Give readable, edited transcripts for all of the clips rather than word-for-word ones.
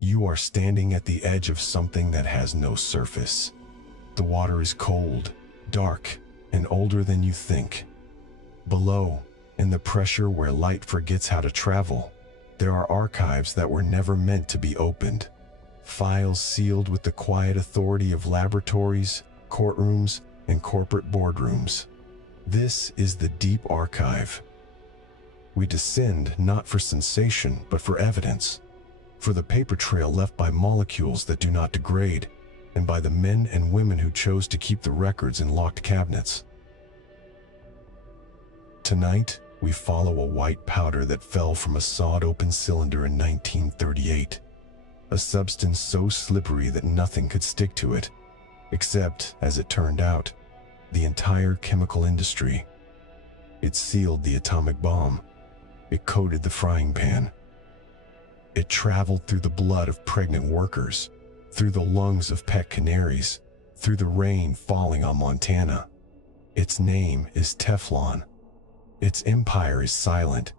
You are standing at the edge of something that has no surface. The water is cold, dark, and older than you think. Below, in the pressure where light forgets how to travel, there are archives that were never meant to be opened. Files sealed with the quiet authority of laboratories, courtrooms, and corporate boardrooms. This is the Deep Archive. We descend not for sensation, but for evidence, for the paper trail left by molecules that do not degrade, and by the men and women who chose to keep the records in locked cabinets. Tonight, we follow a white powder that fell from a sawed-open cylinder in 1938, a substance so slippery that nothing could stick to it, except, as it turned out, the entire chemical industry. It sealed the atomic bomb. It coated the frying pan. It traveled through the blood of pregnant workers, through the lungs of pet canaries, through the rain falling on Montana. Its name is Teflon. Its empire is silent,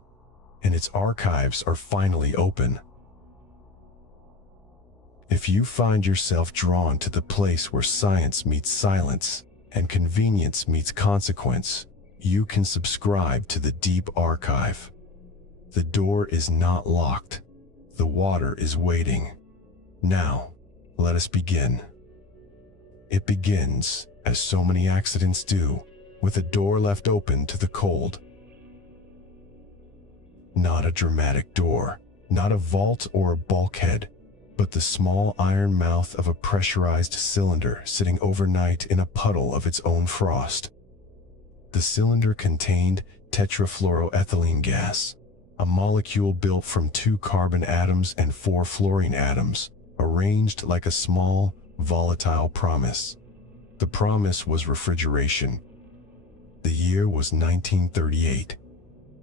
and its archives are finally open. If you find yourself drawn to the place where science meets silence and convenience meets consequence, you can subscribe to the Deep Archive. The door is not locked. The water is waiting. Now, let us begin. It begins, as so many accidents do, with a door left open to the cold. Not a dramatic door, not a vault or a bulkhead, but the small iron mouth of a pressurized cylinder sitting overnight in a puddle of its own frost. The cylinder contained tetrafluoroethylene gas, a molecule built from 2 carbon atoms and 4 fluorine atoms, arranged like a small, volatile promise. The promise was refrigeration. The year was 1938,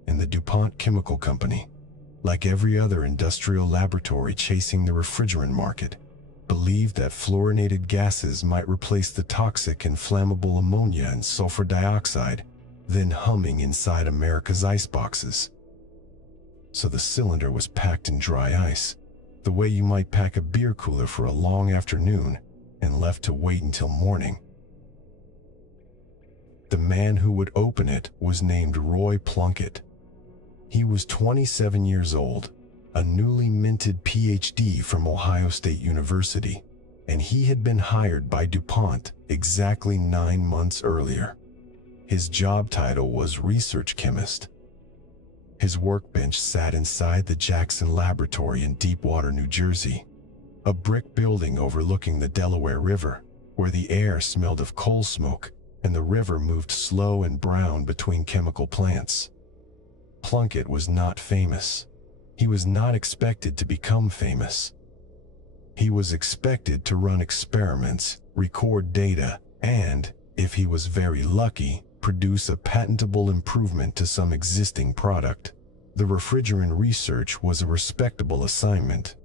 and the DuPont Chemical Company, like every other industrial laboratory chasing the refrigerant market, believed that fluorinated gases might replace the toxic and flammable ammonia and sulfur dioxide, then humming inside America's iceboxes. So the cylinder was packed in dry ice, the way you might pack a beer cooler for a long afternoon, and left to wait until morning. The man who would open it was named Roy Plunkett. He was 27 years old, a newly minted PhD from Ohio State University, and he had been hired by DuPont exactly 9 months earlier. His job title was research chemist. His workbench sat inside the Jackson Laboratory in Deepwater, New Jersey, a brick building overlooking the Delaware River, where the air smelled of coal smoke and the river moved slow and brown between chemical plants. Plunkett was not famous. He was not expected to become famous. He was expected to run experiments, record data, and, if he was very lucky, produce a patentable improvement to some existing product. The refrigerant research was a respectable assignment.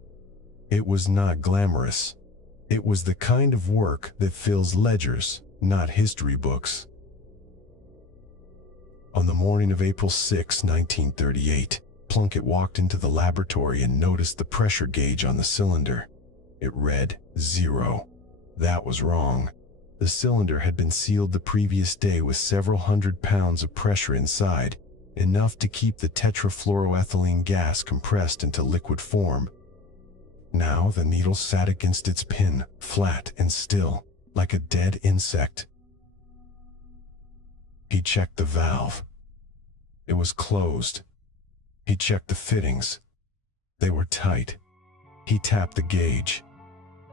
It was not glamorous. It was the kind of work that fills ledgers, not history books. On the morning of April 6, 1938, Plunkett walked into the laboratory and noticed the pressure gauge on the cylinder. It read 0. That was wrong. The cylinder had been sealed the previous day with several hundred pounds of pressure inside, enough to keep the tetrafluoroethylene gas compressed into liquid form. Now the needle sat against its pin, flat and still, like a dead insect. He checked the valve. It was closed. He checked the fittings. They were tight. He tapped the gauge.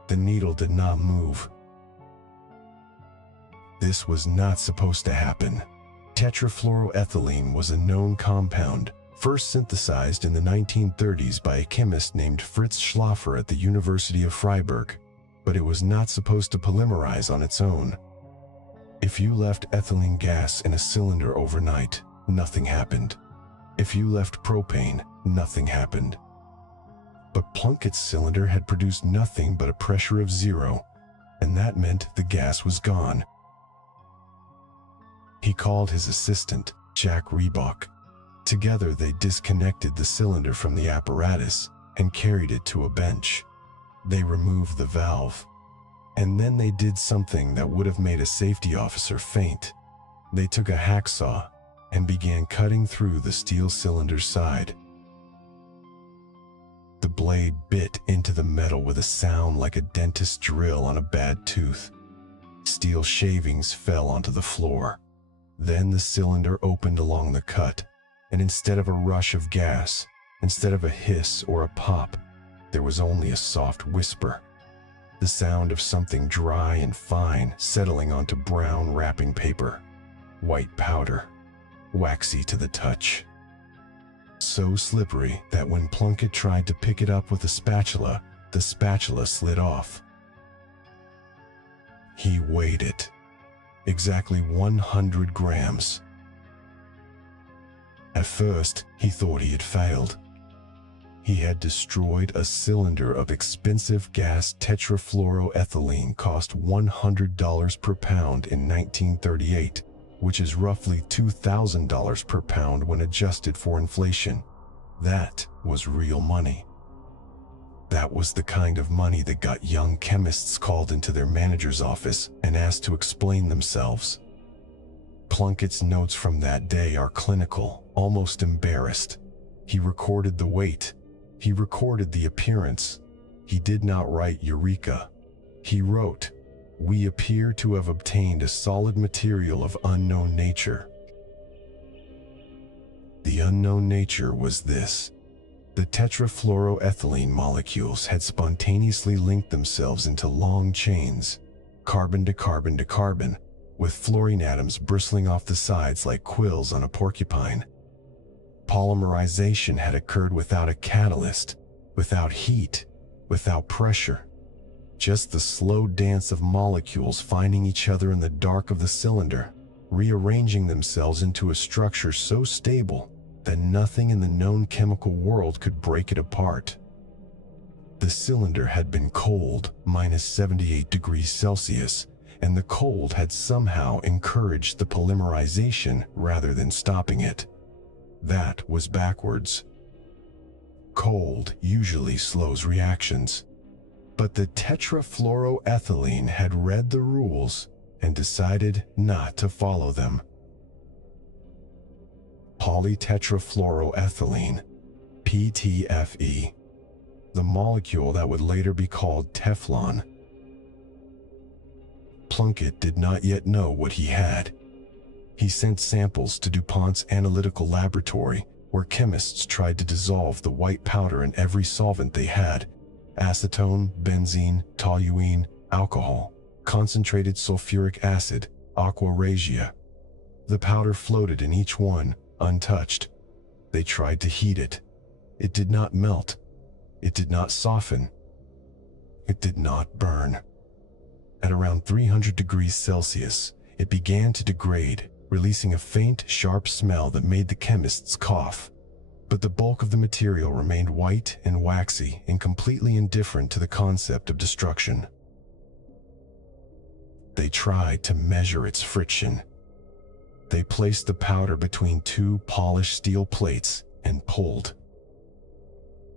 The needle did not move. This was not supposed to happen. Tetrafluoroethylene was a known compound, first synthesized in the 1930s by a chemist named Fritz Schlaffer at the University of Freiburg, but it was not supposed to polymerize on its own. If you left ethylene gas in a cylinder overnight, nothing happened. If you left propane, nothing happened. But Plunkett's cylinder had produced nothing but a pressure of 0, and that meant the gas was gone. He called his assistant, Jack Reebok. Together they disconnected the cylinder from the apparatus and carried it to a bench. They removed the valve. And then they did something that would have made a safety officer faint. They took a hacksaw and began cutting through the steel cylinder's side. The blade bit into the metal with a sound like a dentist's drill on a bad tooth. Steel shavings fell onto the floor. Then the cylinder opened along the cut, and instead of a rush of gas, instead of a hiss or a pop, there was only a soft whisper. The sound of something dry and fine settling onto brown wrapping paper. White powder, waxy to the touch. So slippery that when Plunkett tried to pick it up with a spatula, the spatula slid off. He weighed it. Exactly 100 grams. At first, he thought he had failed. He had destroyed a cylinder of expensive gas tetrafluoroethylene cost $100 per pound in 1938, which is roughly $2,000 per pound when adjusted for inflation. That was real money. That was the kind of money that got young chemists called into their manager's office and asked to explain themselves. Plunkett's notes from that day are clinical, almost embarrassed. He recorded the weight. He recorded the appearance. He did not write Eureka. He wrote, "We appear to have obtained a solid material of unknown nature." The unknown nature was this. The tetrafluoroethylene molecules had spontaneously linked themselves into long chains, carbon to carbon to carbon, with fluorine atoms bristling off the sides like quills on a porcupine. Polymerization had occurred without a catalyst, without heat, without pressure. Just the slow dance of molecules finding each other in the dark of the cylinder, rearranging themselves into a structure so stable that nothing in the known chemical world could break it apart. The cylinder had been cold, -78 degrees Celsius, and the cold had somehow encouraged the polymerization rather than stopping it. That was backwards. Cold usually slows reactions. But the tetrafluoroethylene had read the rules and decided not to follow them. Polytetrafluoroethylene, PTFE, the molecule that would later be called Teflon. Plunkett did not yet know what he had. He sent samples to DuPont's analytical laboratory, where chemists tried to dissolve the white powder in every solvent they had: acetone, benzene, toluene, alcohol, concentrated sulfuric acid, aqua regia. The powder floated in each one, untouched. They tried to heat it. It did not melt. It did not soften. It did not burn. At around 300 degrees Celsius, it began to degrade, releasing a faint, sharp smell that made the chemists cough. But the bulk of the material remained white and waxy and completely indifferent to the concept of destruction. They tried to measure its friction. They placed the powder between two polished steel plates and pulled.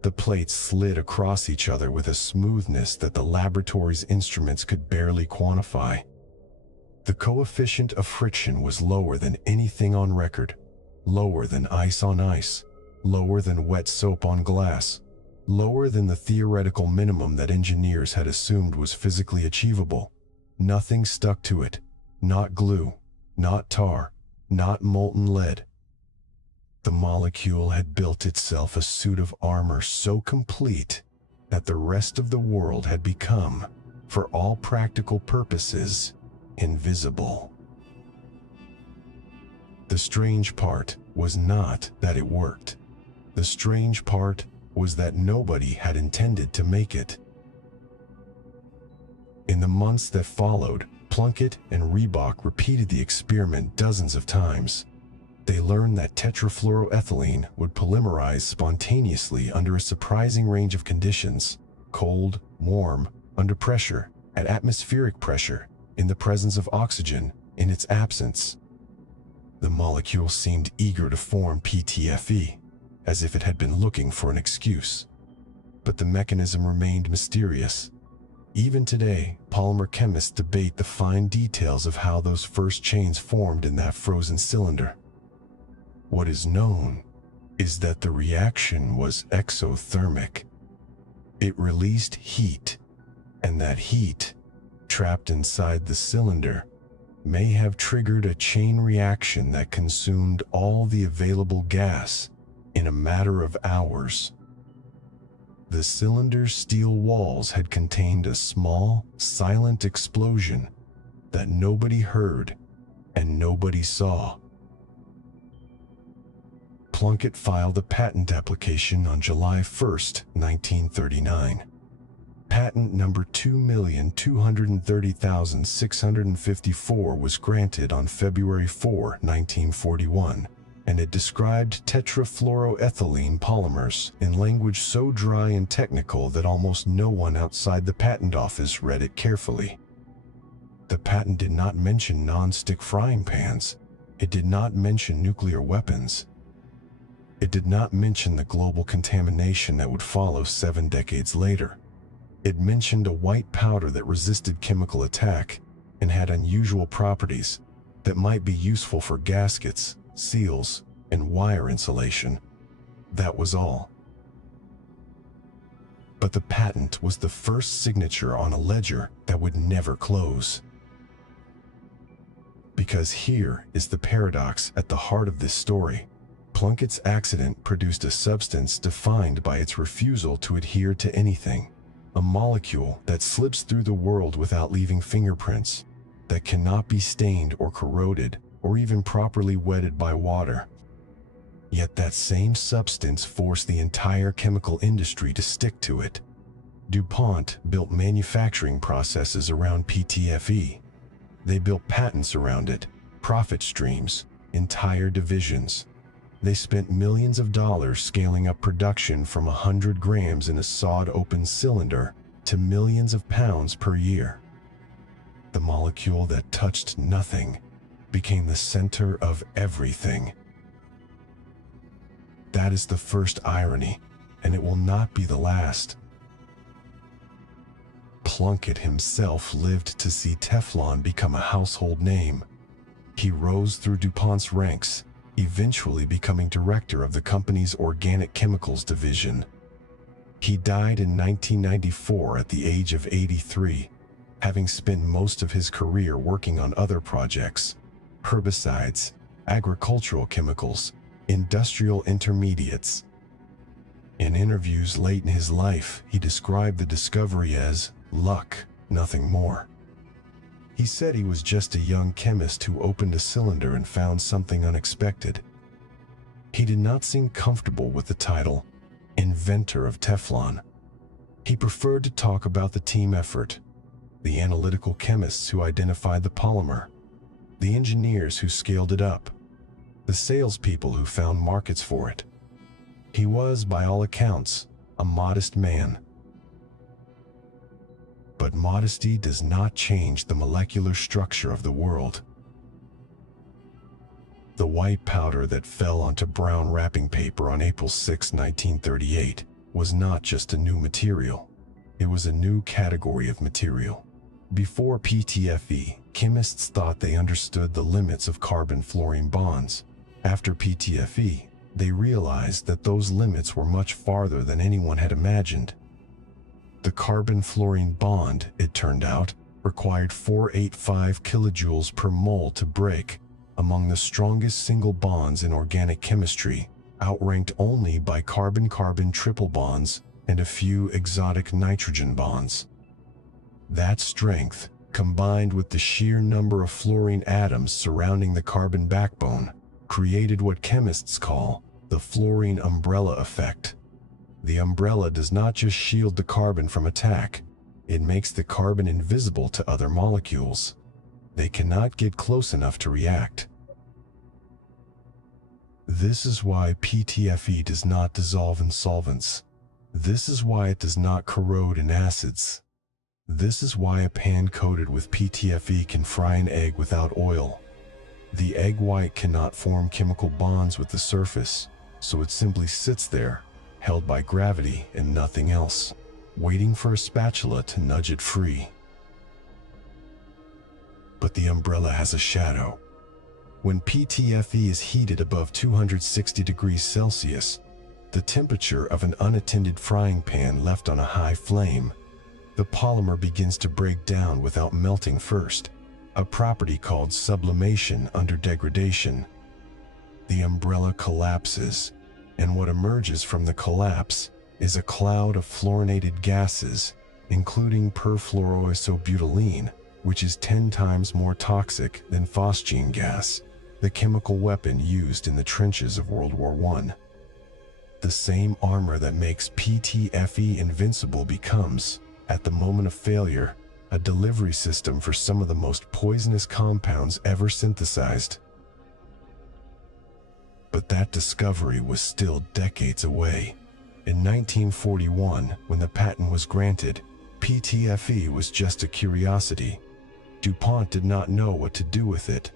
The plates slid across each other with a smoothness that the laboratory's instruments could barely quantify. The coefficient of friction was lower than anything on record, lower than ice on ice, lower than wet soap on glass, lower than the theoretical minimum that engineers had assumed was physically achievable. Nothing stuck to it, not glue, not tar, not molten lead. The molecule had built itself a suit of armor so complete that the rest of the world had become, for all practical purposes, invisible. The strange part was not that it worked. The strange part was that nobody had intended to make it. In the months that followed, Plunkett and Reebok repeated the experiment dozens of times. They learned that tetrafluoroethylene would polymerize spontaneously under a surprising range of conditions: cold, warm, under pressure, at atmospheric pressure, in the presence of oxygen, in its absence. The molecule seemed eager to form PTFE, as if it had been looking for an excuse. but the mechanism remained mysterious. Even today, polymer chemists debate the fine details of how those first chains formed in that frozen cylinder. What is known is that the reaction was exothermic. It released heat, and that heat, trapped inside the cylinder, may have triggered a chain reaction that consumed all the available gas in a matter of hours. The cylinder's steel walls had contained a small, silent explosion that nobody heard and nobody saw. Plunkett filed a patent application on July 1st, 1939. Patent number 2,230,654 was granted on February 4, 1941, and it described tetrafluoroethylene polymers in language so dry and technical that almost no one outside the patent office read it carefully. The patent did not mention non-stick frying pans. It did not mention nuclear weapons. It did not mention the global contamination that would follow 7 decades later. It mentioned a white powder that resisted chemical attack and had unusual properties that might be useful for gaskets, seals, and wire insulation. That was all. But the patent was the first signature on a ledger that would never close. Because here is the paradox at the heart of this story. Plunkett's accident produced a substance defined by its refusal to adhere to anything. A molecule that slips through the world without leaving fingerprints, that cannot be stained or corroded, or even properly wetted by water. Yet that same substance forced the entire chemical industry to stick to it. DuPont built manufacturing processes around PTFE. They built patents around it, profit streams, entire divisions. They spent millions of dollars scaling up production from 100 grams in a sawed-open cylinder to millions of pounds per year. The molecule that touched nothing became the center of everything. That is the first irony, and it will not be the last. Plunkett himself lived to see Teflon become a household name. He rose through DuPont's ranks, eventually becoming director of the company's organic chemicals division. He died in 1994 at the age of 83, having spent most of his career working on other projects: herbicides, agricultural chemicals, industrial intermediates. In interviews late in his life, he described the discovery as luck, nothing more. He said he was just a young chemist who opened a cylinder and found something unexpected. He did not seem comfortable with the title, inventor of Teflon. He preferred to talk about the team effort, the analytical chemists who identified the polymer, the engineers who scaled it up, the salespeople who found markets for it. He was, by all accounts, a modest man. But modesty does not change the molecular structure of the world. The white powder that fell onto brown wrapping paper on April 6, 1938, was not just a new material. It was a new category of material. Before PTFE, chemists thought they understood the limits of carbon-fluorine bonds. After PTFE, they realized that those limits were much farther than anyone had imagined. The carbon-fluorine bond, it turned out, required 485 kilojoules per mole to break, among the strongest single bonds in organic chemistry, outranked only by carbon-carbon triple bonds and a few exotic nitrogen bonds. That strength, combined with the sheer number of fluorine atoms surrounding the carbon backbone, created what chemists call the fluorine umbrella effect. The umbrella does not just shield the carbon from attack, it makes the carbon invisible to other molecules. They cannot get close enough to react. This is why PTFE does not dissolve in solvents. This is why it does not corrode in acids. This is why a pan coated with PTFE can fry an egg without oil. The egg white cannot form chemical bonds with the surface, so it simply sits there, held by gravity and nothing else, waiting for a spatula to nudge it free. But the umbrella has a shadow. When PTFE is heated above 260 degrees Celsius, the temperature of an unattended frying pan left on a high flame, the polymer begins to break down without melting first, a property called sublimation under degradation. The umbrella collapses, and what emerges from the collapse is a cloud of fluorinated gases, including perfluoroethylene, which is 10 times more toxic than phosgene gas, the chemical weapon used in the trenches of World War I. The same armor that makes PTFE invincible becomes, at the moment of failure, a delivery system for some of the most poisonous compounds ever synthesized. But that discovery was still decades away. In 1941, when the patent was granted, PTFE was just a curiosity. DuPont did not know what to do with it.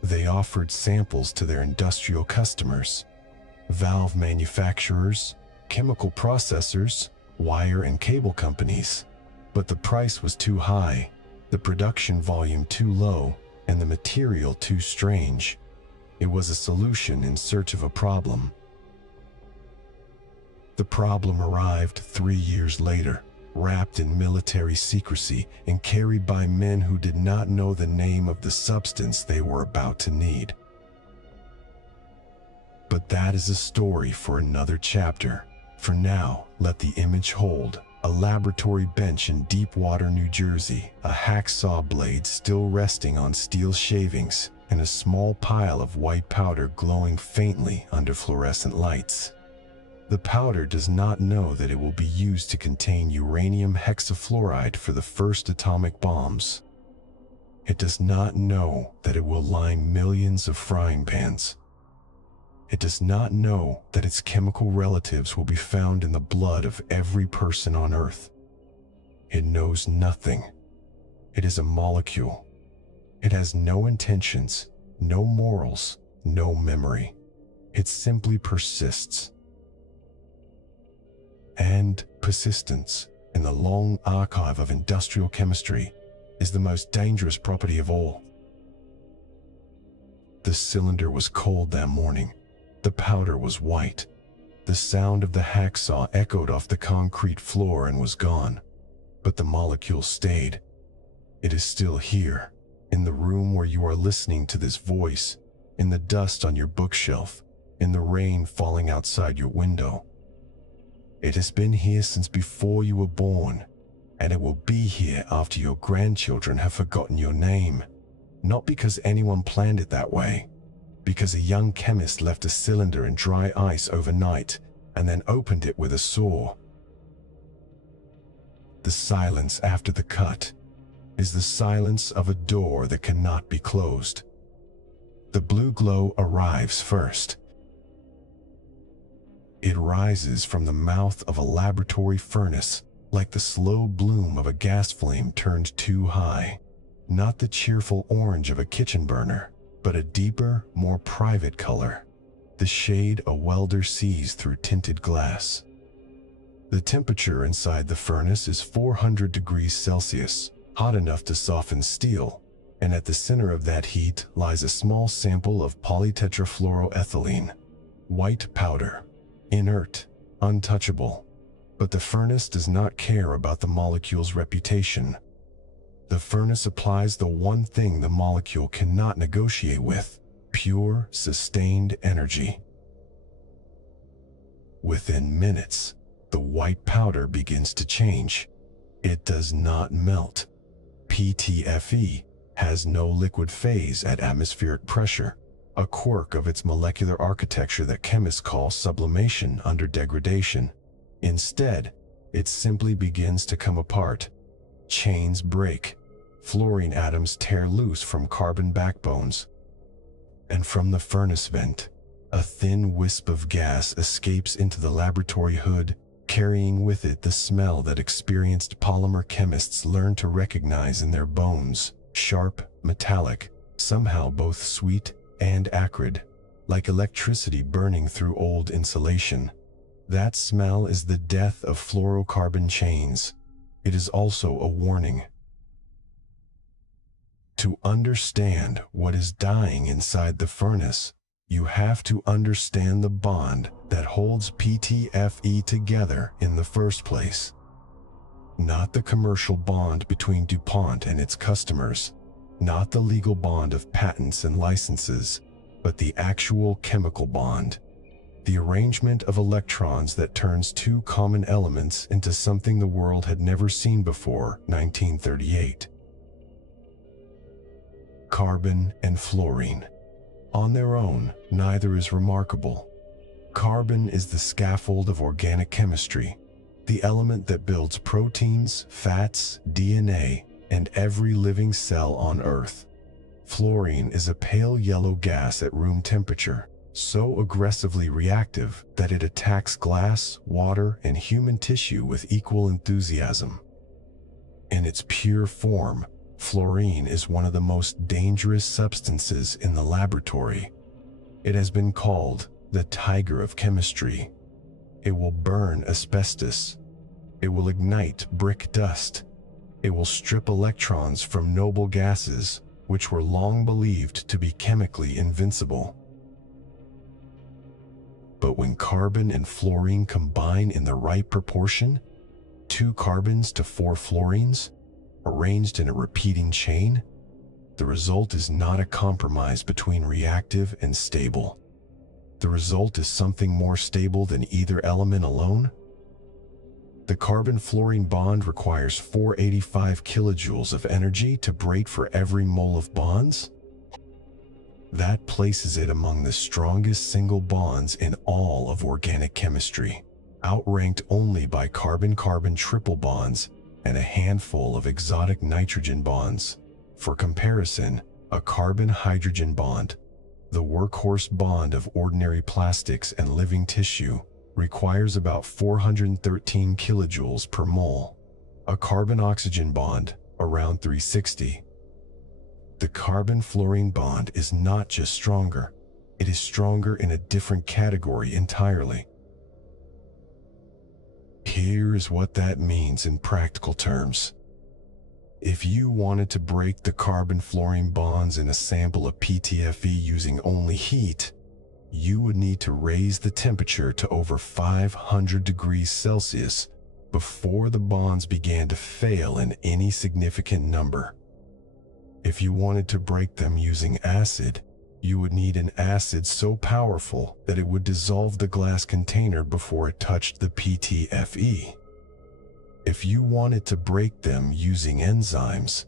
They offered samples to their industrial customers, valve manufacturers, chemical processors, wire and cable companies. But the price was too high, the production volume too low, and the material too strange. It was a solution in search of a problem. The problem arrived 3 years later, wrapped in military secrecy and carried by men who did not know the name of the substance they were about to need. But that is a story for another chapter. For now, let the image hold. A laboratory bench in Deepwater, New Jersey, a hacksaw blade still resting on steel shavings, and a small pile of white powder glowing faintly under fluorescent lights. The powder does not know that it will be used to contain uranium hexafluoride for the first atomic bombs. It does not know that it will line millions of frying pans. It does not know that its chemical relatives will be found in the blood of every person on Earth. It knows nothing. It is a molecule. It has no intentions, no morals, no memory. It simply persists. And persistence, in the long archive of industrial chemistry, is the most dangerous property of all. The cylinder was cold that morning. The powder was white. The sound of the hacksaw echoed off the concrete floor and was gone. But the molecule stayed. It is still here, in the room where you are listening to this voice, in the dust on your bookshelf, in the rain falling outside your window. It has been here since before you were born, and it will be here after your grandchildren have forgotten your name. Not because anyone planned it that way, because a young chemist left a cylinder in dry ice overnight and then opened it with a saw. The silence after the cut is the silence of a door that cannot be closed. The blue glow arrives first. It rises from the mouth of a laboratory furnace like the slow bloom of a gas flame turned too high. Not the cheerful orange of a kitchen burner, but a deeper, more private color, the shade a welder sees through tinted glass. The temperature inside the furnace is 400 degrees Celsius, hot enough to soften steel, and at the center of that heat lies a small sample of polytetrafluoroethylene, white powder, inert, untouchable. But the furnace does not care about the molecule's reputation. The furnace applies the one thing the molecule cannot negotiate with: pure, sustained energy. Within minutes, the white powder begins to change. It does not melt. PTFE has no liquid phase at atmospheric pressure, a quirk of its molecular architecture that chemists call sublimation under degradation. Instead, it simply begins to come apart. Chains break. Fluorine atoms tear loose from carbon backbones. And from the furnace vent, a thin wisp of gas escapes into the laboratory hood, carrying with it the smell that experienced polymer chemists learn to recognize in their bones: sharp, metallic, somehow both sweet and acrid, like electricity burning through old insulation. That smell is the death of fluorocarbon chains. It is also a warning. To understand what is dying inside the furnace, you have to understand the bond that holds PTFE together in the first place. Not the commercial bond between DuPont and its customers, not the legal bond of patents and licenses, but the actual chemical bond. The arrangement of electrons that turns two common elements into something the world had never seen before, 1938. Carbon and fluorine. On their own, neither is remarkable. Carbon is the scaffold of organic chemistry, the element that builds proteins, fats, DNA, and every living cell on Earth. Fluorine is a pale yellow gas at room temperature, so aggressively reactive that it attacks glass, water, and human tissue with equal enthusiasm. In its pure form, fluorine is one of the most dangerous substances in the laboratory. It has been called the tiger of chemistry. It will burn asbestos. It will ignite brick dust. It will strip electrons from noble gases, which were long believed to be chemically invincible. But when carbon and fluorine combine in the right proportion, 2 carbons to 4 fluorines, arranged in a repeating chain, the result is not a compromise between reactive and stable. The result is something more stable than either element alone. The carbon-fluorine bond requires 485 kilojoules of energy to break for every mole of bonds. That places it among the strongest single bonds in all of organic chemistry, outranked only by carbon-carbon triple bonds and a handful of exotic nitrogen bonds. For comparison, a carbon-hydrogen bond, the workhorse bond of ordinary plastics and living tissue, requires about 413 kilojoules per mole. A carbon-oxygen bond, around 360. The carbon-fluorine bond is not just stronger, it is stronger in a different category entirely. Here is what that means in practical terms. If you wanted to break the carbon-fluorine bonds in a sample of PTFE using only heat, you would need to raise the temperature to over 500 degrees Celsius before the bonds began to fail in any significant number. If you wanted to break them using acid, you would need an acid so powerful that it would dissolve the glass container before it touched the PTFE. If you wanted to break them using enzymes,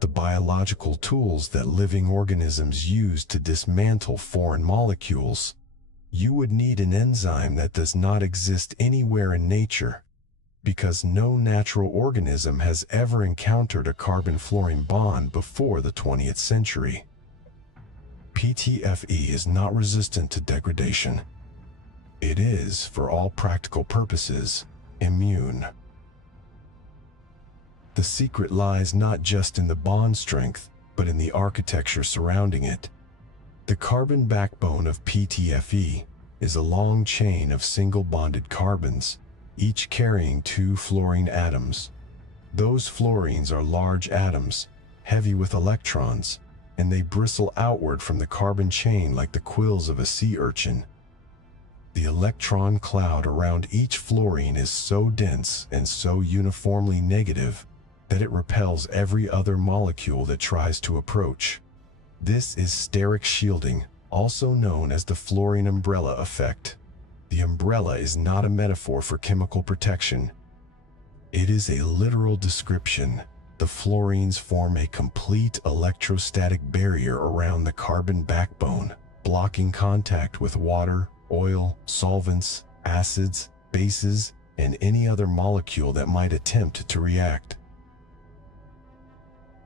the biological tools that living organisms use to dismantle foreign molecules, you would need an enzyme that does not exist anywhere in nature, because no natural organism has ever encountered a carbon-fluorine bond before the 20th century. PTFE is not resistant to degradation. It is, for all practical purposes, immune. The secret lies not just in the bond strength, but in the architecture surrounding it. The carbon backbone of PTFE is a long chain of single-bonded carbons, each carrying 2 fluorine atoms. Those fluorines are large atoms, heavy with electrons, and they bristle outward from the carbon chain like the quills of a sea urchin. The electron cloud around each fluorine is so dense and so uniformly negative that it repels every other molecule that tries to approach. This is steric shielding, also known as the fluorine umbrella effect. The umbrella is not a metaphor for chemical protection. It is a literal description. The fluorines form a complete electrostatic barrier around the carbon backbone, blocking contact with water, oil, solvents, acids, bases, and any other molecule that might attempt to react.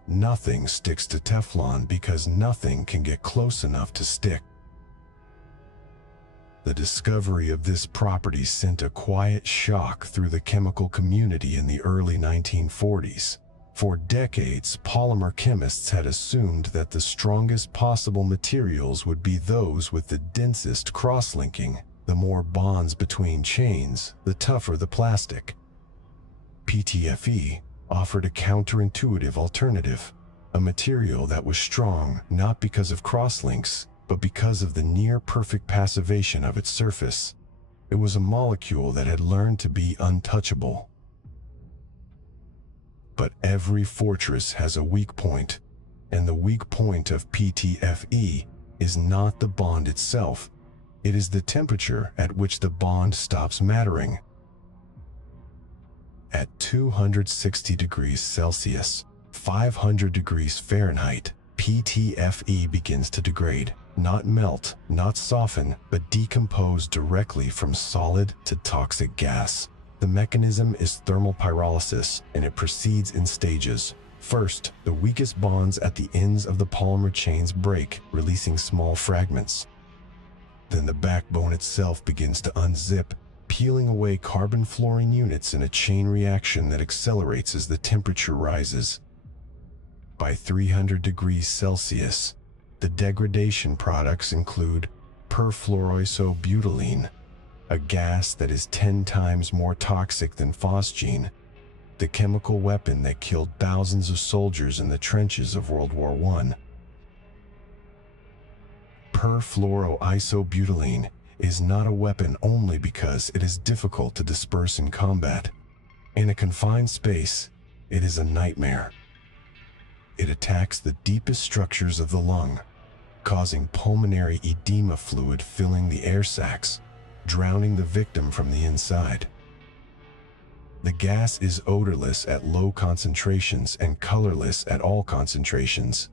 Nothing sticks to Teflon because nothing can get close enough to stick. The discovery of this property sent a quiet shock through the chemical community in the early 1940s. For decades, polymer chemists had assumed that the strongest possible materials would be those with the densest cross-linking, The more bonds between chains, the tougher the plastic. PTFE offered a counterintuitive alternative, a material that was strong not because of crosslinks, but because of the near-perfect passivation of its surface. It was a molecule that had learned to be untouchable. But every fortress has a weak point, and the weak point of PTFE is not the bond itself. It is the temperature at which the bond stops mattering. At 260 degrees Celsius, 500 degrees Fahrenheit, PTFE begins to degrade, not melt, not soften, but decompose directly from solid to toxic gas. The mechanism is thermal pyrolysis, and it proceeds in stages. First, the weakest bonds at the ends of the polymer chains break, releasing small fragments. Then the backbone itself begins to unzip, peeling away carbon-fluorine units in a chain reaction that accelerates as the temperature rises. By 300 degrees Celsius, the degradation products include perfluoroethylene, a gas that is 10 times more toxic than phosgene, the chemical weapon that killed thousands of soldiers in the trenches of World War I. Perfluoroethylene is not a weapon only because it is difficult to disperse in combat. In a confined space, it is a nightmare. It attacks the deepest structures of the lung, causing pulmonary edema fluid filling the air sacs, drowning the victim from the inside. The gas is odorless at low concentrations and colorless at all concentrations.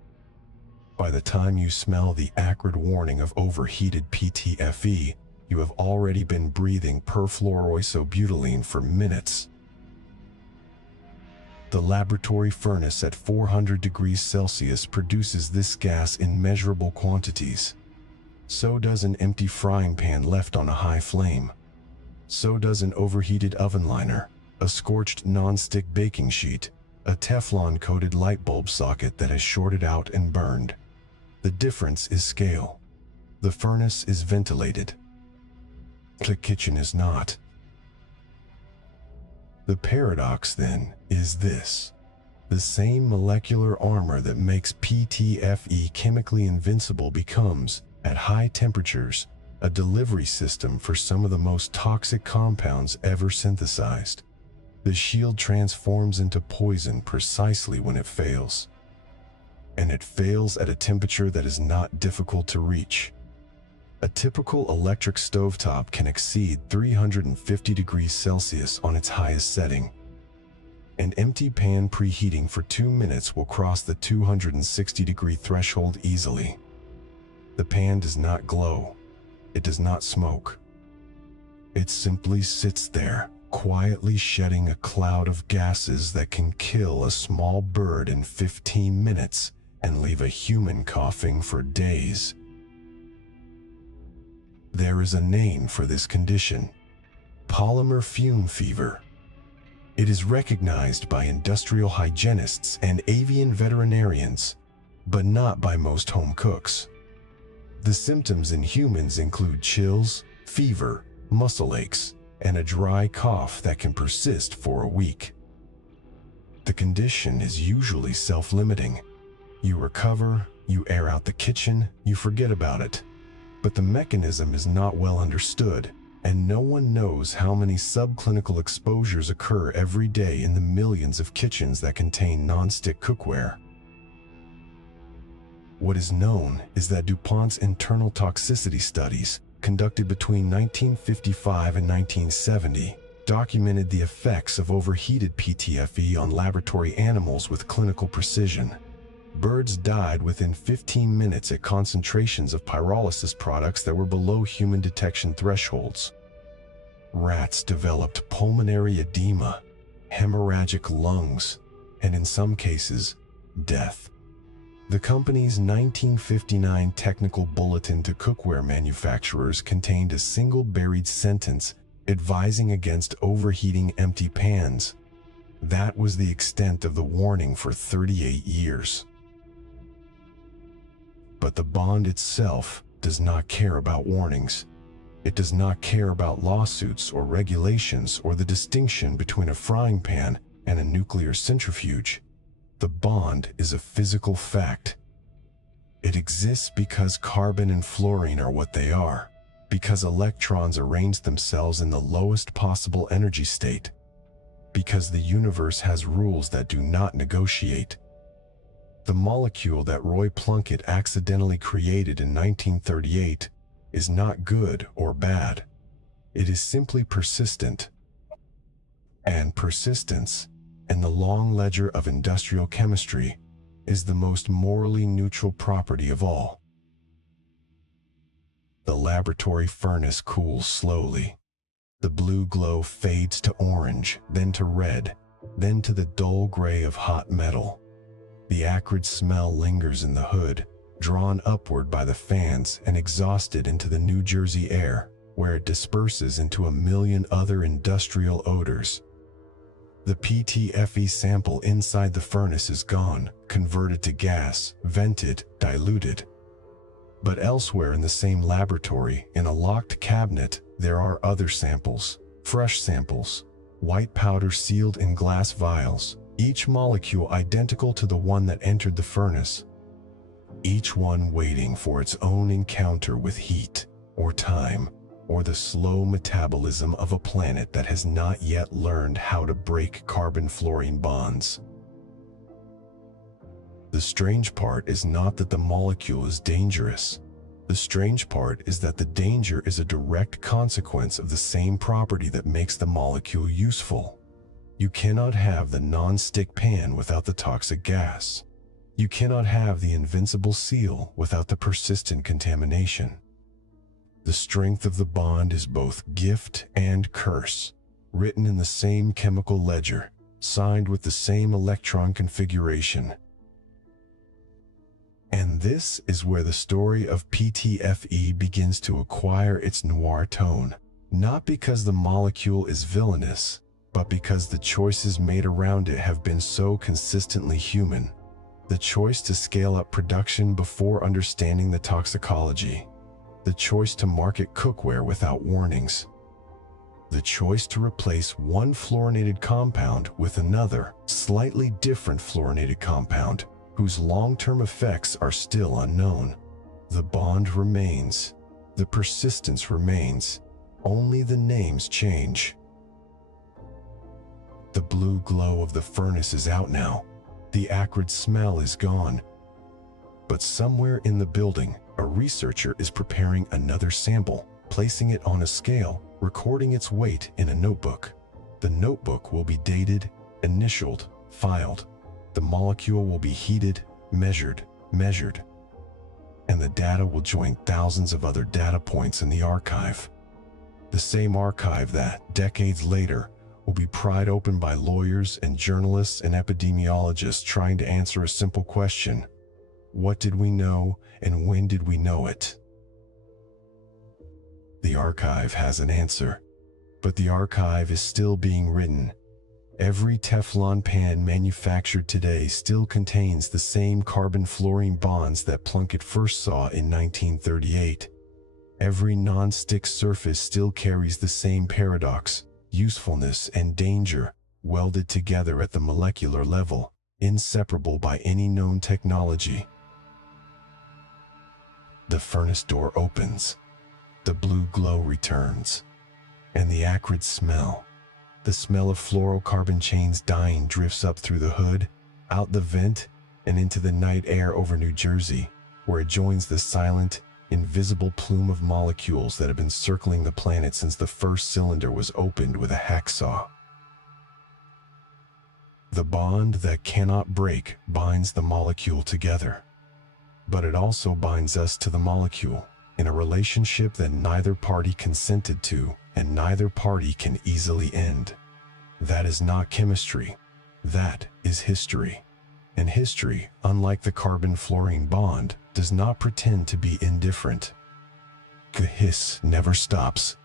By the time you smell the acrid warning of overheated PTFE, you have already been breathing perfluoroethylene for minutes. The laboratory furnace at 400 degrees Celsius produces this gas in measurable quantities. So does an empty frying pan left on a high flame. So does an overheated oven liner, a scorched non-stick baking sheet, a Teflon-coated light bulb socket that has shorted out and burned. The difference is scale. The furnace is ventilated. The kitchen is not. The paradox, then, is this. The same molecular armor that makes PTFE chemically invincible becomes, at high temperatures, a delivery system for some of the most toxic compounds ever synthesized. The shield transforms into poison precisely when it fails. And it fails at a temperature that is not difficult to reach. A typical electric stovetop can exceed 350 degrees Celsius on its highest setting. An empty pan preheating for 2 minutes will cross the 260-degree threshold easily. The pan does not glow. It does not smoke. It simply sits there, quietly shedding a cloud of gases that can kill a small bird in 15 minutes and leave a human coughing for days. There is a name for this condition: polymer fume fever. It is recognized by industrial hygienists and avian veterinarians, but not by most home cooks. The symptoms in humans include chills, fever, muscle aches, and a dry cough that can persist for a week. The condition is usually self-limiting. You recover, you air out the kitchen, you forget about it. But the mechanism is not well understood, and no one knows how many subclinical exposures occur every day in the millions of kitchens that contain non-stick cookware. What is known is that DuPont's internal toxicity studies, conducted between 1955 and 1970, documented the effects of overheated PTFE on laboratory animals with clinical precision. Birds died within 15 minutes at concentrations of pyrolysis products that were below human detection thresholds. Rats developed pulmonary edema, hemorrhagic lungs, and in some cases, death. The company's 1959 technical bulletin to cookware manufacturers contained a single buried sentence advising against overheating empty pans. That was the extent of the warning for 38 years. But the bond itself does not care about warnings. It does not care about lawsuits or regulations or the distinction between a frying pan and a nuclear centrifuge. The bond is a physical fact. It exists because carbon and fluorine are what they are, because electrons arrange themselves in the lowest possible energy state, because the universe has rules that do not negotiate. The molecule that Roy Plunkett accidentally created in 1938 is not good or bad. It is simply persistent. And persistence, in the long ledger of industrial chemistry, is the most morally neutral property of all. The laboratory furnace cools slowly. The blue glow fades to orange, then to red, then to the dull gray of hot metal. The acrid smell lingers in the hood, drawn upward by the fans and exhausted into the New Jersey air, where it disperses into a million other industrial odors. The PTFE sample inside the furnace is gone, converted to gas, vented, diluted. But elsewhere in the same laboratory, in a locked cabinet, there are other samples, fresh samples, white powder sealed in glass vials, each molecule identical to the one that entered the furnace, each one waiting for its own encounter with heat, or time, or the slow metabolism of a planet that has not yet learned how to break carbon-fluorine bonds. The strange part is not that the molecule is dangerous. The strange part is that the danger is a direct consequence of the same property that makes the molecule useful. You cannot have the non-stick pan without the toxic gas. You cannot have the invincible seal without the persistent contamination. The strength of the bond is both gift and curse, written in the same chemical ledger, signed with the same electron configuration. And this is where the story of PTFE begins to acquire its noir tone, not because the molecule is villainous, but because the choices made around it have been so consistently human. The choice to scale up production before understanding the toxicology. The choice to market cookware without warnings. The choice to replace one fluorinated compound with another, slightly different fluorinated compound, whose long-term effects are still unknown. The bond remains. The persistence remains. Only the names change. The blue glow of the furnace is out now. The acrid smell is gone. But somewhere in the building, a researcher is preparing another sample, placing it on a scale, recording its weight in a notebook. The notebook will be dated, initialed, filed. The molecule will be heated, measured, and the data will join thousands of other data points in the archive. The same archive that, decades later, will be pried open by lawyers and journalists and epidemiologists trying to answer a simple question: what did we know and when did we know it? The archive has an answer, but the archive is still being written. Every Teflon pan manufactured today still contains the same carbon-fluorine bonds that Plunkett first saw in 1938. Every non-stick surface still carries the same paradox, usefulness and danger, welded together at the molecular level, inseparable by any known technology. The furnace door opens. The blue glow returns. And the acrid smell, the smell of fluorocarbon chains dying, drifts up through the hood, out the vent, and into the night air over New Jersey, where it joins the silent, invisible plume of molecules that have been circling the planet since the first cylinder was opened with a hacksaw. The bond that cannot break binds the molecule together. But it also binds us to the molecule, in a relationship that neither party consented to and neither party can easily end. That is not chemistry. That is history. And history, unlike the carbon-fluorine bond, does not pretend to be indifferent. The hiss never stops.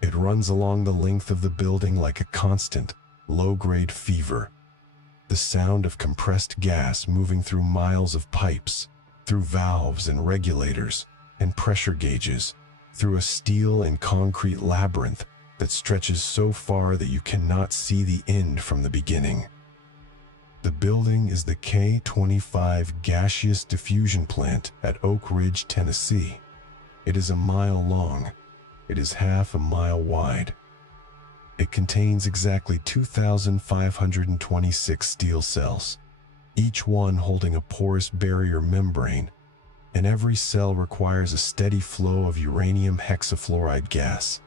It runs along the length of the building like a constant, low-grade fever. The sound of compressed gas moving through miles of pipes, through valves and regulators, and pressure gauges through a steel and concrete labyrinth that stretches so far that you cannot see the end from the beginning. The building is the K-25 Gaseous Diffusion Plant at Oak Ridge, Tennessee. It is a mile long. It is half a mile wide. It contains exactly 2,526 steel cells, each one holding a porous barrier membrane, and every cell requires a steady flow of uranium hexafluoride gas,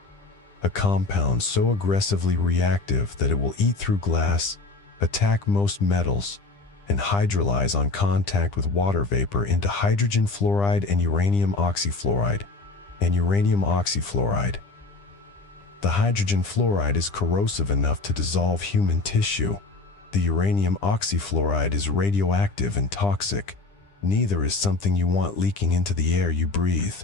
a compound so aggressively reactive that it will eat through glass, attack most metals, and hydrolyze on contact with water vapor into hydrogen fluoride and uranium oxyfluoride. The hydrogen fluoride is corrosive enough to dissolve human tissue. The uranium oxyfluoride is radioactive and toxic. Neither is something you want leaking into the air you breathe.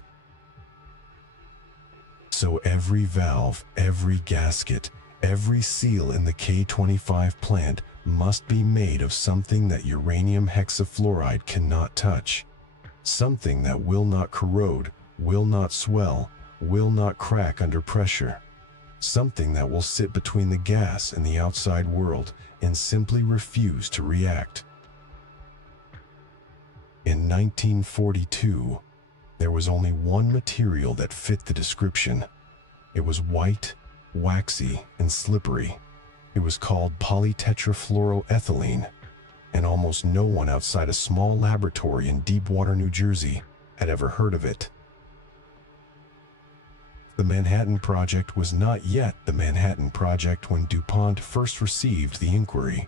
So every valve, every gasket, every seal in the K-25 plant must be made of something that uranium hexafluoride cannot touch. Something that will not corrode, will not swell, will not crack under pressure. Something that will sit between the gas and the outside world and simply refuse to react. In 1942, there was only one material that fit the description. It was white, waxy, and slippery. It was called polytetrafluoroethylene, and almost no one outside a small laboratory in Deepwater, New Jersey, had ever heard of it. The Manhattan Project was not yet the Manhattan Project when DuPont first received the inquiry.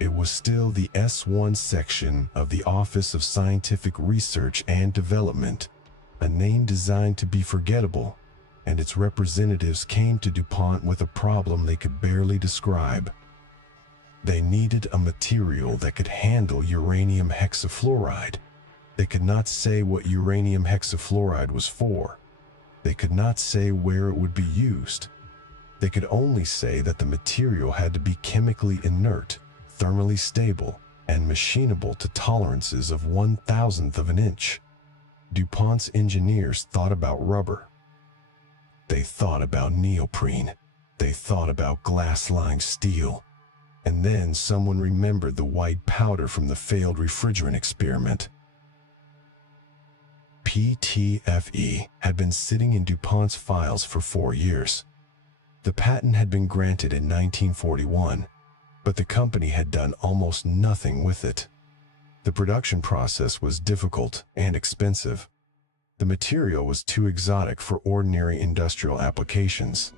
It was still the S1 section of the Office of Scientific Research and Development, a name designed to be forgettable, and its representatives came to DuPont with a problem they could barely describe. They needed a material that could handle uranium hexafluoride. They could not say what uranium hexafluoride was for. They could not say where it would be used. They could only say that the material had to be chemically inert, thermally stable, and machinable to tolerances of 1/1000th of an inch. DuPont's engineers thought about rubber. They thought about neoprene. They thought about glass-lined steel. And then someone remembered the white powder from the failed refrigerant experiment. PTFE had been sitting in DuPont's files for 4 years. The patent had been granted in 1941, but the company had done almost nothing with it. The production process was difficult and expensive. The material was too exotic for ordinary industrial applications.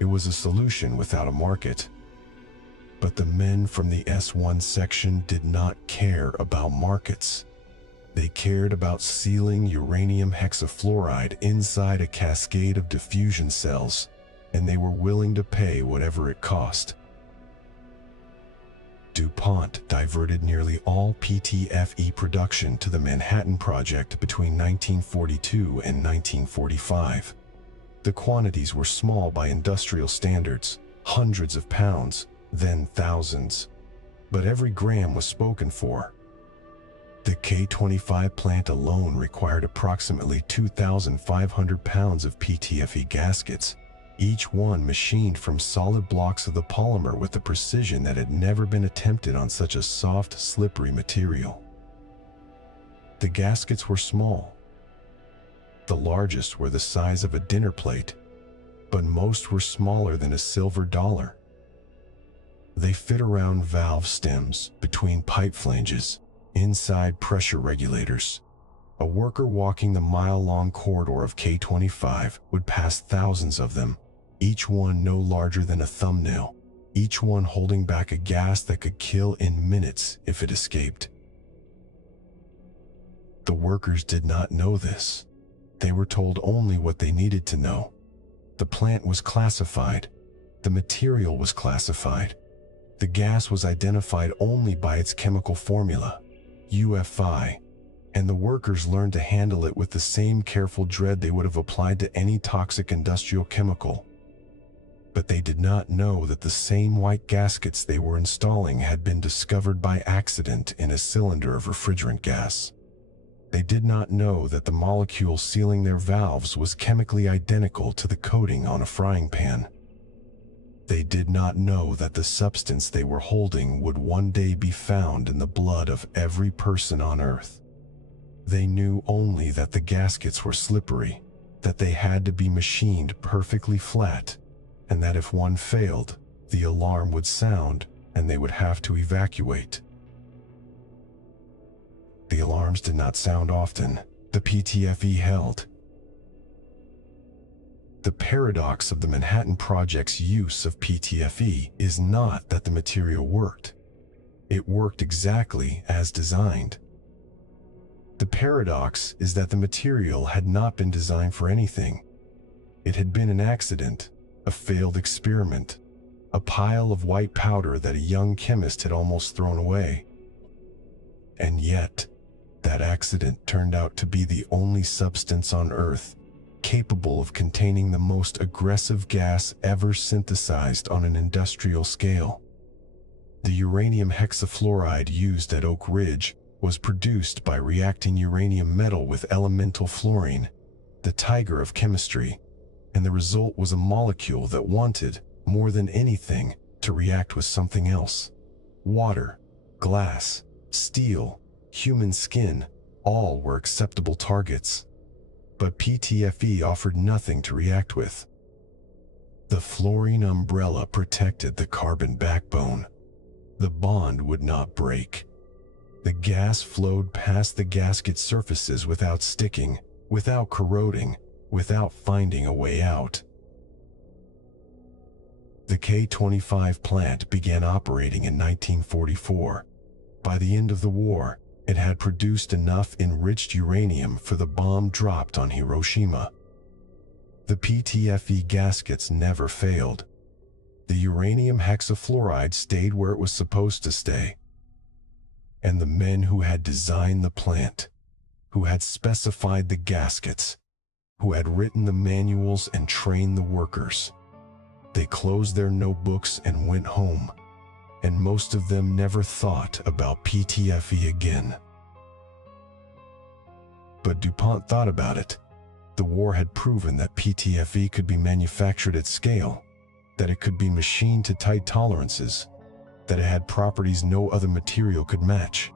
It was a solution without a market. But the men from the S1 section did not care about markets. They cared about sealing uranium hexafluoride inside a cascade of diffusion cells, and they were willing to pay whatever it cost. DuPont diverted nearly all PTFE production to the Manhattan Project between 1942 and 1945. The quantities were small by industrial standards, hundreds of pounds, then thousands. But every gram was spoken for. The K-25 plant alone required approximately 2,500 pounds of PTFE gaskets, each one machined from solid blocks of the polymer with a precision that had never been attempted on such a soft, slippery material. The gaskets were small. The largest were the size of a dinner plate, but most were smaller than a silver dollar. They fit around valve stems, between pipe flanges, inside pressure regulators. A worker walking the mile-long corridor of K-25 would pass thousands of them, each one no larger than a thumbnail, each one holding back a gas that could kill in minutes if it escaped. The workers did not know this. They were told only what they needed to know. The plant was classified. The material was classified. The gas was identified only by its chemical formula, UFI, and the workers learned to handle it with the same careful dread they would have applied to any toxic industrial chemical. But they did not know that the same white gaskets they were installing had been discovered by accident in a cylinder of refrigerant gas. They did not know that the molecule sealing their valves was chemically identical to the coating on a frying pan. They did not know that the substance they were holding would one day be found in the blood of every person on Earth. They knew only that the gaskets were slippery, that they had to be machined perfectly flat, and that if one failed, the alarm would sound and they would have to evacuate. The alarms did not sound often, the PTFE held. The paradox of the Manhattan Project's use of PTFE is not that the material worked. It worked exactly as designed. The paradox is that the material had not been designed for anything. It had been an accident, a failed experiment, a pile of white powder that a young chemist had almost thrown away. And yet, that accident turned out to be the only substance on Earth capable of containing the most aggressive gas ever synthesized on an industrial scale. The uranium hexafluoride used at Oak Ridge was produced by reacting uranium metal with elemental fluorine, the tiger of chemistry, and the result was a molecule that wanted, more than anything, to react with something else. Water, glass, steel, human skin, all were acceptable targets. But PTFE offered nothing to react with. The fluorine umbrella protected the carbon backbone. The bond would not break. The gas flowed past the gasket surfaces without sticking, without corroding, without finding a way out. The K-25 plant began operating in 1944. By the end of the war, it had produced enough enriched uranium for the bomb dropped on Hiroshima. The PTFE gaskets never failed. The uranium hexafluoride stayed where it was supposed to stay. And the men who had designed the plant, who had specified the gaskets, who had written the manuals and trained the workers, they closed their notebooks and went home. And most of them never thought about PTFE again. But DuPont thought about it. The war had proven that PTFE could be manufactured at scale, that it could be machined to tight tolerances, that it had properties no other material could match.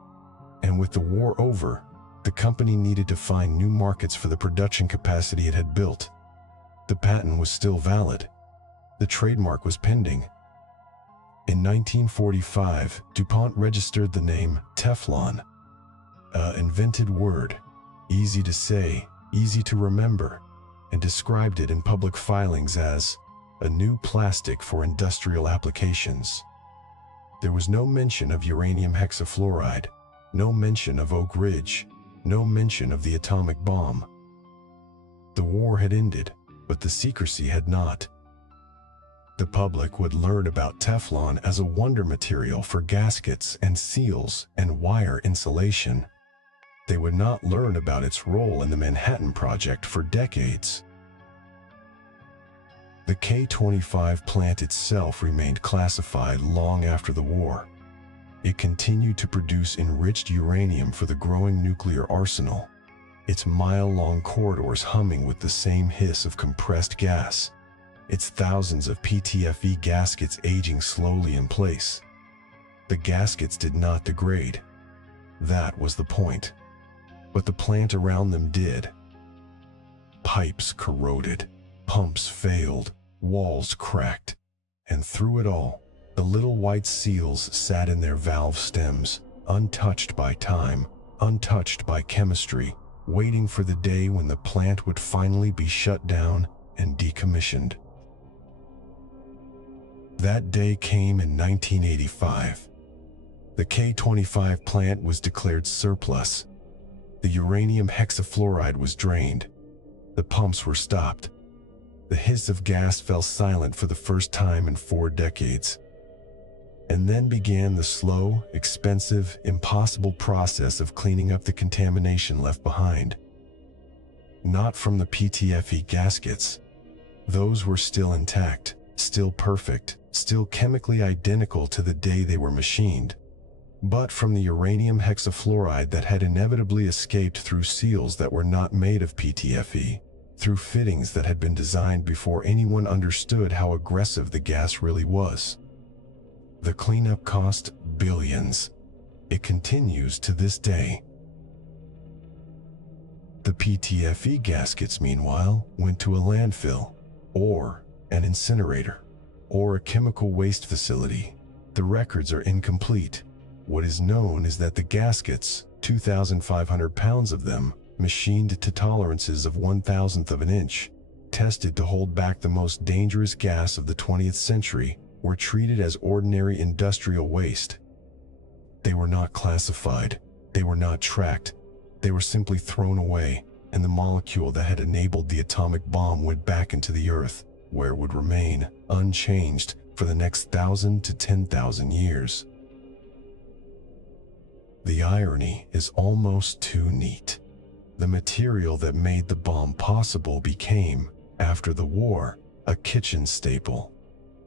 And with the war over, the company needed to find new markets for the production capacity it had built. The patent was still valid. The trademark was pending. In 1945, DuPont registered the name Teflon, an invented word, easy to say, easy to remember, and described it in public filings as a new plastic for industrial applications. There was no mention of uranium hexafluoride, no mention of Oak Ridge, no mention of the atomic bomb. The war had ended, but the secrecy had not. The public would learn about Teflon as a wonder material for gaskets and seals and wire insulation. They would not learn about its role in the Manhattan Project for decades. The K-25 plant itself remained classified long after the war. It continued to produce enriched uranium for the growing nuclear arsenal, its mile-long corridors humming with the same hiss of compressed gas, its thousands of PTFE gaskets aging slowly in place. The gaskets did not degrade. That was the point. But the plant around them did. Pipes corroded, pumps failed, walls cracked, and through it all, the little white seals sat in their valve stems, untouched by time, untouched by chemistry, waiting for the day when the plant would finally be shut down and decommissioned. That day came in 1985. The K-25 plant was declared surplus. The uranium hexafluoride was drained. The pumps were stopped. The hiss of gas fell silent for the first time in 4 decades. And then began the slow, expensive, impossible process of cleaning up the contamination left behind. Not from the PTFE gaskets. Those were still intact, still perfect, still chemically identical to the day they were machined. but from the uranium hexafluoride that had inevitably escaped through seals that were not made of PTFE, through fittings that had been designed before anyone understood how aggressive the gas really was. The cleanup cost billions. It continues to this day. The PTFE gaskets, meanwhile, went to a landfill, or an incinerator, or a chemical waste facility. The records are incomplete. What is known is that the gaskets, 2,500 pounds of them, machined to tolerances of 1,000th of an inch, tested to hold back the most dangerous gas of the 20th century, were treated as ordinary industrial waste. They were not classified, they were not tracked, they were simply thrown away, and the molecule that had enabled the atomic bomb went back into the earth, where it would remain unchanged for the next 1,000 to 10,000 years. The irony is almost too neat. The material that made the bomb possible became, after the war, a kitchen staple.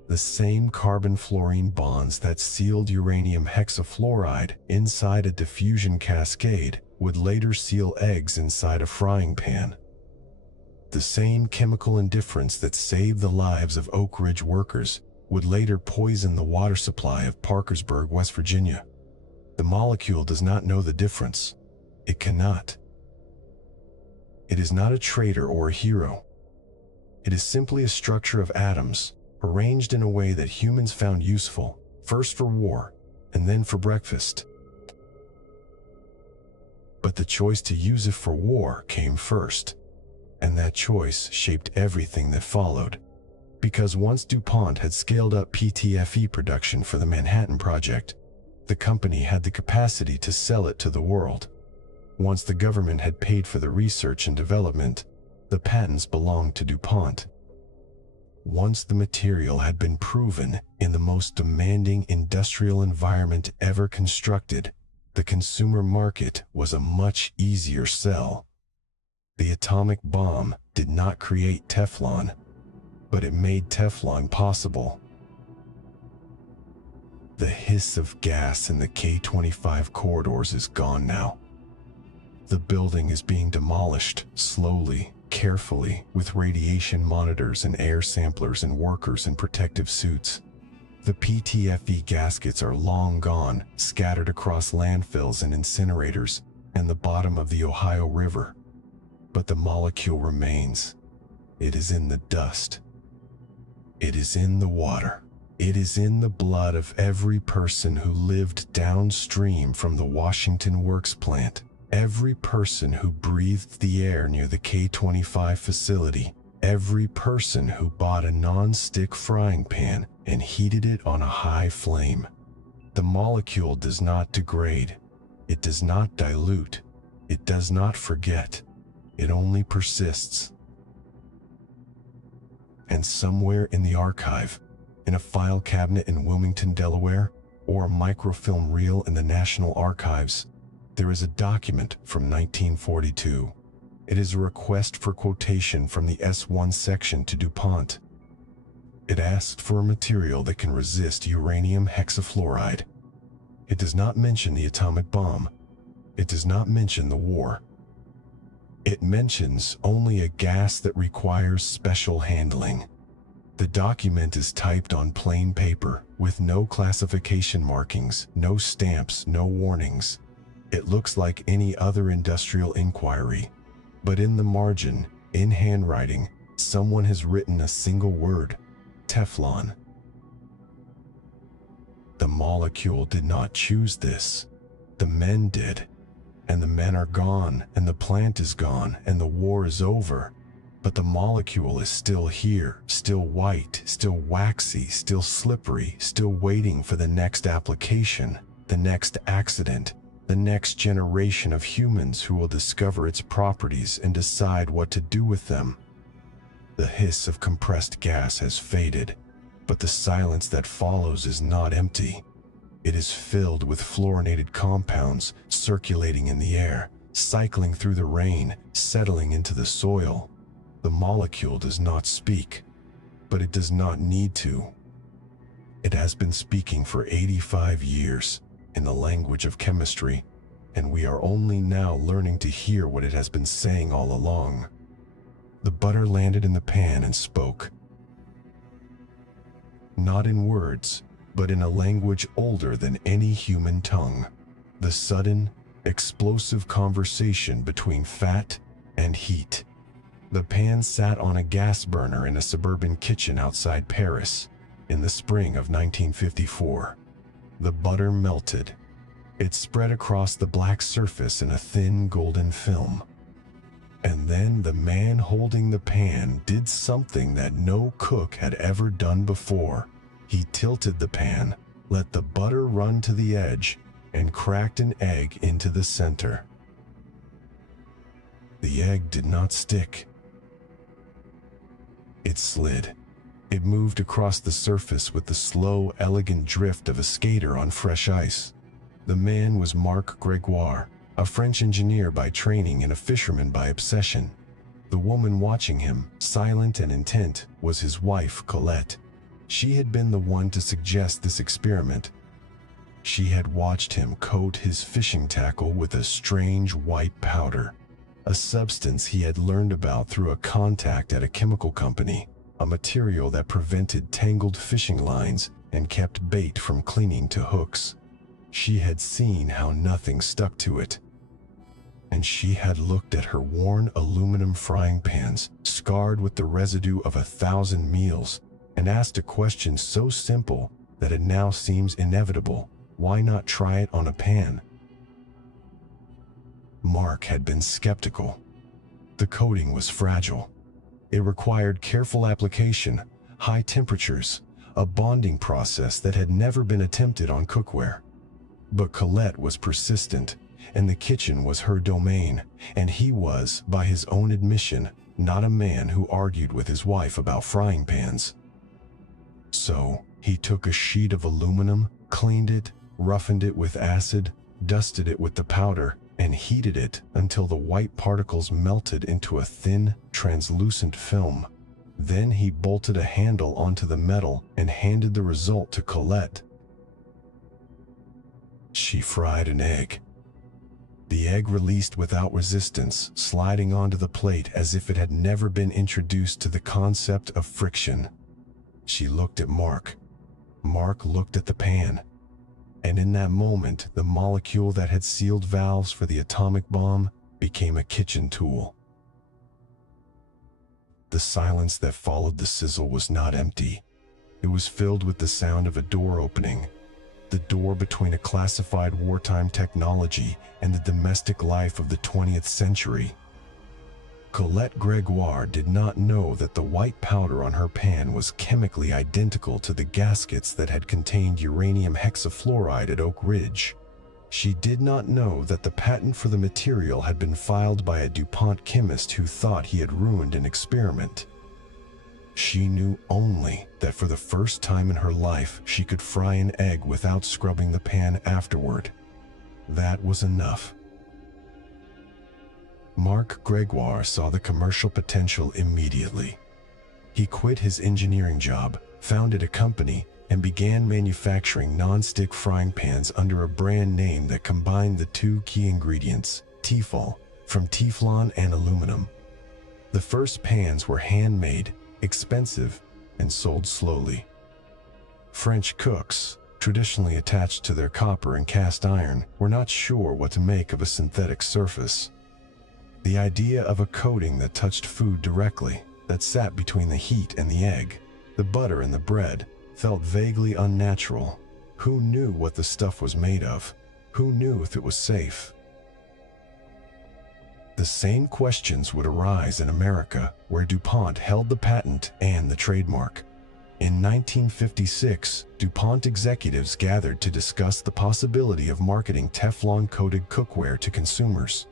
The same carbon-fluorine bonds that sealed uranium hexafluoride inside a diffusion cascade would later seal eggs inside a frying pan. The same chemical indifference that saved the lives of Oak Ridge workers would later poison the water supply of Parkersburg, West Virginia. The molecule does not know the difference. It cannot. It is not a traitor or a hero. It is simply a structure of atoms, arranged in a way that humans found useful, first for war, and then for breakfast. But the choice to use it for war came first, and that choice shaped everything that followed. Because once DuPont had scaled up PTFE production for the Manhattan Project, the company had the capacity to sell it to the world. Once the government had paid for the research and development, the patents belonged to DuPont. Once the material had been proven in the most demanding industrial environment ever constructed, the consumer market was a much easier sell. The atomic bomb did not create Teflon, but it made Teflon possible. The hiss of gas in the K-25 corridors is gone now. The building is being demolished slowly, carefully, with radiation monitors and air samplers and workers in protective suits. The PTFE gaskets are long gone, scattered across landfills and incinerators and the bottom of the Ohio River. But the molecule remains. It is in the dust. It is in the water. It is in the blood of every person who lived downstream from the Washington Works plant, every person who breathed the air near the K-25 facility, every person who bought a non-stick frying pan and heated it on a high flame. The molecule does not degrade. It does not dilute. It does not forget. It only persists. And somewhere in the archive, in a file cabinet in Wilmington, Delaware, or a microfilm reel in the National Archives, there is a document from 1942. It is a request for quotation from the S1 section to DuPont. It asked for a material that can resist uranium hexafluoride. It does not mention the atomic bomb. It does not mention the war. It mentions only a gas that requires special handling. The document is typed on plain paper, with no classification markings, no stamps, no warnings. It looks like any other industrial inquiry. But in the margin, in handwriting, someone has written a single word: Teflon. The molecule did not choose this. The men did. And the men are gone, and the plant is gone, and the war is over. But the molecule is still here, still white, still waxy, still slippery, still waiting for the next application, the next accident, the next generation of humans who will discover its properties and decide what to do with them. The hiss of compressed gas has faded, but the silence that follows is not empty. It is filled with fluorinated compounds circulating in the air, cycling through the rain, settling into the soil. The molecule does not speak, but it does not need to. It has been speaking for 85 years, in the language of chemistry, and we are only now learning to hear what it has been saying all along. The butter landed in the pan and spoke. Not in words, but in a language older than any human tongue. The sudden, explosive conversation between fat and heat. The pan sat on a gas burner in a suburban kitchen outside Paris in the spring of 1954. The butter melted. It spread across the black surface in a thin golden film. And then the man holding the pan did something that no cook had ever done before. He tilted the pan, let the butter run to the edge, and cracked an egg into the center. The egg did not stick. It slid. It moved across the surface with the slow, elegant drift of a skater on fresh ice. The man was Marc Gregoire, a French engineer by training and a fisherman by obsession. The woman watching him, silent and intent, was his wife, Colette. She had been the one to suggest this experiment. She had watched him coat his fishing tackle with a strange white powder, a substance he had learned about through a contact at a chemical company, a material that prevented tangled fishing lines and kept bait from clinging to hooks. She had seen how nothing stuck to it. And she had looked at her worn aluminum frying pans, scarred with the residue of 1,000 meals, and asked a question so simple that it now seems inevitable. Why not try it on a pan? Mark had been skeptical. The coating was fragile. It required careful application, high temperatures, a bonding process that had never been attempted on cookware. But Colette was persistent, and the kitchen was her domain, and he was, by his own admission, not a man who argued with his wife about frying pans. So, he took a sheet of aluminum, cleaned it, roughened it with acid, dusted it with the powder, and heated it until the white particles melted into a thin, translucent film. Then he bolted a handle onto the metal and handed the result to Colette. She fried an egg. The egg released without resistance, sliding onto the plate as if it had never been introduced to the concept of friction. She looked at Mark. Mark looked at the pan. And in that moment, the molecule that had sealed valves for the atomic bomb became a kitchen tool. The silence that followed the sizzle was not empty. It was filled with the sound of a door opening. The door between a classified wartime technology and the domestic life of the 20th century. Colette Gregoire did not know that the white powder on her pan was chemically identical to the gaskets that had contained uranium hexafluoride at Oak Ridge. She did not know that the patent for the material had been filed by a DuPont chemist who thought he had ruined an experiment. She knew only that for the first time in her life she could fry an egg without scrubbing the pan afterward. That was enough. Marc Gregoire saw the commercial potential immediately. He quit his engineering job, founded a company, and began manufacturing non-stick frying pans under a brand name that combined the two key ingredients, Tefal, from Teflon and aluminum. The first pans were handmade, expensive, and sold slowly. French cooks, traditionally attached to their copper and cast iron, were not sure what to make of a synthetic surface. The idea of a coating that touched food directly, that sat between the heat and the egg, the butter and the bread, felt vaguely unnatural. Who knew what the stuff was made of? Who knew if it was safe? The same questions would arise in America, where DuPont held the patent and the trademark. In 1956, DuPont executives gathered to discuss the possibility of marketing Teflon-coated cookware to consumers.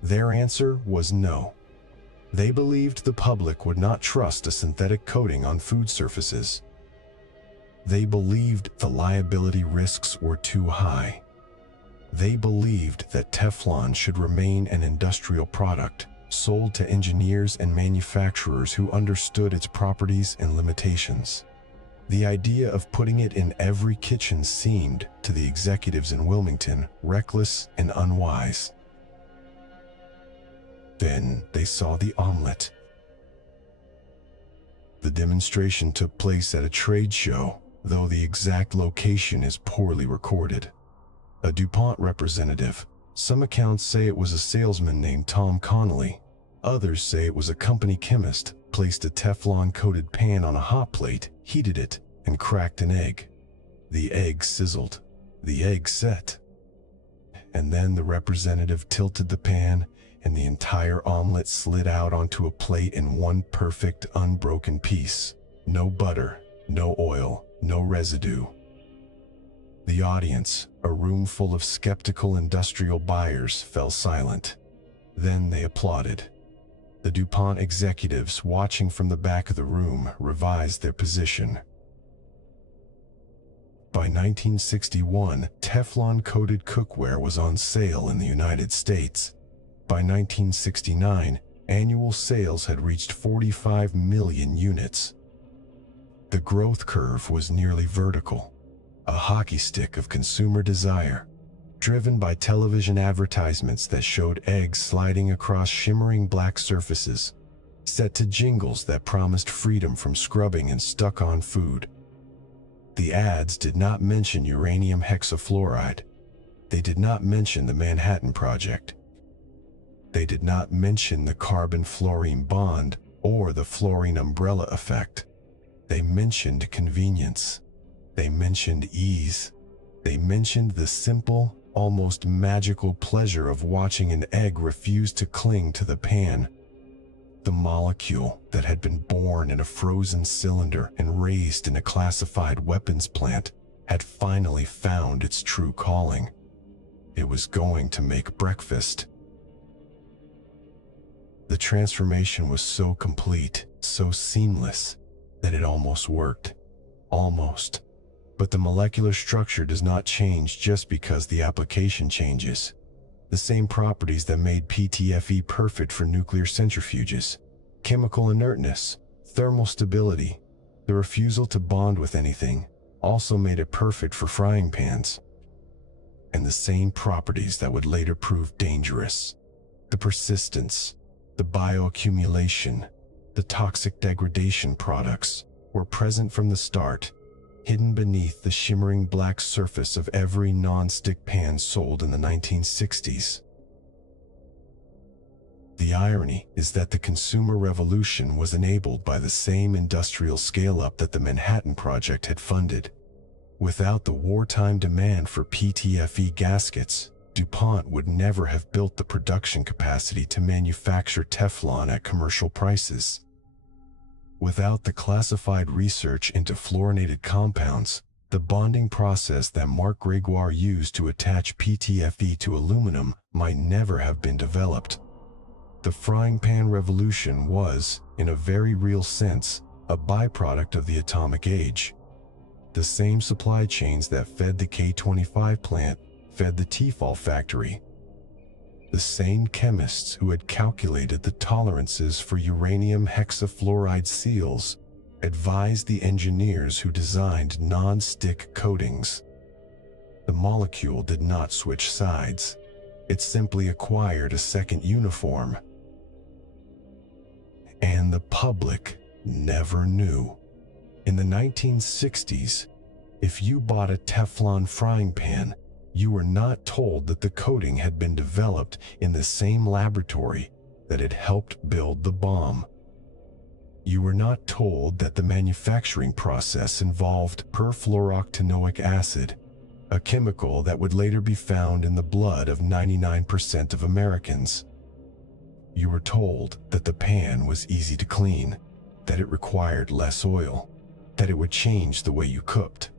Their answer was no. They believed the public would not trust a synthetic coating on food surfaces. They believed the liability risks were too high. They believed that Teflon should remain an industrial product, sold to engineers and manufacturers who understood its properties and limitations. The idea of putting it in every kitchen seemed, to the executives in Wilmington, reckless and unwise. Then they saw the omelet. The demonstration took place at a trade show, though the exact location is poorly recorded. A DuPont representative, some accounts say it was a salesman named Tom Connolly, others say it was a company chemist, placed a Teflon-coated pan on a hot plate, heated it, and cracked an egg. The egg sizzled. The egg set. And then the representative tilted the pan, and the entire omelet slid out onto a plate in one perfect, unbroken piece. No butter, no oil, no residue. The audience, a room full of skeptical industrial buyers, fell silent. Then they applauded. The DuPont executives, watching from the back of the room, revised their position. By 1961, Teflon-coated cookware was on sale in the United States. By 1969, annual sales had reached 45 million units. The growth curve was nearly vertical, a hockey stick of consumer desire, driven by television advertisements that showed eggs sliding across shimmering black surfaces, set to jingles that promised freedom from scrubbing and stuck-on food. The ads did not mention uranium hexafluoride. They did not mention the Manhattan Project. They did not mention the carbon-fluorine bond or the fluorine umbrella effect. They mentioned convenience. They mentioned ease. They mentioned the simple, almost magical pleasure of watching an egg refuse to cling to the pan. The molecule that had been born in a frozen cylinder and raised in a classified weapons plant had finally found its true calling. It was going to make breakfast. The transformation was so complete, so seamless, that it almost worked. Almost. But the molecular structure does not change just because the application changes. The same properties that made PTFE perfect for nuclear centrifuges, chemical inertness, thermal stability, the refusal to bond with anything, also made it perfect for frying pans. And the same properties that would later prove dangerous, the persistence, the bioaccumulation, the toxic degradation products, were present from the start, hidden beneath the shimmering black surface of every non-stick pan sold in the 1960s. The irony is that the consumer revolution was enabled by the same industrial scale-up that the Manhattan Project had funded. Without the wartime demand for PTFE gaskets, DuPont would never have built the production capacity to manufacture Teflon at commercial prices. Without the classified research into fluorinated compounds, the bonding process that Marc Gregoire used to attach PTFE to aluminum might never have been developed. The frying pan revolution was, in a very real sense, a byproduct of the atomic age. The same supply chains that fed the K-25 plant fed the Tefal factory. The same chemists who had calculated the tolerances for uranium hexafluoride seals advised the engineers who designed non-stick coatings. The molecule did not switch sides. It simply acquired a second uniform. And the public never knew. In the 1960s, if you bought a Teflon frying pan, you were not told that the coating had been developed in the same laboratory that had helped build the bomb. You were not told that the manufacturing process involved perfluorooctanoic acid, a chemical that would later be found in the blood of 99% of Americans. You were told that the pan was easy to clean, that it required less oil, that it would change the way you cooked.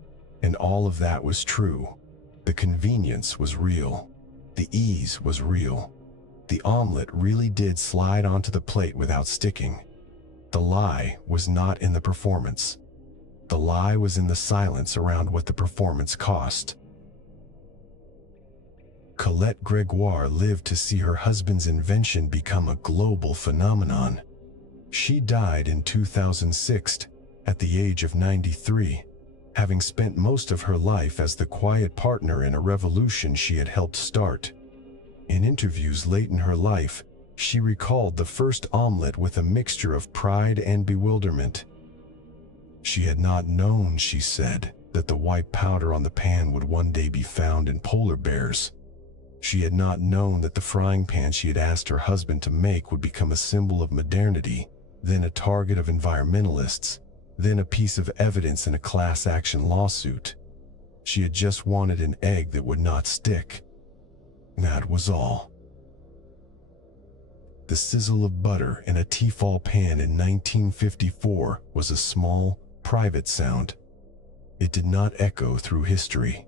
And all of that was true. The convenience was real. The ease was real. The omelet really did slide onto the plate without sticking. The lie was not in the performance. The lie was in the silence around what the performance cost. Colette Gregoire lived to see her husband's invention become a global phenomenon. She died in 2006 at the age of 93, having spent most of her life as the quiet partner in a revolution she had helped start. In interviews late in her life, she recalled the first omelet with a mixture of pride and bewilderment. She had not known, she said, that the white powder on the pan would one day be found in polar bears. She had not known that the frying pan she had asked her husband to make would become a symbol of modernity, then a target of environmentalists, then a piece of evidence in a class action lawsuit. She had just wanted an egg that would not stick. That was all. The sizzle of butter in a Teflon pan in 1954 was a small, private sound. It did not echo through history.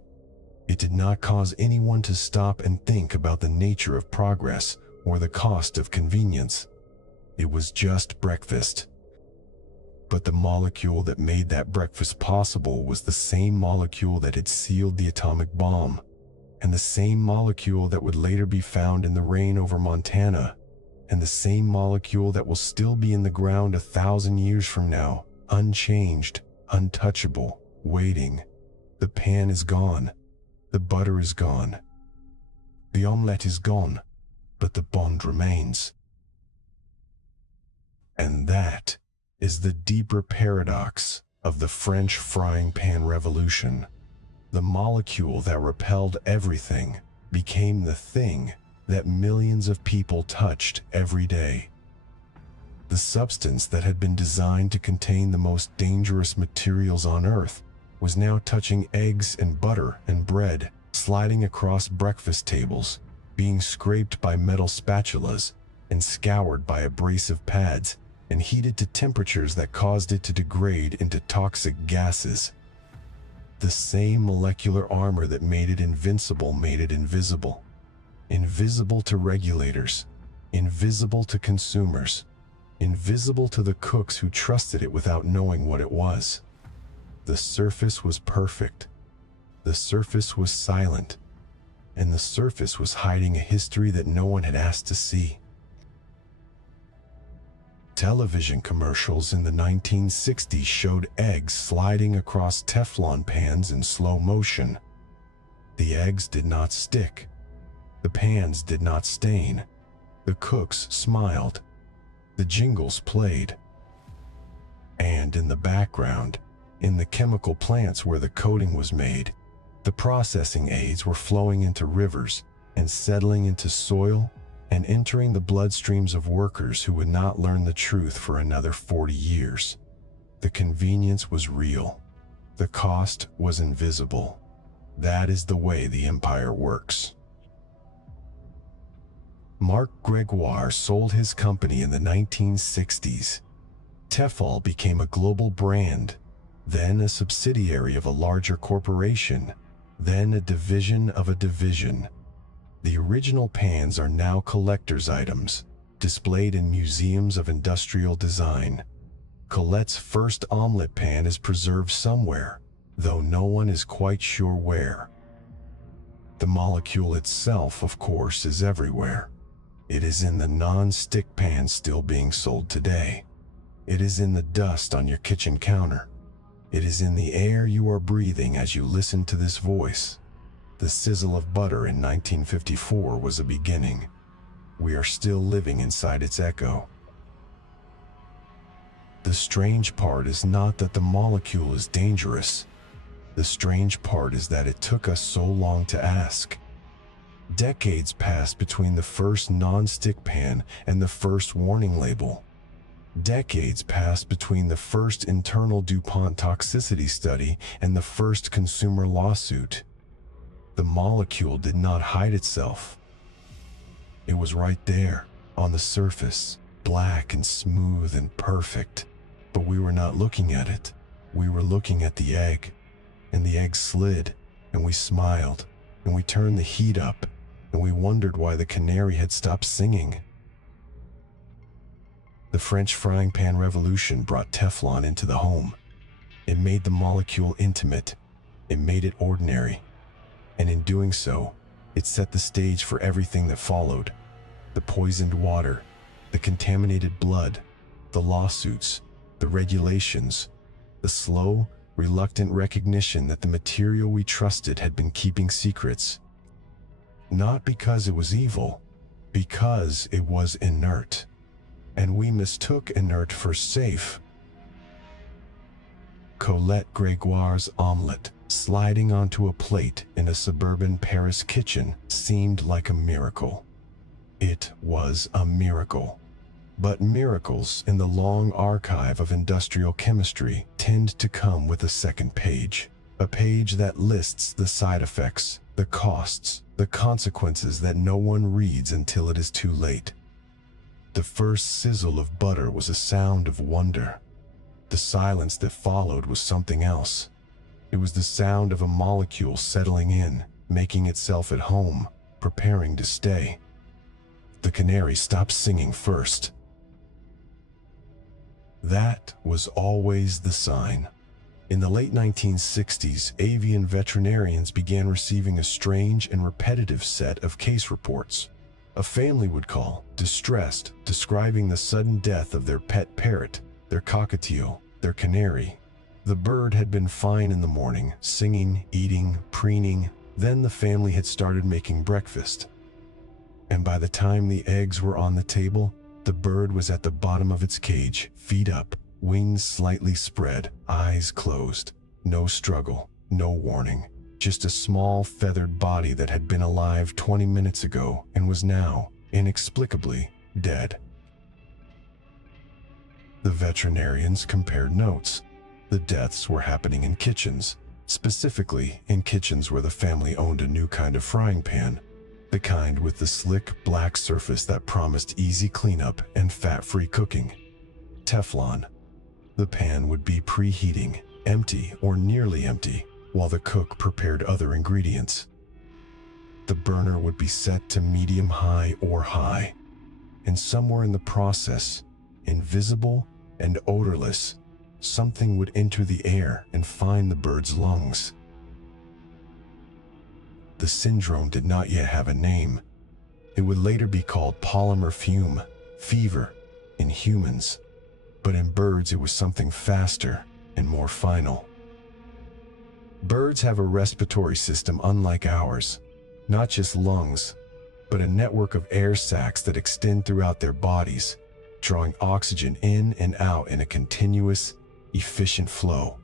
It did not cause anyone to stop and think about the nature of progress or the cost of convenience. It was just breakfast. But the molecule that made that breakfast possible was the same molecule that had sealed the atomic bomb, and the same molecule that would later be found in the rain over Montana, and the same molecule that will still be in the ground 1,000 years from now, unchanged, untouchable, waiting. The pan is gone. The butter is gone. The omelette is gone, but the bond remains. And that is the deeper paradox of the French frying pan revolution. The molecule that repelled everything became the thing that millions of people touched every day. The substance that had been designed to contain the most dangerous materials on Earth was now touching eggs and butter and bread, sliding across breakfast tables, being scraped by metal spatulas, and scoured by abrasive pads, and heated to temperatures that caused it to degrade into toxic gases. The same molecular armor that made it invincible made it invisible. Invisible to regulators, invisible to consumers, invisible to the cooks who trusted it without knowing what it was. The surface was perfect. The surface was silent. And the surface was hiding a history that no one had asked to see. Television commercials in the 1960s showed eggs sliding across Teflon pans in slow motion. The eggs did not stick. The pans did not stain. The cooks smiled. The jingles played. And in the background, in the chemical plants where the coating was made, the processing aids were flowing into rivers and settling into soil and entering the bloodstreams of workers who would not learn the truth for another 40 years. The convenience was real. The cost was invisible. That is the way the empire works. Marc Gregoire sold his company in the 1960s. Tefal became a global brand, then a subsidiary of a larger corporation, then a division of a division. The original pans are now collector's items, displayed in museums of industrial design. Colette's first omelet pan is preserved somewhere, though no one is quite sure where. The molecule itself, of course, is everywhere. It is in the non-stick pans still being sold today. It is in the dust on your kitchen counter. It is in the air you are breathing as you listen to this voice. The sizzle of butter in 1954 was a beginning. We are still living inside its echo. The strange part is not that the molecule is dangerous. The strange part is that it took us so long to ask. Decades passed between the first non-stick pan and the first warning label. Decades passed between the first internal DuPont toxicity study and the first consumer lawsuit. The molecule did not hide itself. It was right there, on the surface, black and smooth and perfect. But we were not looking at it. We were looking at the egg. And the egg slid, and we smiled, and we turned the heat up, and we wondered why the canary had stopped singing. The French frying pan revolution brought Teflon into the home. It made the molecule intimate. It made it ordinary. And in doing so, it set the stage for everything that followed. The poisoned water, the contaminated blood, the lawsuits, the regulations. the slow, reluctant recognition that the material we trusted had been keeping secrets. Not because it was evil, because it was inert. And we mistook inert for safe. Colette Gregoire's omelette, sliding onto a plate in a suburban Paris kitchen, seemed like a miracle. It was a miracle. But miracles in the long archive of industrial chemistry tend to come with a second page, a page that lists the side effects, the costs, the consequences that no one reads until it is too late. The first sizzle of butter was a sound of wonder. The silence that followed was something else. It was the sound of a molecule settling in, making itself at home, preparing to stay. The canary stopped singing first. That was always the sign. In the late 1960s, avian veterinarians began receiving a strange and repetitive set of case reports. A family would call, distressed, describing the sudden death of their pet parrot, their cockatiel, their canary. The bird had been fine in the morning, singing, eating, preening. Then the family had started making breakfast. And by the time the eggs were on the table, the bird was at the bottom of its cage, feet up, wings slightly spread, eyes closed. No struggle, no warning. Just a small feathered body that had been alive 20 minutes ago and was now, inexplicably, dead. The veterinarians compared notes. The deaths were happening in kitchens, specifically in kitchens where the family owned a new kind of frying pan, the kind with the slick black surface that promised easy cleanup and fat-free cooking. Teflon. The pan would be preheating, empty or nearly empty, while the cook prepared other ingredients. The burner would be set to medium-high or high, and somewhere in the process, invisible and odorless, something would enter the air and find the bird's lungs. The syndrome did not yet have a name. It would later be called polymer fume, fever, in humans. But in birds it was something faster and more final. Birds have a respiratory system unlike ours, not just lungs, but a network of air sacs that extend throughout their bodies, drawing oxygen in and out in a continuous, efficient flow.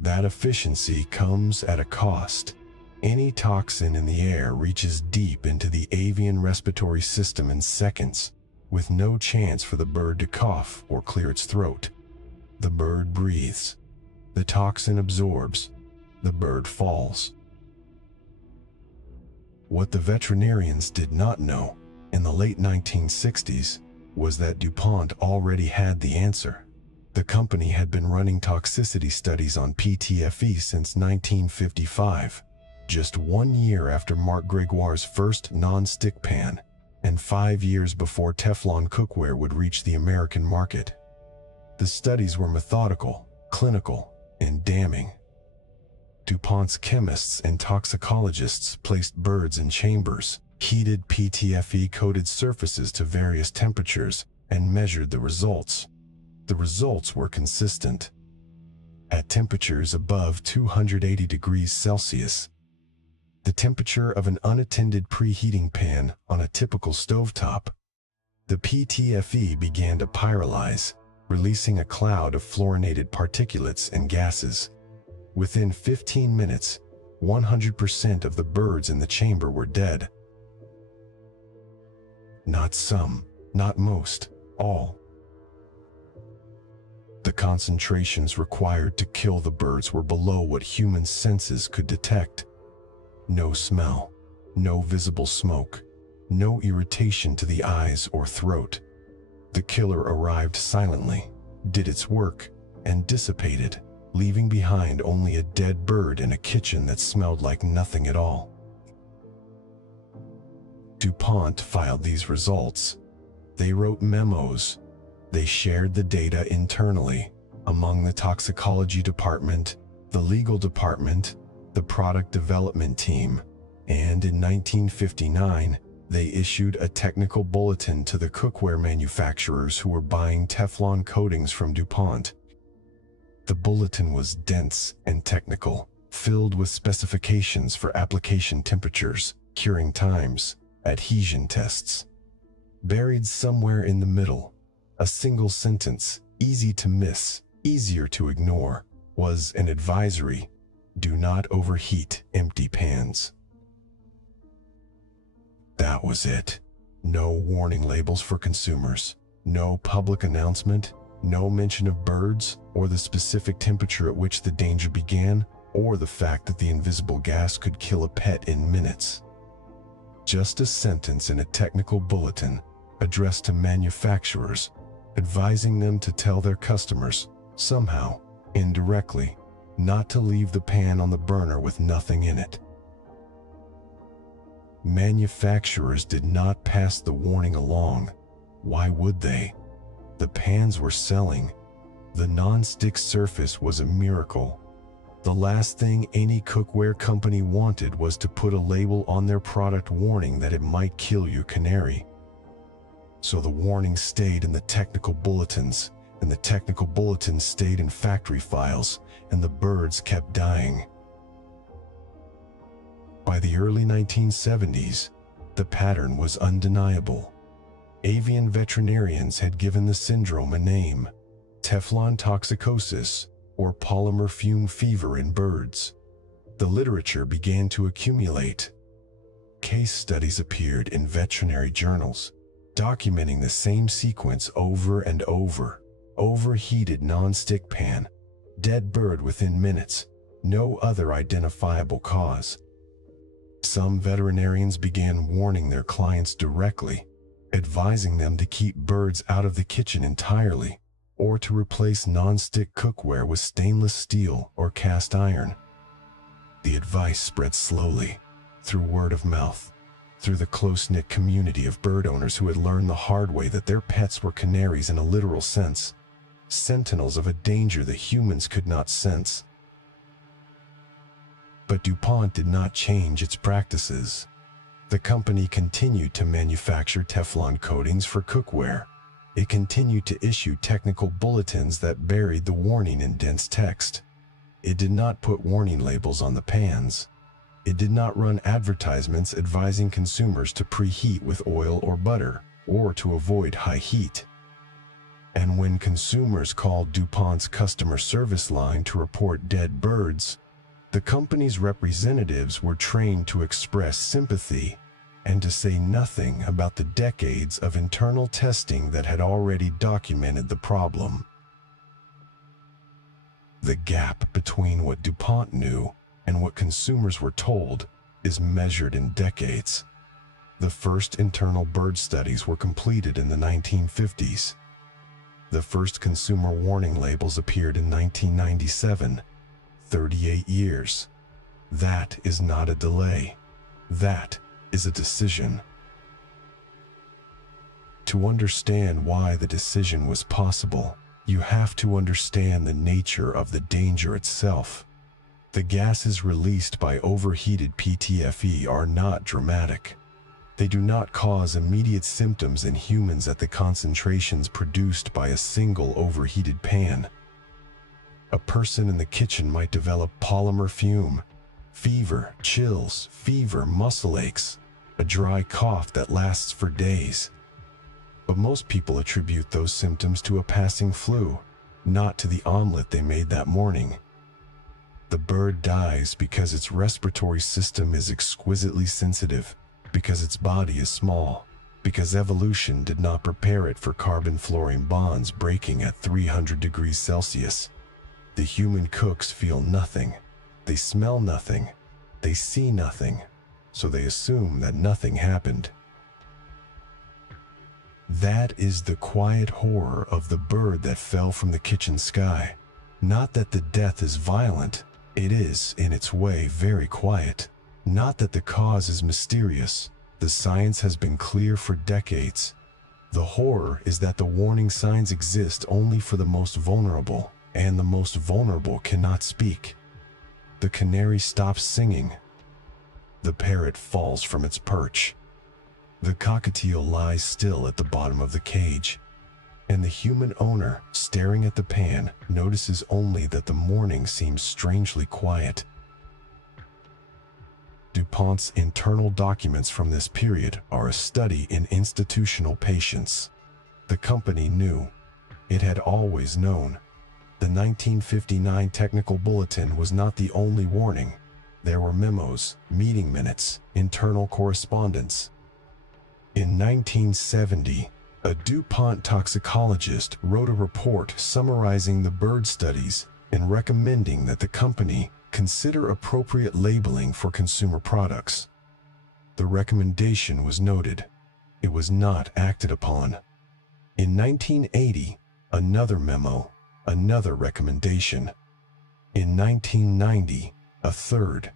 That efficiency comes at a cost. Any toxin in the air reaches deep into the avian respiratory system in seconds, with no chance for the bird to cough or clear its throat. The bird breathes. The toxin absorbs. The bird falls. What the veterinarians did not know in the late 1960s was that DuPont already had the answer. The company had been running toxicity studies on PTFE since 1955, just 1 year after Marc Gregoire's first non-stick pan, and 5 years before Teflon cookware would reach the American market. The studies were methodical, clinical, and damning. DuPont's chemists and toxicologists placed birds in chambers, heated PTFE-coated surfaces to various temperatures, and measured the results. The results were consistent. At temperatures above 280 degrees Celsius, the temperature of an unattended preheating pan on a typical stovetop, the PTFE began to pyrolyze, releasing a cloud of fluorinated particulates and gases. Within 15 minutes, 100% of the birds in the chamber were dead. Not some, not most, all. The concentrations required to kill the birds were below what human senses could detect. No smell, no visible smoke, no irritation to the eyes or throat. The killer arrived silently, did its work, and dissipated, leaving behind only a dead bird in a kitchen that smelled like nothing at all. DuPont filed these results. They wrote memos. They shared the data internally among the toxicology department, the legal department, the product development team, and in 1959, they issued a technical bulletin to the cookware manufacturers who were buying Teflon coatings from DuPont. The bulletin was dense and technical, filled with specifications for application temperatures, curing times, adhesion tests. Buried somewhere in the middle, a single sentence, easy to miss, easier to ignore, was an advisory: do not overheat empty pans. That was it. No warning labels for consumers, no public announcement, no mention of birds or the specific temperature at which the danger began, or the fact that the invisible gas could kill a pet in minutes. Just a sentence in a technical bulletin addressed to manufacturers, advising them to tell their customers, somehow, indirectly, not to leave the pan on the burner with nothing in it. Manufacturers did not pass the warning along. Why would they? The pans were selling. The non-stick surface was a miracle. The last thing any cookware company wanted was to put a label on their product warning that it might kill your canary. So the warning stayed in the technical bulletins, and the technical bulletins stayed in factory files, and the birds kept dying. By the early 1970s, the pattern was undeniable. Avian veterinarians had given the syndrome a name: Teflon toxicosis, or polymer fume fever in birds. The literature began to accumulate. Case studies appeared in veterinary journals, documenting the same sequence over and over: overheated non-stick pan, dead bird within minutes, no other identifiable cause. Some veterinarians began warning their clients directly, advising them to keep birds out of the kitchen entirely, or to replace non-stick cookware with stainless steel or cast iron. The advice spread slowly, through word of mouth, through the close-knit community of bird owners who had learned the hard way that their pets were canaries in a literal sense, sentinels of a danger that humans could not sense. But DuPont did not change its practices. The company continued to manufacture Teflon coatings for cookware. It continued to issue technical bulletins that buried the warning in dense text. It did not put warning labels on the pans. It did not run advertisements advising consumers to preheat with oil or butter, or to avoid high heat. And when consumers called DuPont's customer service line to report dead birds, the company's representatives were trained to express sympathy and to say nothing about the decades of internal testing that had already documented the problem. The gap between what DuPont knew and what consumers were told is measured in decades. The first internal bird studies were completed in the 1950s. The first consumer warning labels appeared in 1997. 38 years. That is not a delay. That is a decision. To understand why the decision was possible, you have to understand the nature of the danger itself. The gases released by overheated PTFE are not dramatic. They do not cause immediate symptoms in humans at the concentrations produced by a single overheated pan. A person in the kitchen might develop polymer fume, fever, chills, muscle aches, a dry cough that lasts for days. But most people attribute those symptoms to a passing flu, not to the omelet they made that morning. The bird dies because its respiratory system is exquisitely sensitive, because its body is small, because evolution did not prepare it for carbon-fluorine bonds breaking at 300 degrees Celsius. The human cooks feel nothing, they smell nothing, they see nothing, so they assume that nothing happened. That is the quiet horror of the bird that fell from the kitchen sky. Not that the death is violent, it is, in its way, very quiet. Not that the cause is mysterious, the science has been clear for decades. The horror is that the warning signs exist only for the most vulnerable, and the most vulnerable cannot speak. The canary stops singing. The parrot falls from its perch. The cockatiel lies still at the bottom of the cage. and the human owner, staring at the pan, notices only that the morning seems strangely quiet. DuPont's internal documents from this period are a study in institutional patience. The company knew. It had always known. The 1959 Technical Bulletin was not the only warning. There were memos, meeting minutes, internal correspondence. In 1970, a DuPont toxicologist wrote a report summarizing the bird studies and recommending that the company consider appropriate labeling for consumer products. The recommendation was noted. It was not acted upon. In 1980, another memo, another recommendation. In 1990, a third.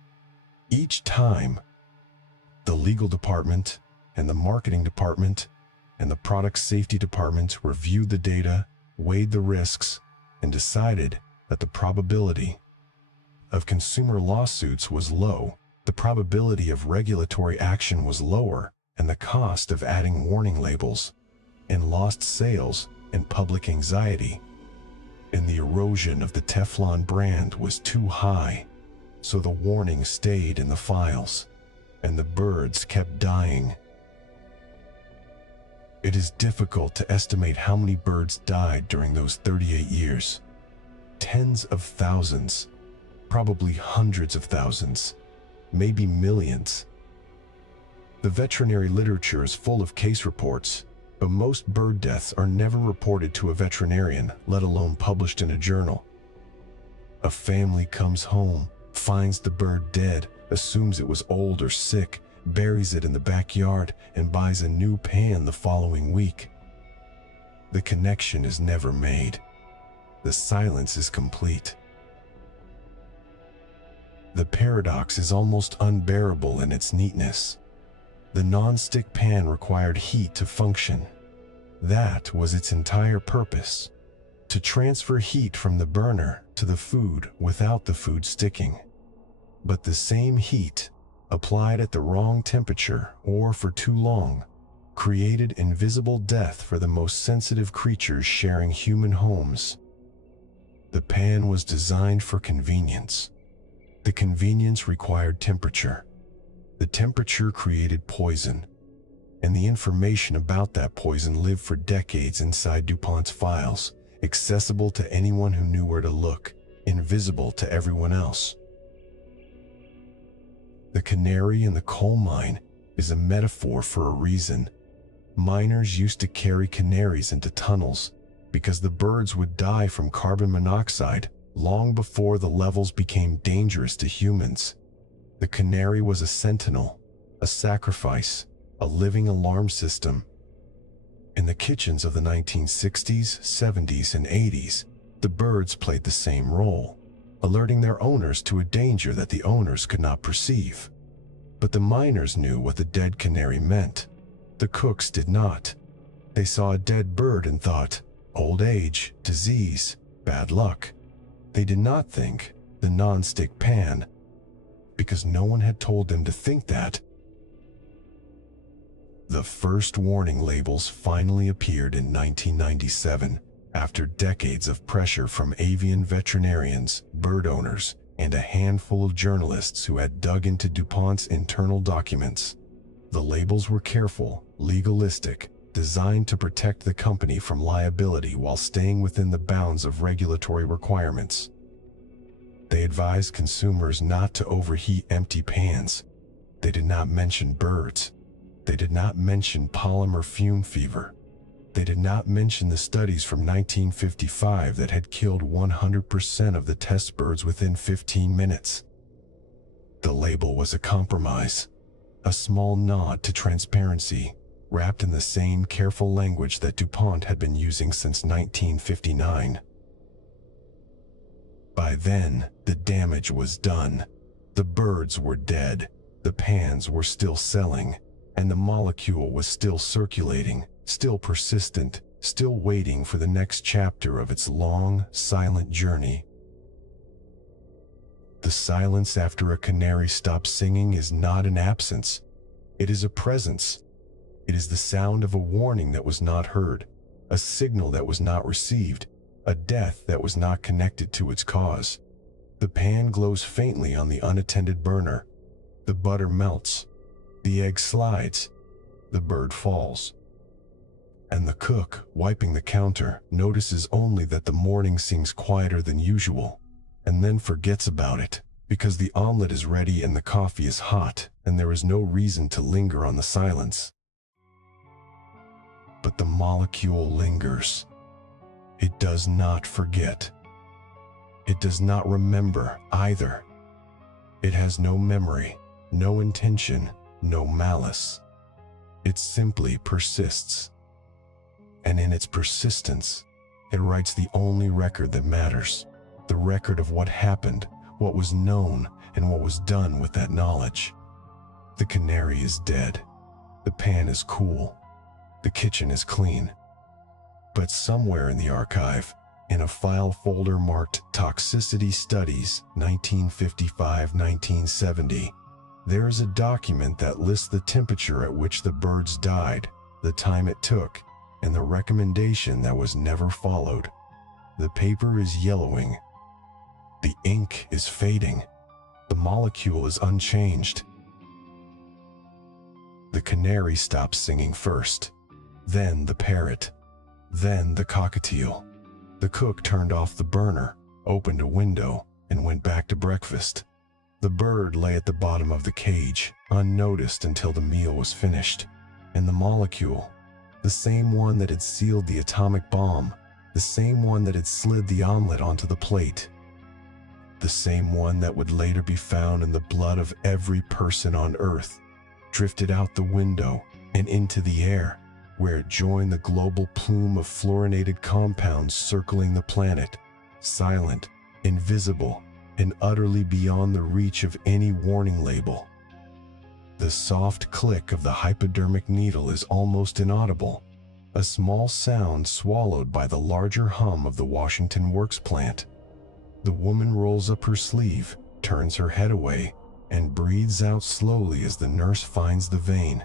Each time, the legal department and the marketing department and the product safety department reviewed the data, weighed the risks, and decided that the probability of consumer lawsuits was low, the probability of regulatory action was lower, and the cost of adding warning labels and lost sales and public anxiety and the erosion of the Teflon brand was too high, so the warning stayed in the files, and the birds kept dying. It is difficult to estimate how many birds died during those 38 years. Tens of thousands, probably hundreds of thousands, maybe millions. The veterinary literature is full of case reports, but most bird deaths are never reported to a veterinarian, let alone published in a journal. A family comes home, finds the bird dead, assumes it was old or sick, buries it in the backyard, and buys a new pan the following week. The connection is never made. The silence is complete. The paradox is almost unbearable in its neatness. The non-stick pan required heat to function. That was its entire purpose, to transfer heat from the burner to the food without the food sticking. But the same heat, applied at the wrong temperature or for too long, created invisible death for the most sensitive creatures sharing human homes. The pan was designed for convenience. The convenience required temperature. The temperature created poison, and the information about that poison lived for decades inside DuPont's files, accessible to anyone who knew where to look, invisible to everyone else. The canary in the coal mine is a metaphor for a reason. Miners used to carry canaries into tunnels because the birds would die from carbon monoxide long before the levels became dangerous to humans. The canary was a sentinel, a sacrifice, a living alarm system. In the kitchens of the 1960s, 70s, and 80s, the birds played the same role, alerting their owners to a danger that the owners could not perceive. But the miners knew what the dead canary meant. The cooks did not. They saw a dead bird and thought, old age, disease, bad luck. They did not think the non-stick pan, because no one had told them to think that. The first warning labels finally appeared in 1997, after decades of pressure from avian veterinarians, bird owners, and a handful of journalists who had dug into DuPont's internal documents. The labels were careful, legalistic, designed to protect the company from liability while staying within the bounds of regulatory requirements. They advised consumers not to overheat empty pans. They did not mention birds. They did not mention polymer fume fever. They did not mention the studies from 1955 that had killed 100% of the test birds within 15 minutes. The label was a compromise, a small nod to transparency, wrapped in the same careful language that DuPont had been using since 1959. By then, the damage was done. The birds were dead, the pans were still selling, and the molecule was still circulating, still persistent, still waiting for the next chapter of its long, silent journey. The silence after a canary stops singing is not an absence. It is a presence. It is the sound of a warning that was not heard, a signal that was not received, a death that was not connected to its cause. The pan glows faintly on the unattended burner. The butter melts. The egg slides. The bird falls. And the cook, wiping the counter, notices only that the morning seems quieter than usual, and then forgets about it, because the omelet is ready and the coffee is hot, and there is no reason to linger on the silence. But the molecule lingers. It does not forget. It does not remember either. It has no memory, no intention, no malice. It simply persists. And in its persistence, it writes the only record that matters, the record of what happened, what was known, and what was done with that knowledge. The canary is dead. The pan is cool. The kitchen is clean. But somewhere in the archive, in a file folder marked Toxicity Studies 1955-1970, there is a document that lists the temperature at which the birds died, the time it took, and the recommendation that was never followed. The paper is yellowing. The ink is fading. The molecule is unchanged. The canary stops singing first, then the parrot, then the cockatiel. The cook turned off the burner, opened a window, and went back to breakfast. The bird lay at the bottom of the cage, unnoticed until the meal was finished. And the molecule, the same one that had sealed the atomic bomb, the same one that had slid the omelet onto the plate, the same one that would later be found in the blood of every person on Earth, drifted out the window and into the air, where it joined the global plume of fluorinated compounds circling the planet, silent, invisible, and utterly beyond the reach of any warning label. The soft click of the hypodermic needle is almost inaudible, a small sound swallowed by the larger hum of the Washington Works plant. The woman rolls up her sleeve, turns her head away, and breathes out slowly as the nurse finds the vein.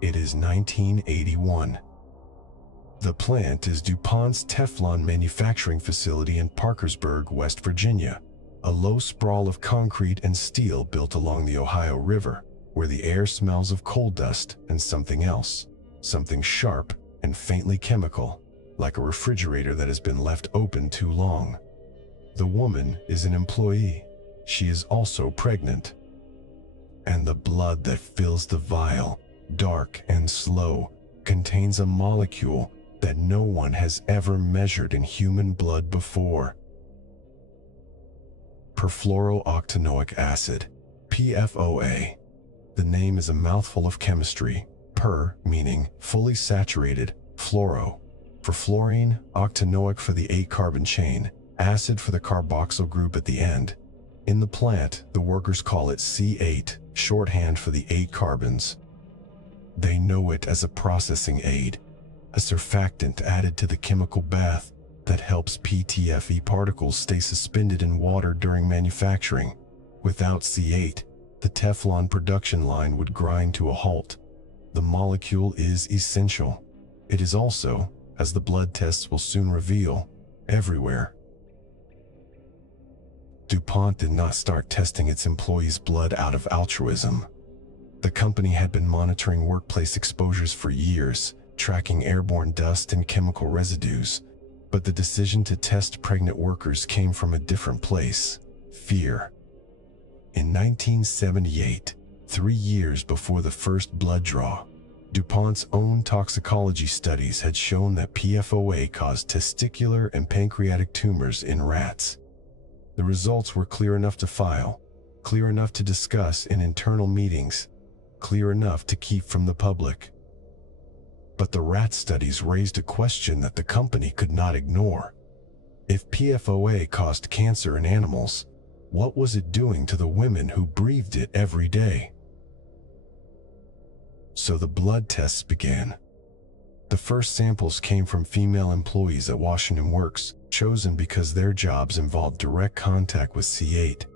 It is 1981. The plant is DuPont's Teflon manufacturing facility in Parkersburg, West Virginia, a low sprawl of concrete and steel built along the Ohio River, where the air smells of coal dust and something else, something sharp and faintly chemical, like a refrigerator that has been left open too long. The woman is an employee. She is also pregnant. And the blood that fills the vial, dark and slow, contains a molecule that no one has ever measured in human blood before. Perfluorooctanoic acid, PFOA. The name is a mouthful of chemistry. Per meaning fully saturated, fluoro for fluorine, octanoic for the 8-carbon chain, acid for the carboxyl group at the end. In the plant, the workers call it C8, shorthand for the 8 carbons. They know it as a processing aid, a surfactant added to the chemical bath that helps PTFE particles stay suspended in water during manufacturing. Without C8, the Teflon production line would grind to a halt. The molecule is essential. It is also, as the blood tests will soon reveal, everywhere. DuPont did not start testing its employees' blood out of altruism. The company had been monitoring workplace exposures for years, tracking airborne dust and chemical residues, but the decision to test pregnant workers came from a different place: fear. In 1978, 3 years before the first blood draw, DuPont's own toxicology studies had shown that PFOA caused testicular and pancreatic tumors in rats. The results were clear enough to file, clear enough to discuss in internal meetings, clear enough to keep from the public. But the rat studies raised a question that the company could not ignore. If PFOA caused cancer in animals, what was it doing to the women who breathed it every day? So the blood tests began. The first samples came from female employees at Washington Works, chosen because their jobs involved direct contact with C8.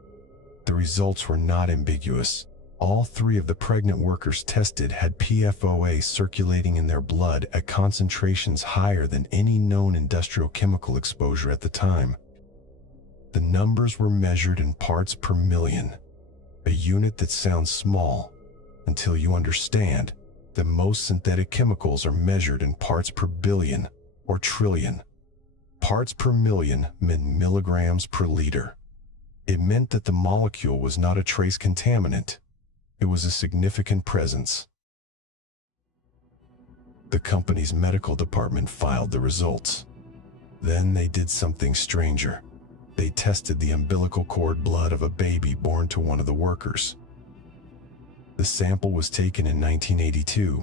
The results were not ambiguous. All 3 of the pregnant workers tested had PFOA circulating in their blood at concentrations higher than any known industrial chemical exposure at the time. The numbers were measured in parts per million, a unit that sounds small until you understand that most synthetic chemicals are measured in parts per billion or trillion. Parts per million meant milligrams per liter. It meant that the molecule was not a trace contaminant. It was a significant presence. The company's medical department filed the results. Then they did something stranger. They tested the umbilical cord blood of a baby born to one of the workers. The sample was taken in 1982,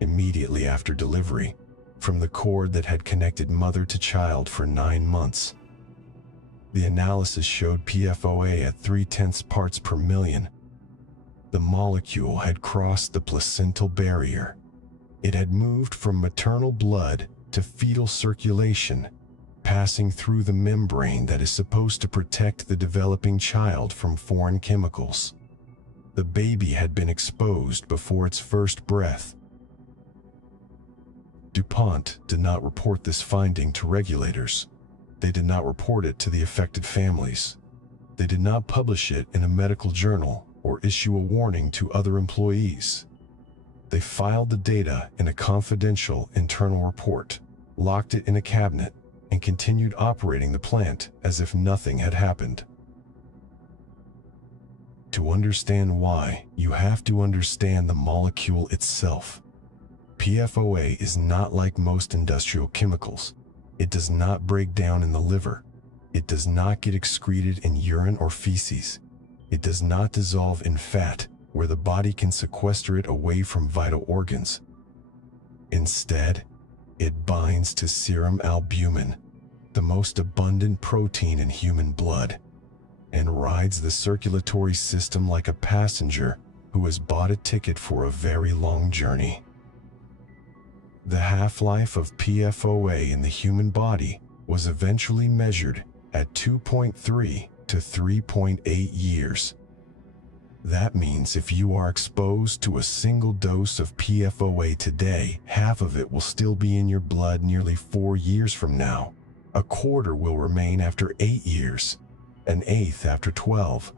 immediately after delivery, from the cord that had connected mother to child for 9 months. The analysis showed PFOA at 0.3 parts per million. The molecule had crossed the placental barrier. It had moved from maternal blood to fetal circulation, passing through the membrane that is supposed to protect the developing child from foreign chemicals. The baby had been exposed before its first breath. DuPont did not report this finding to regulators. They did not report it to the affected families. They did not publish it in a medical journal or issue a warning to other employees. They filed the data in a confidential internal report, locked it in a cabinet, and continued operating the plant as if nothing had happened. To understand why, you have to understand the molecule itself. PFOA is not like most industrial chemicals. It does not break down in the liver. It does not get excreted in urine or feces. It does not dissolve in fat, where the body can sequester it away from vital organs. Instead, it binds to serum albumin, the most abundant protein in human blood, and rides the circulatory system like a passenger who has bought a ticket for a very long journey. The half-life of PFOA in the human body was eventually measured at 2.3 to 3.8 years. That means if you are exposed to a single dose of PFOA today, half of it will still be in your blood nearly 4 years from now. A quarter will remain after 8 years, an eighth after 12.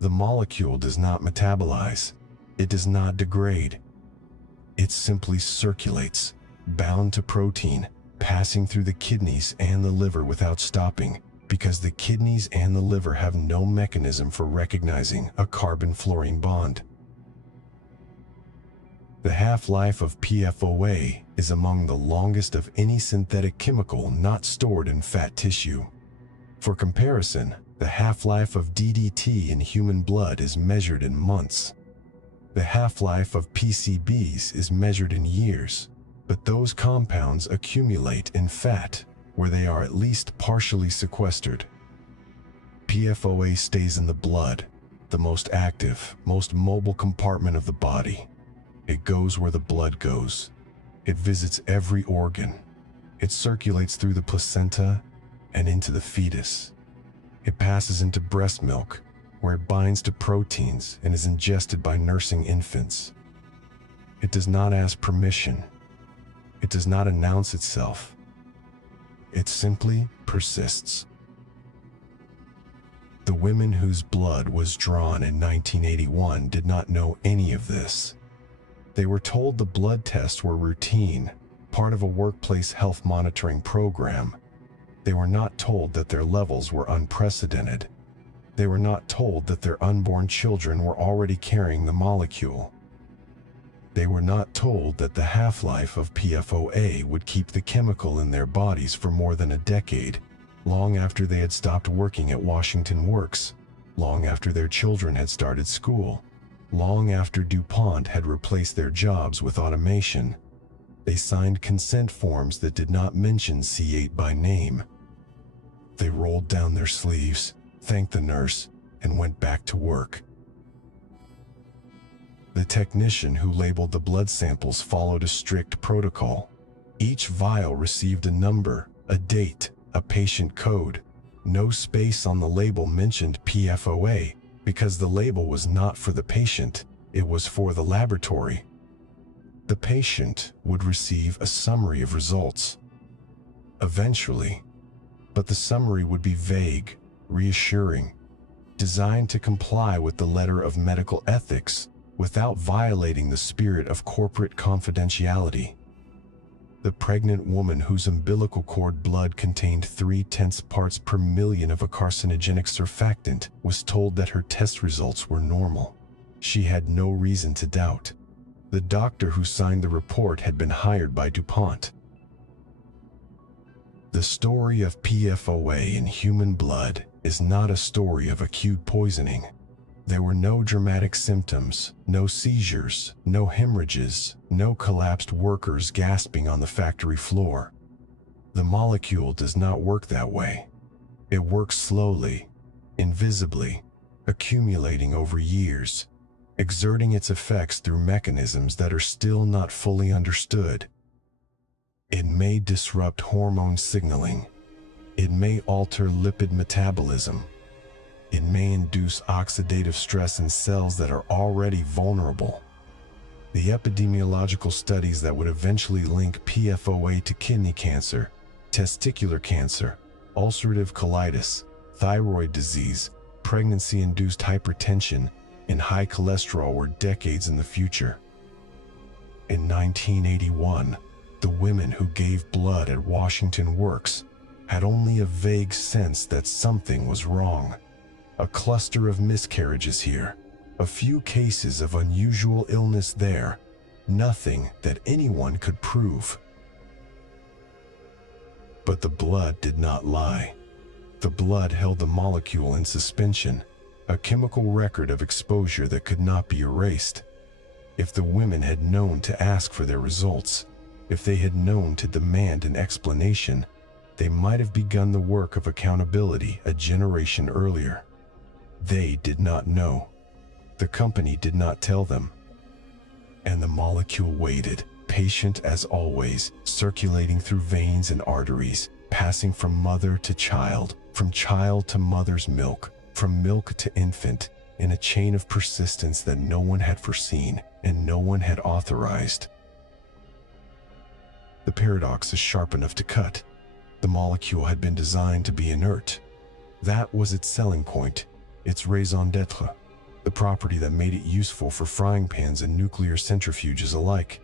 The molecule does not metabolize. It does not degrade. It simply circulates, bound to protein, passing through the kidneys and the liver without stopping, because the kidneys and the liver have no mechanism for recognizing a carbon-fluorine bond. The half-life of PFOA is among the longest of any synthetic chemical not stored in fat tissue. For comparison, the half-life of DDT in human blood is measured in months. The half-life of PCBs is measured in years, but those compounds accumulate in fat, where they are at least partially sequestered. PFOA stays in the blood, the most active, most mobile compartment of the body. It goes where the blood goes. It visits every organ. It circulates through the placenta and into the fetus. It passes into breast milk, where it binds to proteins and is ingested by nursing infants. It does not ask permission. It does not announce itself. It simply persists. The women whose blood was drawn in 1981 did not know any of this. They were told the blood tests were routine, part of a workplace health monitoring program. They were not told that their levels were unprecedented. They were not told that their unborn children were already carrying the molecule. They were not told that the half-life of PFOA would keep the chemical in their bodies for more than a decade, long after they had stopped working at Washington Works, long after their children had started school, long after DuPont had replaced their jobs with automation. They signed consent forms that did not mention C8 by name. They rolled down their sleeves, thanked the nurse, and went back to work. The technician who labeled the blood samples followed a strict protocol. Each vial received a number, a date, a patient code. No space on the label mentioned PFOA, because the label was not for the patient, It was for the laboratory. The patient would receive a summary of results. Eventually, but the summary would be vague, reassuring, designed to comply with the letter of medical ethics without violating the spirit of corporate confidentiality. The pregnant woman whose umbilical cord blood contained 0.3 parts per million of a carcinogenic surfactant was told that her test results were normal. She had no reason to doubt. The doctor who signed the report had been hired by DuPont. The story of PFOA in human blood is not a story of acute poisoning. There were no dramatic symptoms, no seizures, no hemorrhages, no collapsed workers gasping on the factory floor. The molecule does not work that way. It works slowly, invisibly, accumulating over years, exerting its effects through mechanisms that are still not fully understood. It may disrupt hormone signaling. It may alter lipid metabolism. It may induce oxidative stress in cells that are already vulnerable. The epidemiological studies that would eventually link PFOA to kidney cancer, testicular cancer, ulcerative colitis, thyroid disease, pregnancy-induced hypertension, and high cholesterol were decades in the future. In 1981, the women who gave blood at Washington Works had only a vague sense that something was wrong. A cluster of miscarriages here, a few cases of unusual illness there, nothing that anyone could prove. But the blood did not lie. The blood held the molecule in suspension, a chemical record of exposure that could not be erased. If the women had known to ask for their results, if they had known to demand an explanation, they might have begun the work of accountability a generation earlier. They did not know. The company did not tell them. And the molecule waited, patient as always, circulating through veins and arteries, passing from mother to child, from child to mother's milk, from milk to infant, in a chain of persistence that no one had foreseen and no one had authorized. The paradox is sharp enough to cut. The molecule had been designed to be inert. That was its selling point, its raison d'etre, the property that made it useful for frying pans and nuclear centrifuges alike.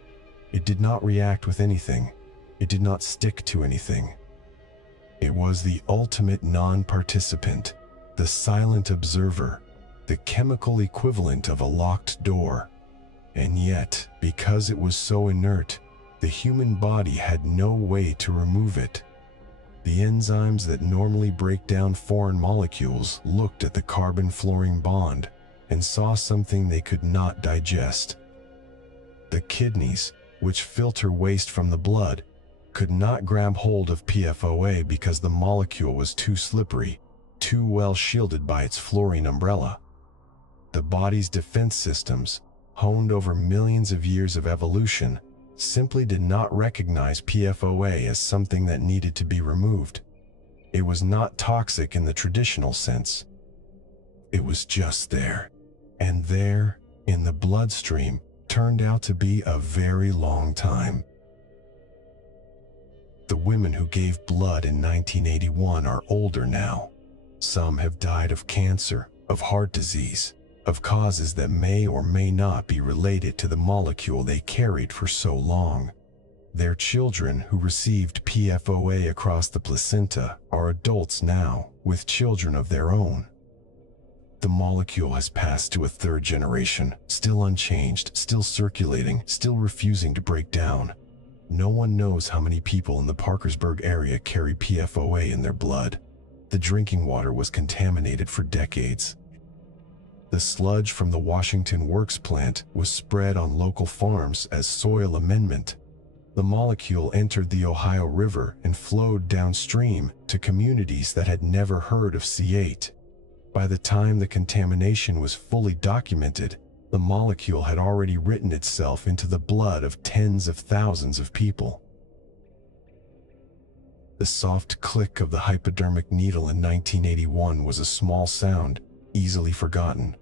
It did not react with anything. It did not stick to anything. It was the ultimate non-participant, the silent observer, the chemical equivalent of a locked door. And yet, because it was so inert, the human body had no way to remove it. The enzymes that normally break down foreign molecules looked at the carbon-fluorine bond and saw something they could not digest. The kidneys, which filter waste from the blood, could not grab hold of PFOA because the molecule was too slippery, too well shielded by its fluorine umbrella. The body's defense systems, honed over millions of years of evolution, simply did not recognize PFOA as something that needed to be removed. It was not toxic in the traditional sense. It was just there, and there, in the bloodstream, turned out to be a very long time. The women who gave blood in 1981 are older now. Some have died of cancer, of heart disease, of causes that may or may not be related to the molecule they carried for so long. Their children who received PFOA across the placenta are adults now, with children of their own. The molecule has passed to a third generation, still unchanged, still circulating, still refusing to break down. No one knows how many people in the Parkersburg area carry PFOA in their blood. The drinking water was contaminated for decades. The sludge from the Washington Works plant was spread on local farms as soil amendment. The molecule entered the Ohio River and flowed downstream to communities that had never heard of C8. By the time the contamination was fully documented, the molecule had already written itself into the blood of tens of thousands of people. The soft click of the hypodermic needle in 1981 was a small sound, easily forgotten.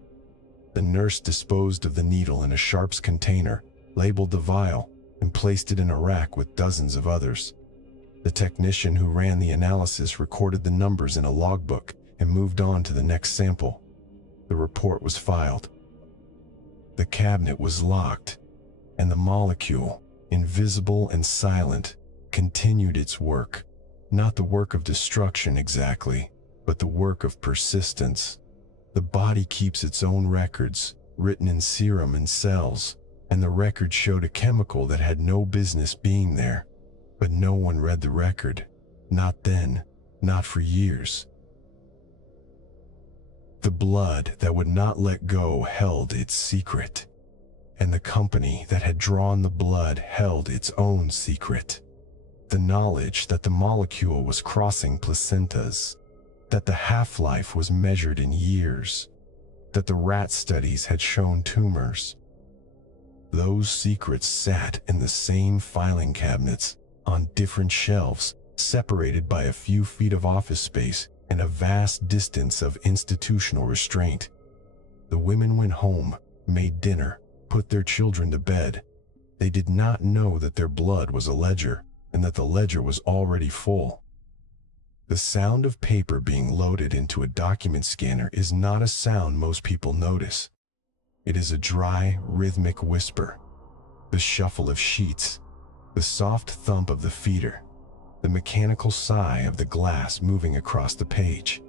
The nurse disposed of the needle in a sharps container, labeled the vial, and placed it in a rack with dozens of others. The technician who ran the analysis recorded the numbers in a logbook and moved on to the next sample. The report was filed. The cabinet was locked, and the molecule, invisible and silent, continued its work. Not the work of destruction exactly, but the work of persistence. The body keeps its own records, written in serum and cells, and the record showed a chemical that had no business being there. But no one read the record. Not then, not for years. The blood that would not let go held its secret, and the company that had drawn the blood held its own secret. The knowledge that the molecule was crossing placentas, that the half-life was measured in years, that the rat studies had shown tumors. Those secrets sat in the same filing cabinets, on different shelves, separated by a few feet of office space and a vast distance of institutional restraint. The women went home, made dinner, put their children to bed. They did not know that their blood was a ledger, and that the ledger was already full. The sound of paper being loaded into a document scanner is not a sound most people notice. It is a dry, rhythmic whisper, the shuffle of sheets, the soft thump of the feeder, the mechanical sigh of the glass moving across the page.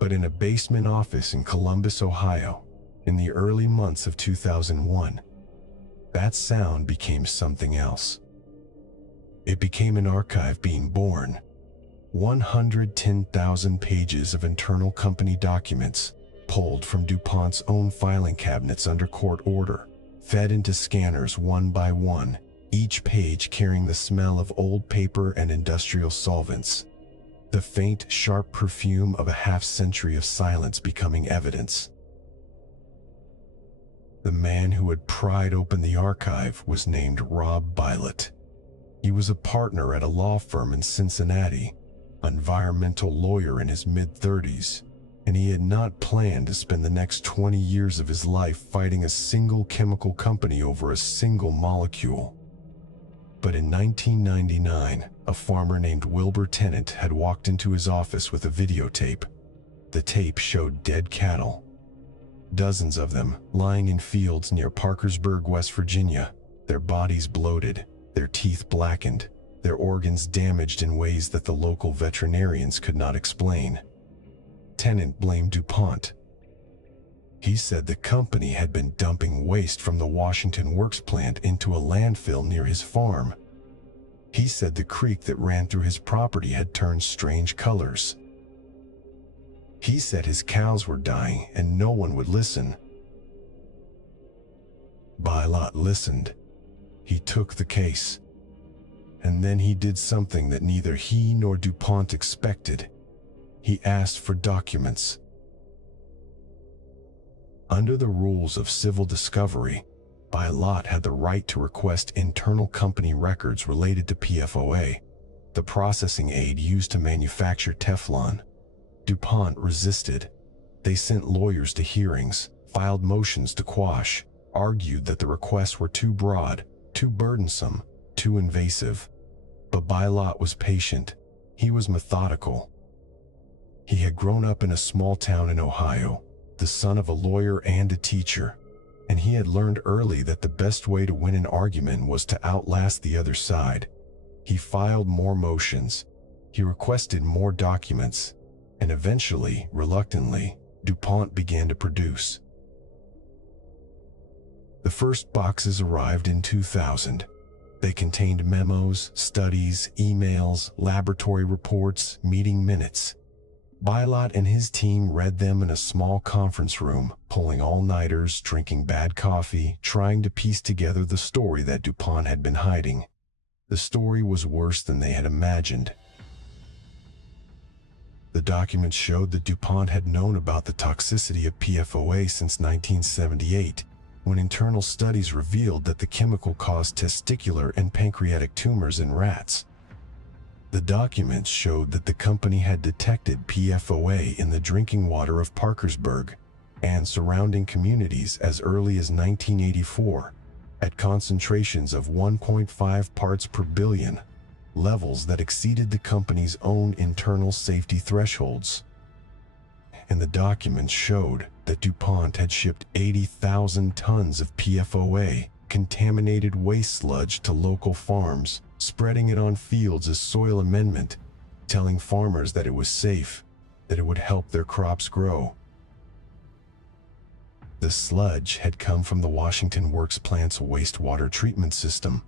But in a basement office in Columbus, Ohio, in the early months of 2001, that sound became something else. It became an archive being born. 110,000 pages of internal company documents, pulled from DuPont's own filing cabinets under court order, fed into scanners one by one, each page carrying the smell of old paper and industrial solvents. The faint, sharp perfume of a half-century of silence becoming evidence. The man who had pried open the archive was named Rob Bilott. He was a partner at a law firm in Cincinnati, environmental lawyer in his mid-30s, and he had not planned to spend the next 20 years of his life fighting a single chemical company over a single molecule. But in 1999, a farmer named Wilbur Tennant had walked into his office with a videotape. The tape showed dead cattle, dozens of them lying in fields near Parkersburg, West Virginia, their bodies bloated, their teeth blackened, their organs damaged in ways that the local veterinarians could not explain. Tennant blamed DuPont. He said the company had been dumping waste from the Washington Works plant into a landfill near his farm. He said the creek that ran through his property had turned strange colors. He said his cows were dying and no one would listen. Bilott listened. He took the case. And then he did something that neither he nor DuPont expected. He asked for documents. Under the rules of civil discovery, Bilott had the right to request internal company records related to PFOA, the processing aid used to manufacture Teflon. DuPont resisted. They sent lawyers to hearings, filed motions to quash, argued that the requests were too broad, too burdensome, too invasive. But Bilott was patient. He was methodical. He had grown up in a small town in Ohio, the son of a lawyer and a teacher, and he had learned early that the best way to win an argument was to outlast the other side. He filed more motions. He requested more documents, and eventually, reluctantly, DuPont began to produce. The first boxes arrived in 2000. They contained memos, studies, emails, laboratory reports, meeting minutes. Bilott and his team read them in a small conference room, pulling all-nighters, drinking bad coffee, trying to piece together the story that DuPont had been hiding. The story was worse than they had imagined. The documents showed that DuPont had known about the toxicity of PFOA since 1978, when internal studies revealed that the chemical caused testicular and pancreatic tumors in rats. The documents showed that the company had detected PFOA in the drinking water of Parkersburg, and surrounding communities as early as 1984, at concentrations of 1.5 parts per billion, levels that exceeded the company's own internal safety thresholds. And the documents showed that DuPont had shipped 80,000 tons of PFOA, contaminated waste sludge, to local farms, spreading it on fields as soil amendment, telling farmers that it was safe, that it would help their crops grow. The sludge had come from the Washington Works plant's wastewater treatment system.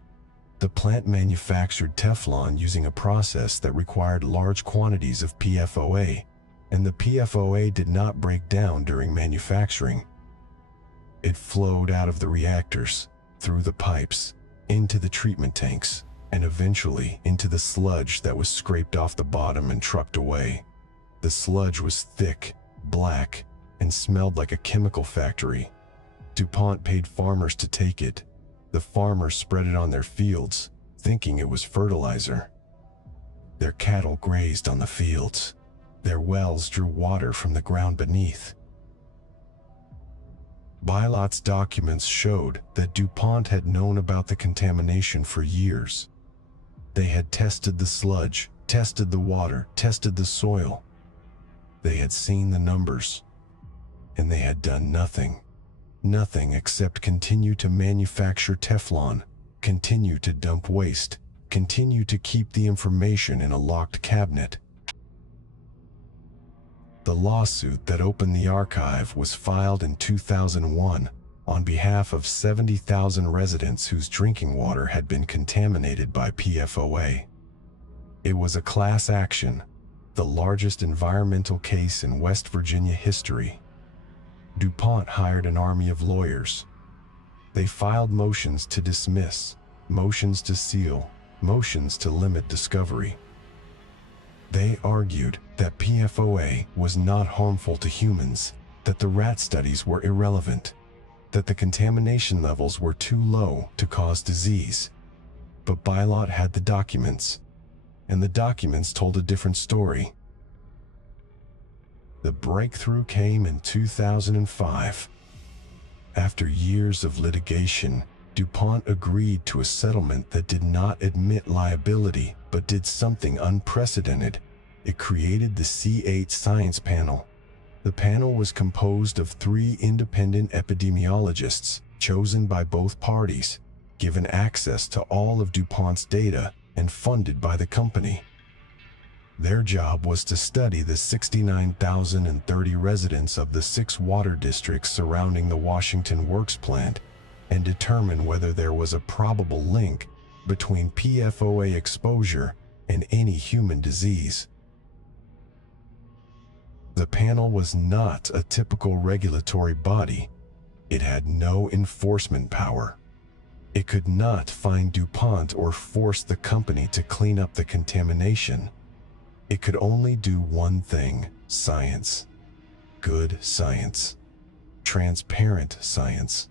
The plant manufactured Teflon using a process that required large quantities of PFOA, and the PFOA did not break down during manufacturing. It flowed out of the reactors, through the pipes, into the treatment tanks, and eventually into the sludge that was scraped off the bottom and trucked away. The sludge was thick, black, and smelled like a chemical factory. DuPont paid farmers to take it. The farmers spread it on their fields, thinking it was fertilizer. Their cattle grazed on the fields. Their wells drew water from the ground beneath. Bilot's documents showed that DuPont had known about the contamination for years. They had tested the sludge, tested the water, tested the soil. They had seen the numbers, and they had done nothing. Nothing except continue to manufacture Teflon, continue to dump waste, continue to keep the information in a locked cabinet. The lawsuit that opened the archive was filed in 2001 on behalf of 70,000 residents whose drinking water had been contaminated by PFOA. It was a class action, the largest environmental case in West Virginia history. DuPont hired an army of lawyers. They filed motions to dismiss, motions to seal, motions to limit discovery. They argued that PFOA was not harmful to humans, that the rat studies were irrelevant, that the contamination levels were too low to cause disease. But Bilot had the documents, and the documents told a different story. The breakthrough came in 2005. After years of litigation, DuPont agreed to a settlement that did not admit liability, but did something unprecedented. It created the C8 Science Panel. The panel was composed of 3 independent epidemiologists, chosen by both parties, given access to all of DuPont's data, and funded by the company. Their job was to study the 69,030 residents of the 6 water districts surrounding the Washington Works plant and determine whether there was a probable link between PFOA exposure and any human disease. The panel was not a typical regulatory body. It had no enforcement power. It could not fine DuPont or force the company to clean up the contamination. It could only do one thing: science. Good science. Transparent science.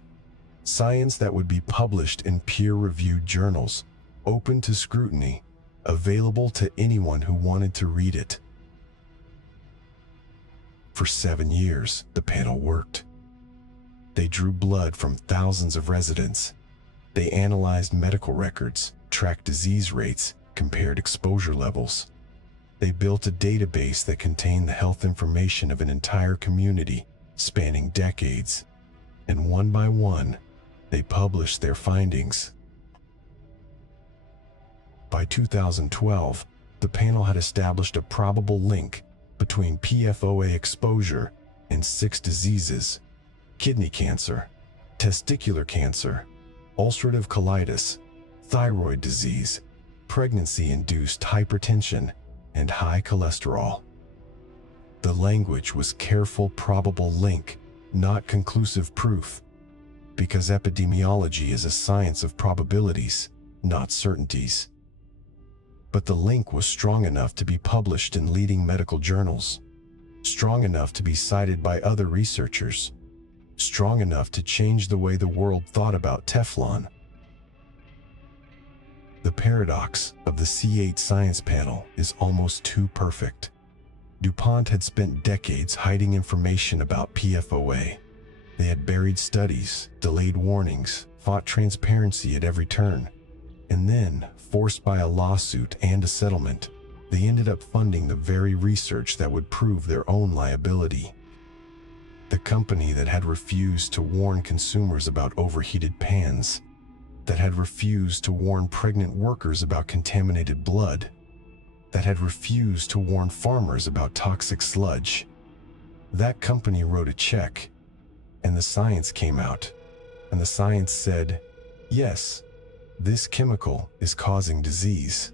Science that would be published in peer-reviewed journals, open to scrutiny, available to anyone who wanted to read it. For 7 years, the panel worked. They drew blood from thousands of residents. They analyzed medical records, tracked disease rates, compared exposure levels. They built a database that contained the health information of an entire community, spanning decades. And one by one, they published their findings. By 2012, the panel had established a probable link between PFOA exposure and 6 diseases: kidney cancer, testicular cancer, ulcerative colitis, thyroid disease, pregnancy-induced hypertension, and high cholesterol. The language was careful probable link, not conclusive proof, because epidemiology is a science of probabilities, not certainties. But the link was strong enough to be published in leading medical journals, strong enough to be cited by other researchers, strong enough to change the way the world thought about Teflon. The paradox of the C8 Science Panel is almost too perfect. DuPont had spent decades hiding information about PFOA. They had buried studies, delayed warnings, fought transparency at every turn. And then, forced by a lawsuit and a settlement, they ended up funding the very research that would prove their own liability. The company that had refused to warn consumers about overheated pans, that had refused to warn pregnant workers about contaminated blood, that had refused to warn farmers about toxic sludge. That company wrote a check, and the science came out, and the science said, yes, this chemical is causing disease.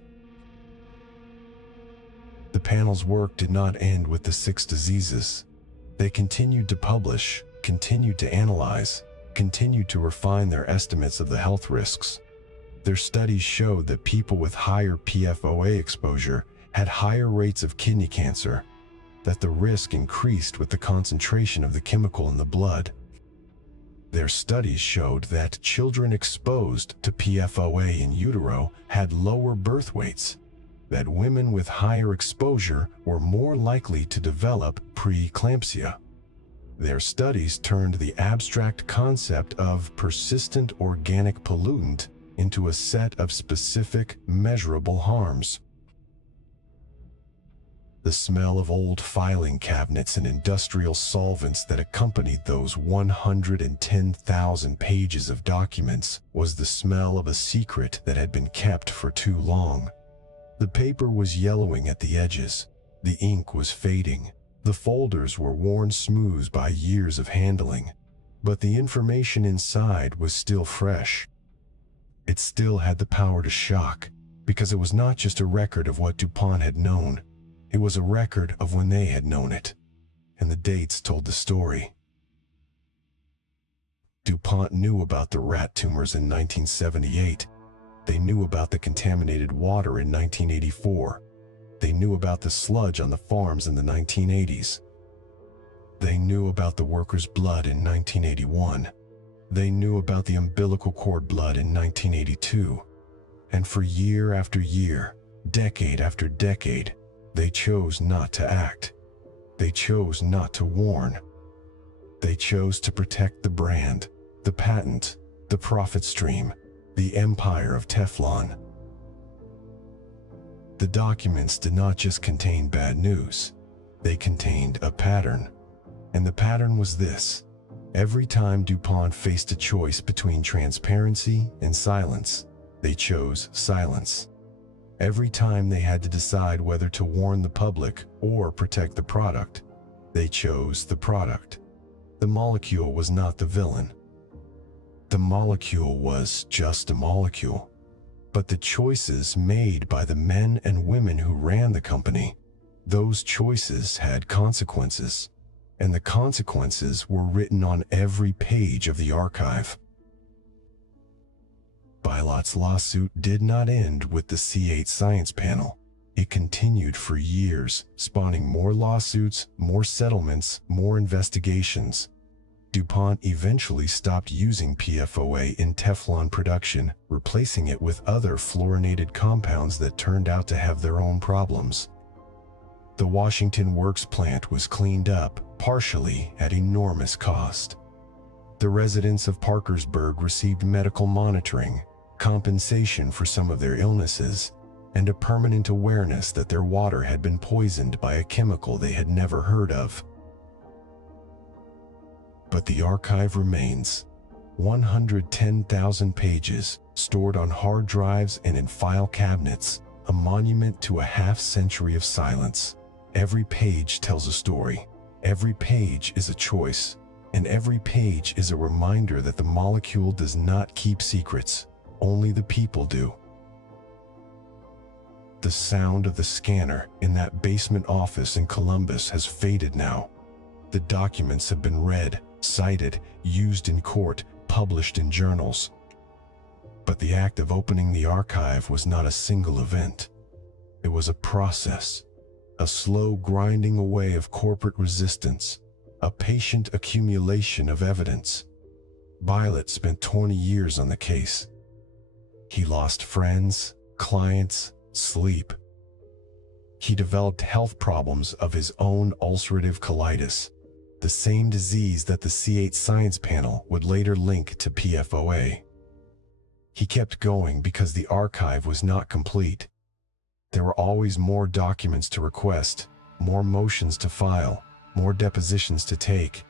The panel's work did not end with the 6 diseases. They continued to publish, continued to analyze, continued to refine their estimates of the health risks. Their studies showed that people with higher PFOA exposure had higher rates of kidney cancer, that the risk increased with the concentration of the chemical in the blood. Their studies showed that children exposed to PFOA in utero had lower birth weights, that women with higher exposure were more likely to develop preeclampsia. Their studies turned the abstract concept of persistent organic pollutant into a set of specific, measurable harms. The smell of old filing cabinets and industrial solvents that accompanied those 110,000 pages of documents was the smell of a secret that had been kept for too long. The paper was yellowing at the edges. The ink was fading. The folders were worn smooth by years of handling. But the information inside was still fresh. It still had the power to shock, because it was not just a record of what DuPont had known. It was a record of when they had known it, and the dates told the story. DuPont knew about the rat tumors in 1978. They knew about the contaminated water in 1984. They knew about the sludge on the farms in the 1980s. They knew about the workers' blood in 1981. They knew about the umbilical cord blood in 1982. And for year after year, decade after decade, they chose not to act. They chose not to warn. They chose to protect the brand, the patent, the profit stream, the empire of Teflon. The documents did not just contain bad news. They contained a pattern. And the pattern was this. Every time DuPont faced a choice between transparency and silence, they chose silence. Every time they had to decide whether to warn the public or protect the product, they chose the product. The molecule was not the villain. The molecule was just a molecule. But the choices made by the men and women who ran the company, those choices had consequences. And the consequences were written on every page of the archive. Bilot's lawsuit did not end with the C8 science panel. It continued for years, spawning more lawsuits, more settlements, more investigations. DuPont eventually stopped using PFOA in Teflon production, replacing it with other fluorinated compounds that turned out to have their own problems. The Washington Works plant was cleaned up, partially at enormous cost. The residents of Parkersburg received medical monitoring, compensation for some of their illnesses, and a permanent awareness that their water had been poisoned by a chemical they had never heard of. But the archive remains. 110,000 pages stored on hard drives and in file cabinets, a monument to a half-century of silence. Every page tells a story. Every page is a choice. And every page is a reminder that the molecule does not keep secrets. Only the people do. The sound of the scanner in that basement office in Columbus has faded now. The documents have been read, cited, used in court, published in journals. But the act of opening the archive was not a single event. It was a process, a slow grinding away of corporate resistance, a patient accumulation of evidence. Bilot spent 20 years on the case. He lost friends, clients, sleep. He developed health problems of his own, ulcerative colitis, the same disease that the C8 Science Panel would later link to PFOA. He kept going because the archive was not complete. There were always more documents to request, more motions to file, more depositions to take.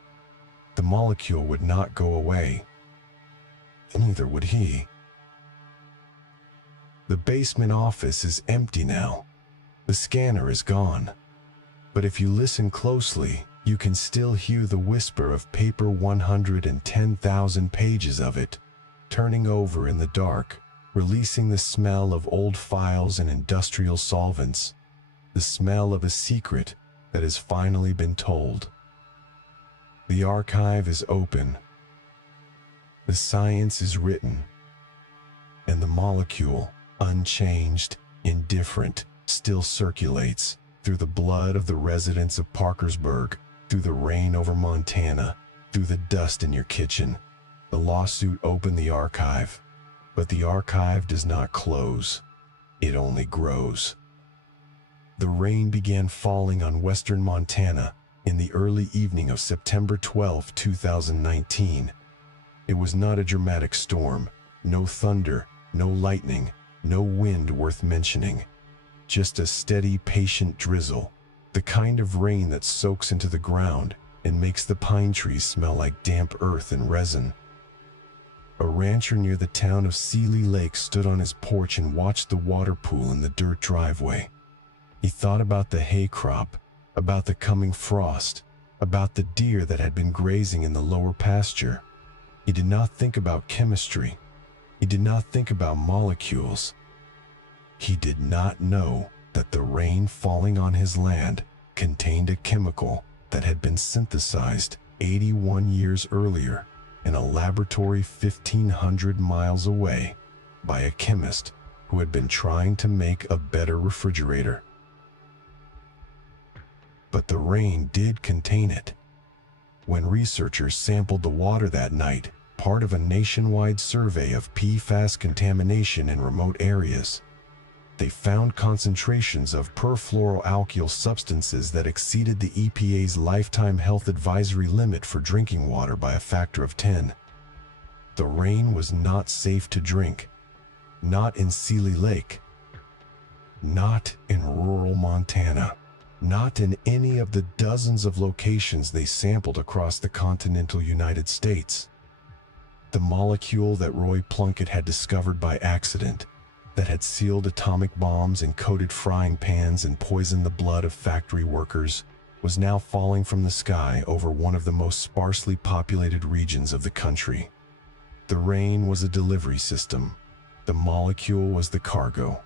The molecule would not go away, and neither would he. The basement office is empty now. The scanner is gone. But if you listen closely, you can still hear the whisper of paper, 110,000 pages of it, turning over in the dark, releasing the smell of old files and industrial solvents, the smell of a secret that has finally been told. The archive is open. The science is written. And the molecule, unchanged, indifferent, still circulates through the blood of the residents of Parkersburg, through the rain over Montana, through the dust in your kitchen. The lawsuit opened the archive, but the archive does not close. It only grows. The rain began falling on western Montana in the early evening of September 12, 2019. It was not a dramatic storm, no thunder, no lightning, no wind worth mentioning. Just a steady, patient drizzle, the kind of rain that soaks into the ground and makes the pine trees smell like damp earth and resin. A rancher near the town of Seeley Lake stood on his porch and watched the water pool in the dirt driveway. He thought about the hay crop, about the coming frost, about the deer that had been grazing in the lower pasture. He did not think about chemistry. He did not think about molecules. He did not know that the rain falling on his land contained a chemical that had been synthesized 81 years earlier in a laboratory 1,500 miles away by a chemist who had been trying to make a better refrigerator. But the rain did contain it. When researchers sampled the water that night, part of a nationwide survey of PFAS contamination in remote areas, they found concentrations of perfluoroalkyl substances that exceeded the EPA's lifetime health advisory limit for drinking water by a factor of 10. The rain was not safe to drink. Not in Seeley Lake. Not in rural Montana. Not in any of the dozens of locations they sampled across the continental United States. The molecule that Roy Plunkett had discovered by accident, that had sealed atomic bombs and coated frying pans and poisoned the blood of factory workers, was now falling from the sky over one of the most sparsely populated regions of the country. The rain was a delivery system. The molecule was the cargo.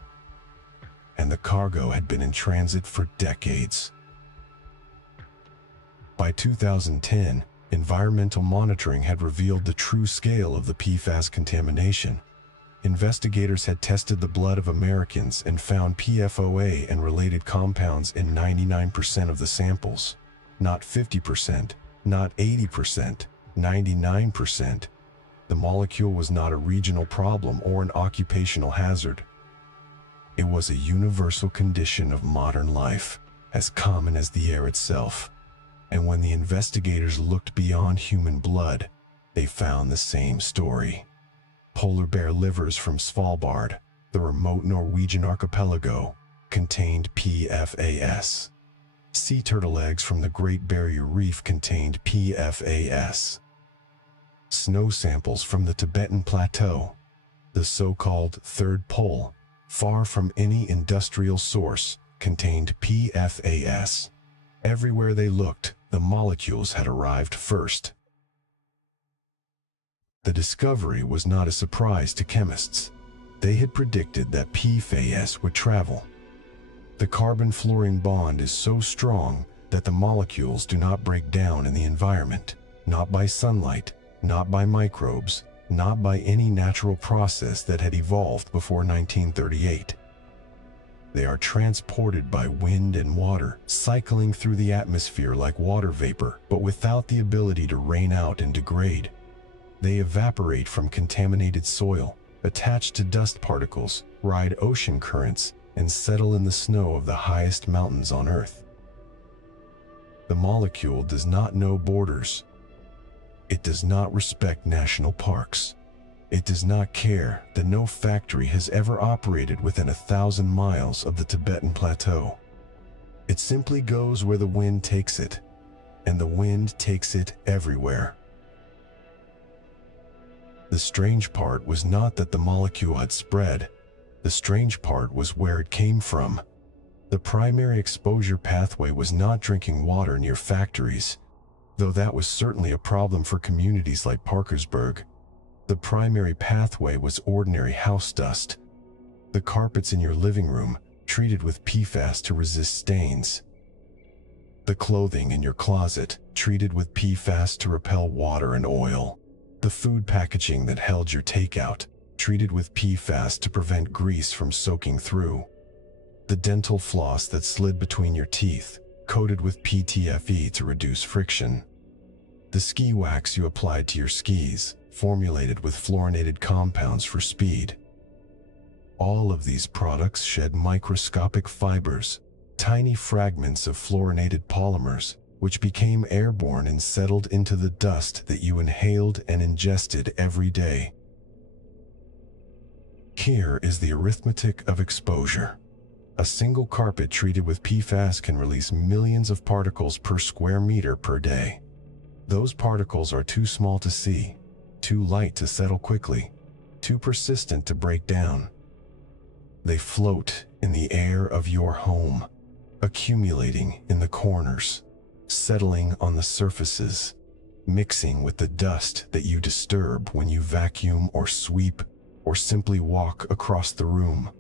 And the cargo had been in transit for decades. By 2010, environmental monitoring had revealed the true scale of the PFAS contamination. Investigators had tested the blood of Americans and found PFOA and related compounds in 99% of the samples. Not 50%, not 80%, 99%. The molecule was not a regional problem or an occupational hazard. It was a universal condition of modern life, as common as the air itself. And when the investigators looked beyond human blood, they found the same story. Polar bear livers from Svalbard, the remote Norwegian archipelago, contained PFAS. Sea turtle eggs from the Great Barrier Reef contained PFAS. Snow samples from the Tibetan Plateau, the so-called Third Pole, far from any industrial source, contained PFAS. Everywhere they looked, the molecules had arrived first. The discovery was not a surprise to chemists. They had predicted that PFAS would travel. The carbon-fluorine bond is so strong that the molecules do not break down in the environment, not by sunlight, not by microbes, not by any natural process that had evolved before 1938. They are transported by wind and water, cycling through the atmosphere like water vapor, but without the ability to rain out and degrade. They evaporate from contaminated soil, attach to dust particles, ride ocean currents, and settle in the snow of the highest mountains on Earth. The molecule does not know borders. It does not respect national parks. It does not care that no factory has ever operated within 1,000 miles of the Tibetan Plateau. It simply goes where the wind takes it, and the wind takes it everywhere. The strange part was not that the molecule had spread. The strange part was where it came from. The primary exposure pathway was not drinking water near factories, though that was certainly a problem for communities like Parkersburg. The primary pathway was ordinary house dust. The carpets in your living room, treated with PFAS to resist stains. The clothing in your closet, treated with PFAS to repel water and oil. The food packaging that held your takeout, treated with PFAS to prevent grease from soaking through. The dental floss that slid between your teeth, coated with PTFE to reduce friction. The ski wax you applied to your skis, formulated with fluorinated compounds for speed. All of these products shed microscopic fibers, tiny fragments of fluorinated polymers, which became airborne and settled into the dust that you inhaled and ingested every day. Here is the arithmetic of exposure. A single carpet treated with PFAS can release millions of particles per square meter per day. Those particles are too small to see, too light to settle quickly, too persistent to break down. They float in the air of your home, accumulating in the corners, settling on the surfaces, mixing with the dust that you disturb when you vacuum or sweep or simply walk across the room.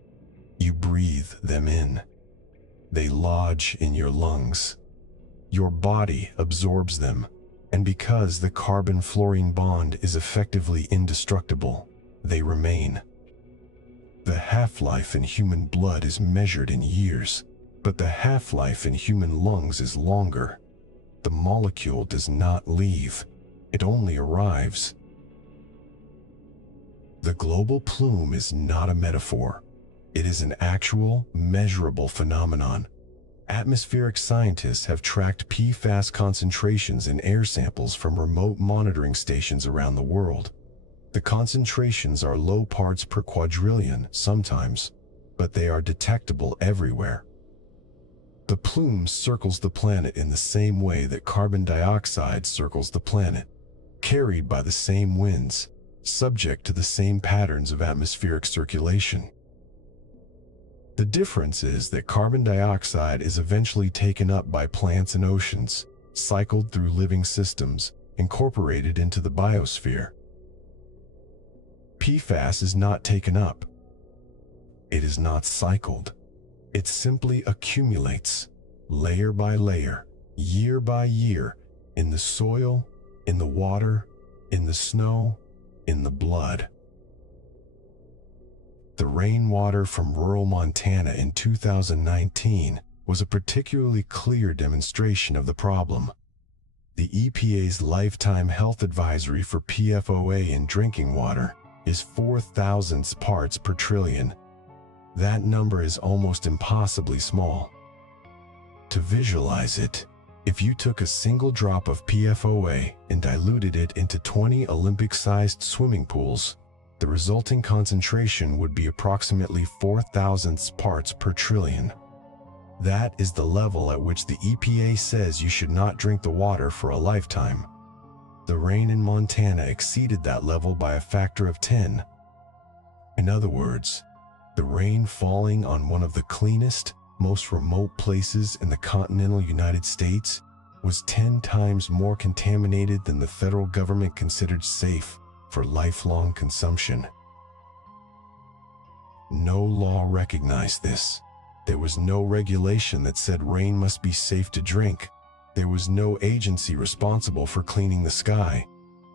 You breathe them in. They lodge in your lungs. Your body absorbs them, and because the carbon-fluorine bond is effectively indestructible, they remain. The half-life in human blood is measured in years, but the half-life in human lungs is longer. The molecule does not leave, it only arrives. The global plume is not a metaphor. It is an actual, measurable phenomenon. Atmospheric scientists have tracked PFAS concentrations in air samples from remote monitoring stations around the world. The concentrations are low parts per quadrillion sometimes, but they are detectable everywhere. The plume circles the planet in the same way that carbon dioxide circles the planet, carried by the same winds, subject to the same patterns of atmospheric circulation. The difference is that carbon dioxide is eventually taken up by plants and oceans, cycled through living systems, incorporated into the biosphere. PFAS is not taken up. It is not cycled. It simply accumulates, layer by layer, year by year, in the soil, in the water, in the snow, in the blood. The rainwater from rural Montana in 2019 was a particularly clear demonstration of the problem. The EPA's lifetime health advisory for PFOA in drinking water is 4,000 parts per trillion. That number is almost impossibly small. To visualize it, if you took a single drop of PFOA and diluted it into 20 Olympic-sized swimming pools, the resulting concentration would be approximately 4,000 parts per trillion. That is the level at which the EPA says you should not drink the water for a lifetime. The rain in Montana exceeded that level by a factor of 10. In other words, the rain falling on one of the cleanest, most remote places in the continental United States was 10 times more contaminated than the federal government considered safe for lifelong consumption. No law recognized this. There was no regulation that said rain must be safe to drink. There was no agency responsible for cleaning the sky.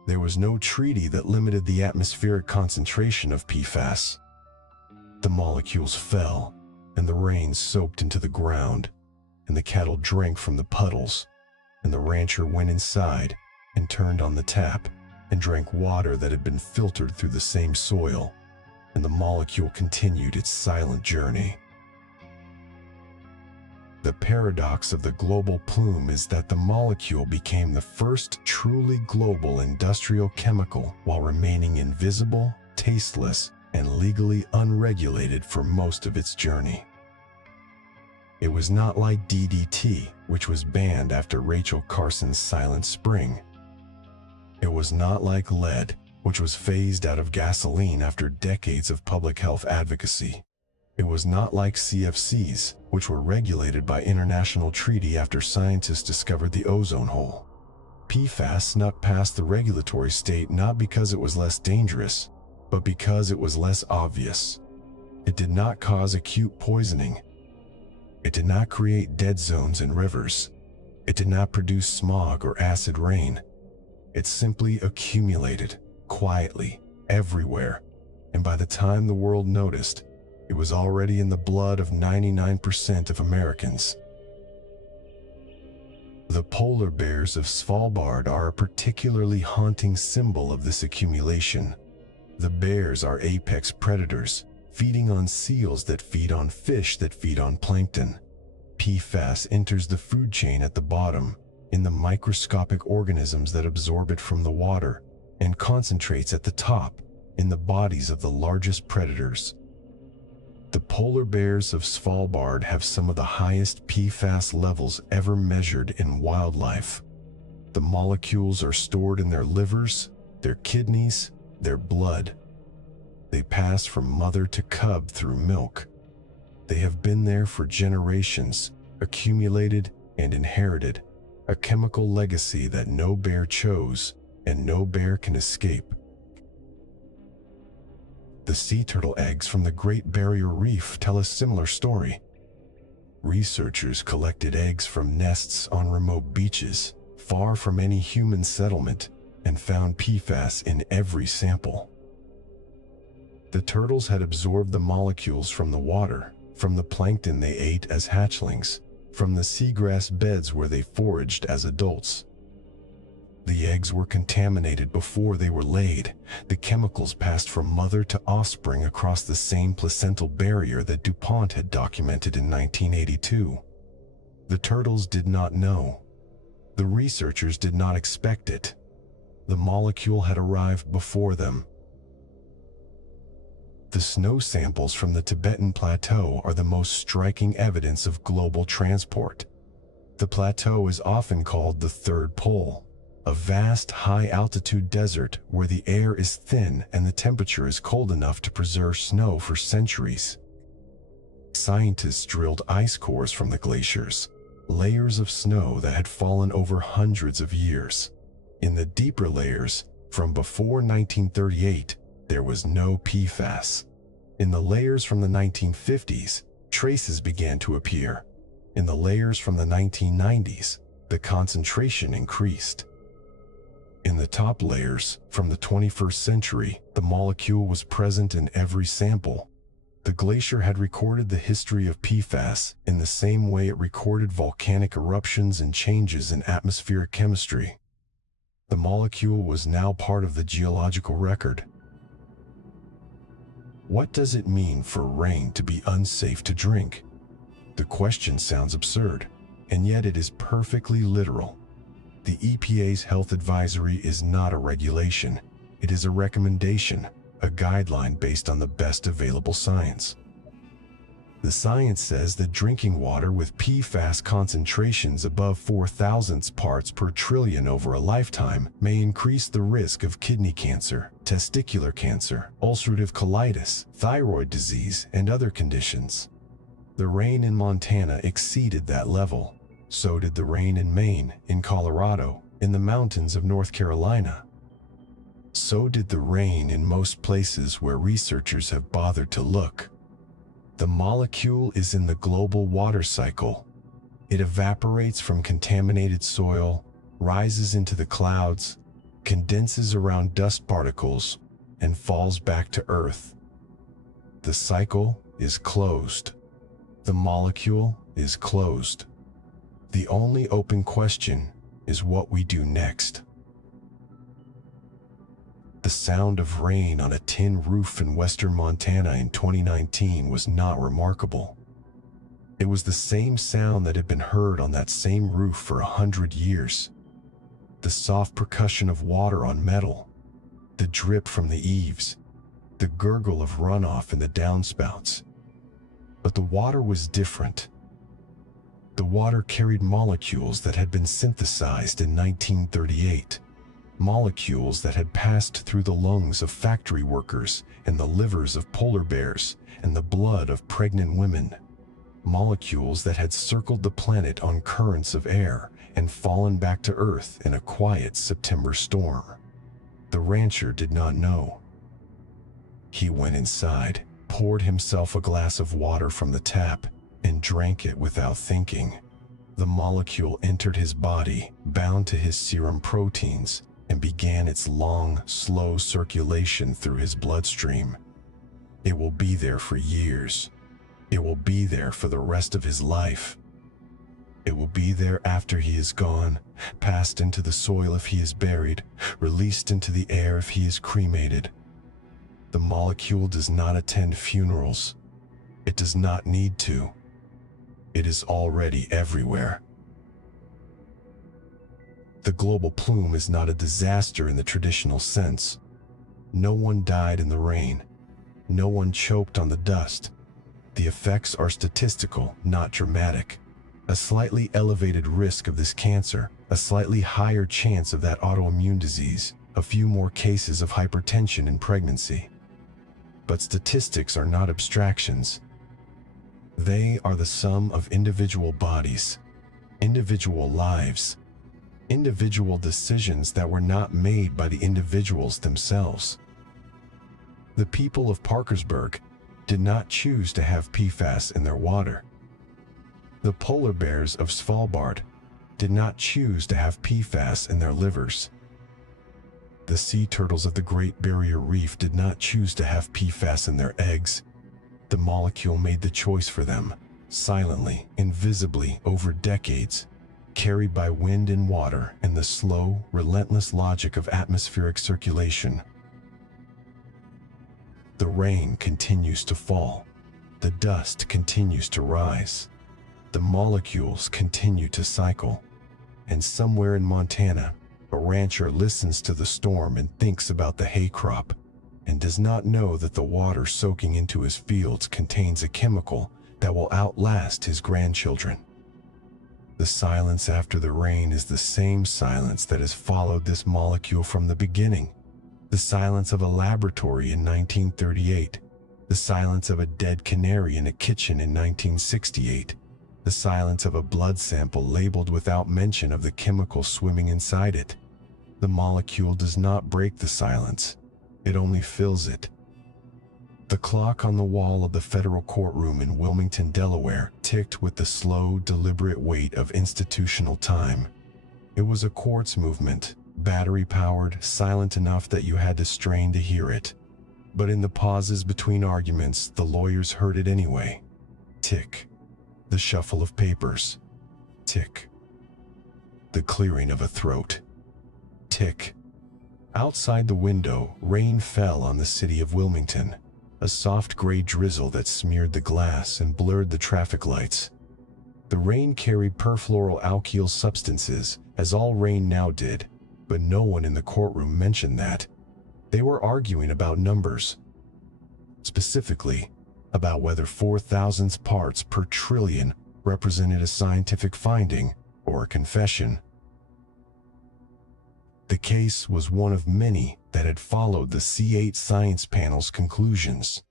There was no treaty that limited the atmospheric concentration of PFAS. The molecules fell, and the rain soaked into the ground, and the cattle drank from the puddles, and the rancher went inside and turned on the tap and drank water that had been filtered through the same soil, and the molecule continued its silent journey. The paradox of the global plume is that the molecule became the first truly global industrial chemical while remaining invisible, tasteless, and legally unregulated for most of its journey. It was not like DDT, which was banned after Rachel Carson's Silent Spring. It was not like lead, which was phased out of gasoline after decades of public health advocacy. It was not like CFCs, which were regulated by international treaty after scientists discovered the ozone hole. PFAS snuck past the regulatory state not because it was less dangerous, but because it was less obvious. It did not cause acute poisoning. It did not create dead zones in rivers. It did not produce smog or acid rain. It simply accumulated, quietly, everywhere, and by the time the world noticed, it was already in the blood of 99% of Americans. The polar bears of Svalbard are a particularly haunting symbol of this accumulation. The bears are apex predators, feeding on seals that feed on fish that feed on plankton. PFAS enters the food chain at the bottom, in the microscopic organisms that absorb it from the water, and concentrates at the top, in the bodies of the largest predators. The polar bears of Svalbard have some of the highest PFAS levels ever measured in wildlife. The molecules are stored in their livers, their kidneys, their blood. They pass from mother to cub through milk. They have been there for generations, accumulated and inherited, a chemical legacy that no bear chose and no bear can escape. The sea turtle eggs from the Great Barrier Reef tell a similar story. Researchers collected eggs from nests on remote beaches, far from any human settlement, and found PFAS in every sample. The turtles had absorbed the molecules from the water, from the plankton they ate as hatchlings, from the seagrass beds where they foraged as adults. The eggs were contaminated before they were laid. The chemicals passed from mother to offspring across the same placental barrier that DuPont had documented in 1982. The turtles did not know. The researchers did not expect it. The molecule had arrived before them. The snow samples from the Tibetan Plateau are the most striking evidence of global transport. The plateau is often called the Third Pole, a vast high-altitude desert where the air is thin and the temperature is cold enough to preserve snow for centuries. Scientists drilled ice cores from the glaciers, layers of snow that had fallen over hundreds of years. In the deeper layers, from before 1938, there was no PFAS. In the layers from the 1950s, traces began to appear. In the layers from the 1990s, the concentration increased. In the top layers, from the 21st century, the molecule was present in every sample. The glacier had recorded the history of PFAS in the same way it recorded volcanic eruptions and changes in atmospheric chemistry. The molecule was now part of the geological record. What does it mean for rain to be unsafe to drink? The question sounds absurd, and yet it is perfectly literal. The EPA's health advisory is not a regulation. It is a recommendation, a guideline based on the best available science. The science says that drinking water with PFAS concentrations above 0.004 parts per trillion over a lifetime may increase the risk of kidney cancer, testicular cancer, ulcerative colitis, thyroid disease, and other conditions. The rain in Montana exceeded that level. So did the rain in Maine, in Colorado, in the mountains of North Carolina. So did the rain in most places where researchers have bothered to look. The molecule is in the global water cycle. It evaporates from contaminated soil, rises into the clouds, condenses around dust particles, and falls back to Earth. The cycle is closed. The molecule is closed. The only open question is what we do next. The sound of rain on a tin roof in western Montana in 2019 was not remarkable. It was the same sound that had been heard on that same roof for 100 years. The soft percussion of water on metal, the drip from the eaves, the gurgle of runoff in the downspouts. But the water was different. The water carried molecules that had been synthesized in 1938, molecules that had passed through the lungs of factory workers and the livers of polar bears and the blood of pregnant women, molecules that had circled the planet on currents of air and fallen back to Earth in a quiet September storm. The rancher did not know. He went inside, poured himself a glass of water from the tap, and drank it without thinking. The molecule entered his body, bound to his serum proteins, and began its long, slow circulation through his bloodstream. It will be there for years. It will be there for the rest of his life. It will be there after he is gone, passed into the soil if he is buried, released into the air if he is cremated. The molecule does not attend funerals. It does not need to. It is already everywhere. The global plume is not a disaster in the traditional sense. No one died in the rain. No one choked on the dust. The effects are statistical, not dramatic. A slightly elevated risk of this cancer, a slightly higher chance of that autoimmune disease, a few more cases of hypertension in pregnancy. But statistics are not abstractions. They are the sum of individual bodies, individual lives, individual decisions that were not made by the individuals themselves. The people of Parkersburg did not choose to have PFAS in their water. The polar bears of Svalbard did not choose to have PFAS in their livers. The sea turtles of the Great Barrier Reef did not choose to have PFAS in their eggs. The molecule made the choice for them, silently, invisibly, over decades, carried by wind and water and the slow, relentless logic of atmospheric circulation. The rain continues to fall. The dust continues to rise. The molecules continue to cycle. And somewhere in Montana, a rancher listens to the storm and thinks about the hay crop, and does not know that the water soaking into his fields contains a chemical that will outlast his grandchildren. The silence after the rain is the same silence that has followed this molecule from the beginning. The silence of a laboratory in 1938, the silence of a dead canary in a kitchen in 1968, the silence of a blood sample labeled without mention of the chemical swimming inside it. The molecule does not break the silence, it only fills it. The clock on the wall of the federal courtroom in Wilmington, Delaware, ticked with the slow, deliberate weight of institutional time. It was a quartz movement, battery-powered, silent enough that you had to strain to hear it. But in the pauses between arguments, the lawyers heard it anyway. Tick. The shuffle of papers. Tick. The clearing of a throat. Tick. Outside the window, rain fell on the city of Wilmington, a soft gray drizzle that smeared the glass and blurred the traffic lights. The rain carried perfluoroalkyl substances, as all rain now did, but no one in the courtroom mentioned that. They were arguing about numbers. Specifically, about whether 4,000 parts per trillion represented a scientific finding or a confession. The case was one of many that had followed the C8 science panel's conclusions.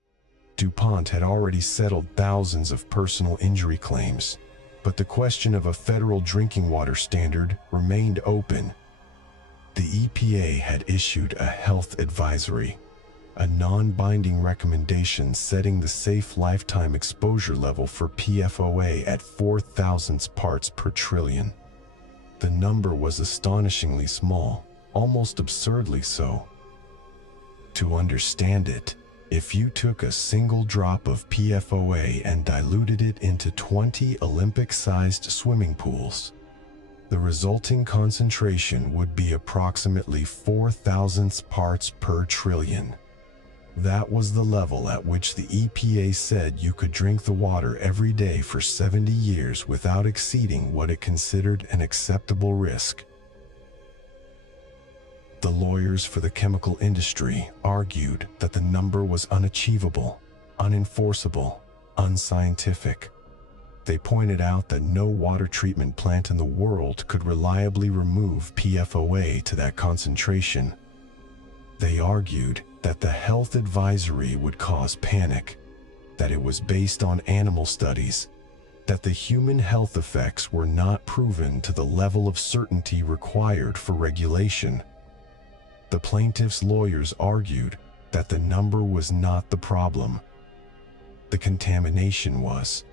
DuPont had already settled thousands of personal injury claims, but the question of a federal drinking water standard remained open. The EPA had issued a health advisory, a non-binding recommendation setting the safe lifetime exposure level for PFOA at 4,000 parts per trillion. The number was astonishingly small, almost absurdly so. To understand it, if you took a single drop of PFOA and diluted it into 20 Olympic-sized swimming pools, the resulting concentration would be approximately 4,000 parts per trillion. That was the level at which the EPA said you could drink the water every day for 70 years without exceeding what it considered an acceptable risk. The lawyers for the chemical industry argued that the number was unachievable, unenforceable, unscientific. They pointed out that no water treatment plant in the world could reliably remove PFOA to that concentration. They argued that the health advisory would cause panic, that it was based on animal studies, that the human health effects were not proven to the level of certainty required for regulation. The plaintiff's lawyers argued that the number was not the problem. The contamination was.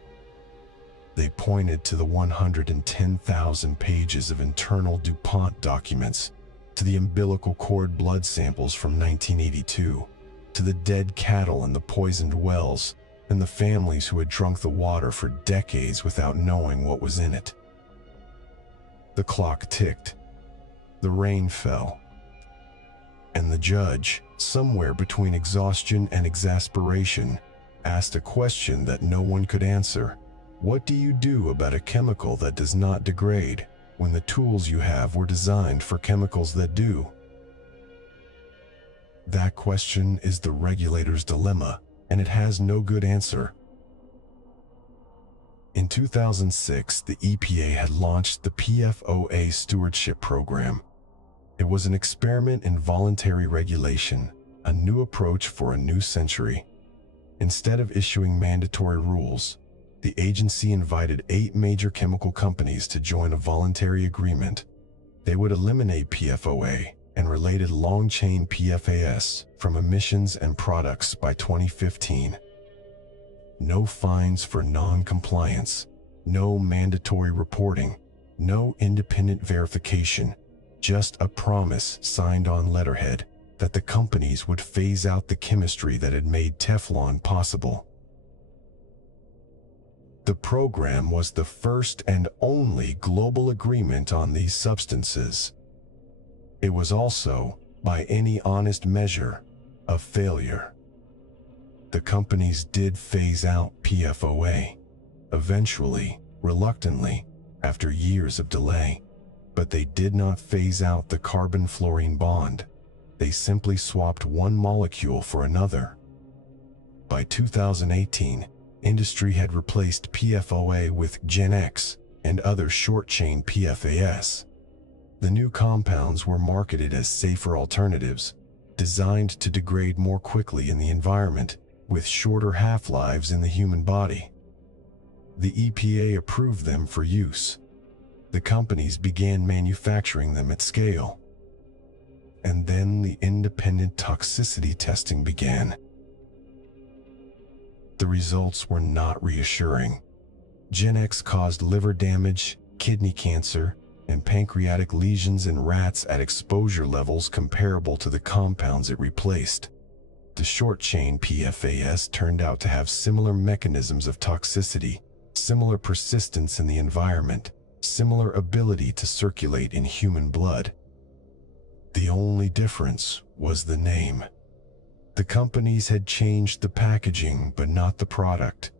They pointed to the 110,000 pages of internal DuPont documents, to the umbilical cord blood samples from 1982, to the dead cattle in the poisoned wells, and the families who had drunk the water for decades without knowing what was in it. The clock ticked. The rain fell. And the judge, somewhere between exhaustion and exasperation, asked a question that no one could answer. What do you do about a chemical that does not degrade, when the tools you have were designed for chemicals that do? That question is the regulator's dilemma, and it has no good answer. In 2006, the EPA had launched the PFOA stewardship program. It was an experiment in voluntary regulation, a new approach for a new century. Instead of issuing mandatory rules, the agency invited 8 major chemical companies to join a voluntary agreement. They would eliminate PFOA and related long-chain PFAS from emissions and products by 2015. No fines for non-compliance, no mandatory reporting, no independent verification, just a promise signed on letterhead that the companies would phase out the chemistry that had made Teflon possible. The program was the first and only global agreement on these substances. It was also, by any honest measure, a failure. The companies did phase out PFOA, eventually, reluctantly, after years of delay. But they did not phase out the carbon-fluorine bond. They simply swapped one molecule for another. By 2018, industry had replaced PFOA with Gen X and other short-chain PFAS. The new compounds were marketed as safer alternatives, designed to degrade more quickly in the environment, with shorter half-lives in the human body. The EPA approved them for use. The companies began manufacturing them at scale. And then the independent toxicity testing began. The results were not reassuring. Gen X caused liver damage, kidney cancer, and pancreatic lesions in rats at exposure levels comparable to the compounds it replaced. The short-chain PFAS turned out to have similar mechanisms of toxicity, similar persistence in the environment, similar ability to circulate in human blood. The only difference was the name. The companies had changed the packaging but not the product,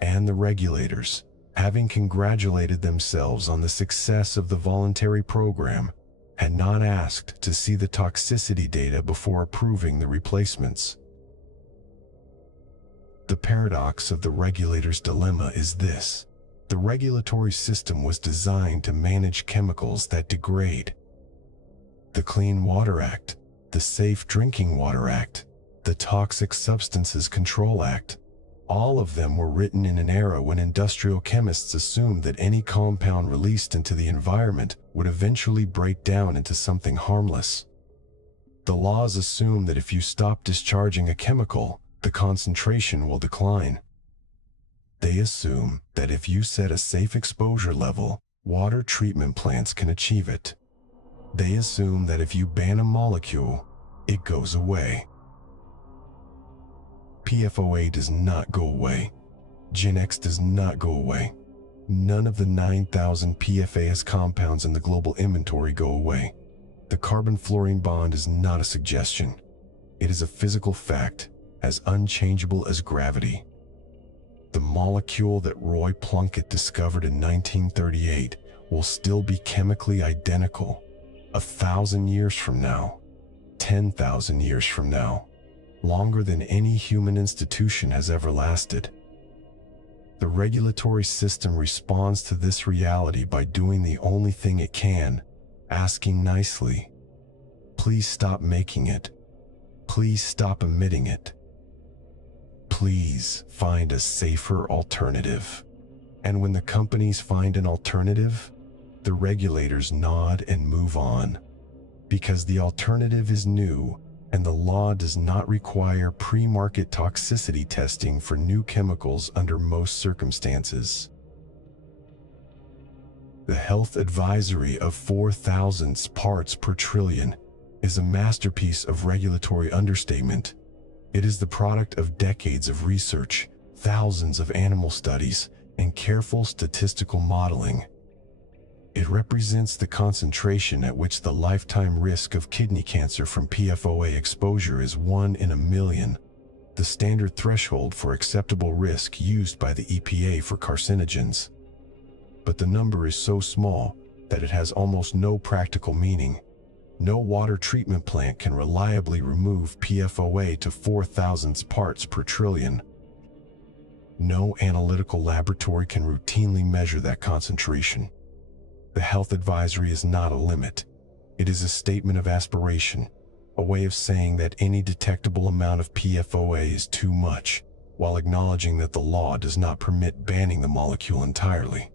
and the regulators, having congratulated themselves on the success of the voluntary program, had not asked to see the toxicity data before approving the replacements. The paradox of the regulator's dilemma is this. The regulatory system was designed to manage chemicals that degrade. The Clean Water Act, the Safe Drinking Water Act, the Toxic Substances Control Act, all of them were written in an era when industrial chemists assumed that any compound released into the environment would eventually break down into something harmless. The laws assume that if you stop discharging a chemical, the concentration will decline. They assume that if you set a safe exposure level, water treatment plants can achieve it. They assume that if you ban a molecule, it goes away. PFOA does not go away. Gen X does not go away. None of the 9,000 PFAS compounds in the global inventory go away. The carbon-fluorine bond is not a suggestion. It is a physical fact, as unchangeable as gravity. The molecule that Roy Plunkett discovered in 1938 will still be chemically identical 1,000 years from now, 10,000 years from now, longer than any human institution has ever lasted. The regulatory system responds to this reality by doing the only thing it can, asking nicely, "Please stop making it. Please stop emitting it. Please find a safer alternative." And when the companies find an alternative, the regulators nod and move on, because the alternative is new and the law does not require pre-market toxicity testing for new chemicals under most circumstances. The health advisory of 4,000 parts per trillion is a masterpiece of regulatory understatement. It is the product of decades of research, thousands of animal studies, and careful statistical modeling. It represents the concentration at which the lifetime risk of kidney cancer from PFOA exposure is 1 in a million, the standard threshold for acceptable risk used by the EPA for carcinogens. But the number is so small that it has almost no practical meaning. No water treatment plant can reliably remove PFOA to 4,000 parts per trillion. No analytical laboratory can routinely measure that concentration. The health advisory is not a limit. It is a statement of aspiration, a way of saying that any detectable amount of PFOA is too much, while acknowledging that the law does not permit banning the molecule entirely.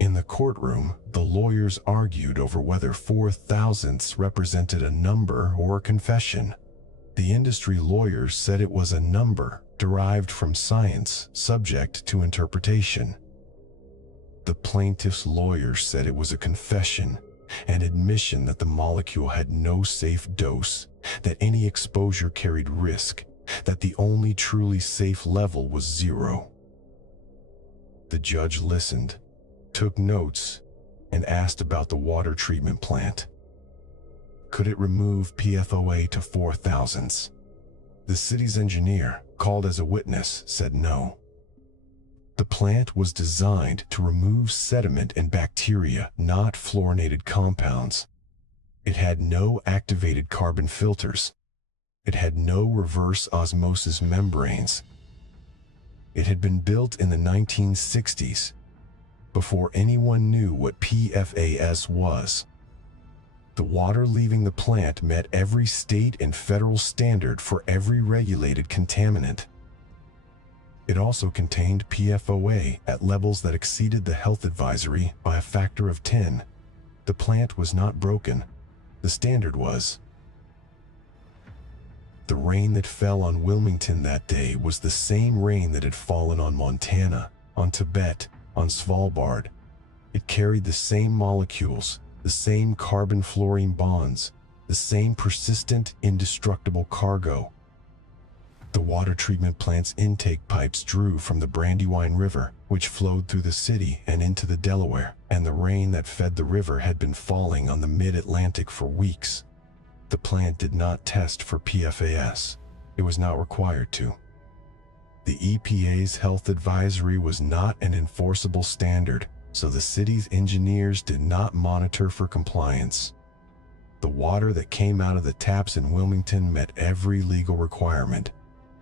In the courtroom, the lawyers argued over whether 4,000ths represented a number or a confession. The industry lawyers said it was a number derived from science, subject to interpretation. The plaintiff's lawyers said it was a confession, an admission that the molecule had no safe dose, that any exposure carried risk, that the only truly safe level was 0. The judge listened, took notes, and asked about the water treatment plant. Could it remove PFOA to 4,000ths? The city's engineer, called as a witness, said no. The plant was designed to remove sediment and bacteria, not fluorinated compounds. It had no activated carbon filters. It had no reverse osmosis membranes. It had been built in the 1960s, before anyone knew what PFAS was. The water leaving the plant met every state and federal standard for every regulated contaminant. It also contained PFOA at levels that exceeded the health advisory by a factor of 10. The plant was not broken. The standard was. The rain that fell on Wilmington that day was the same rain that had fallen on Montana, on Tibet, on Svalbard. It carried the same molecules, the same carbon-fluorine bonds, the same persistent, indestructible cargo. The water treatment plant's intake pipes drew from the Brandywine River, which flowed through the city and into the Delaware, and the rain that fed the river had been falling on the mid-Atlantic for weeks. The plant did not test for PFAS. It was not required to. The EPA's health advisory was not an enforceable standard, so the city's engineers did not monitor for compliance. The water that came out of the taps in Wilmington met every legal requirement.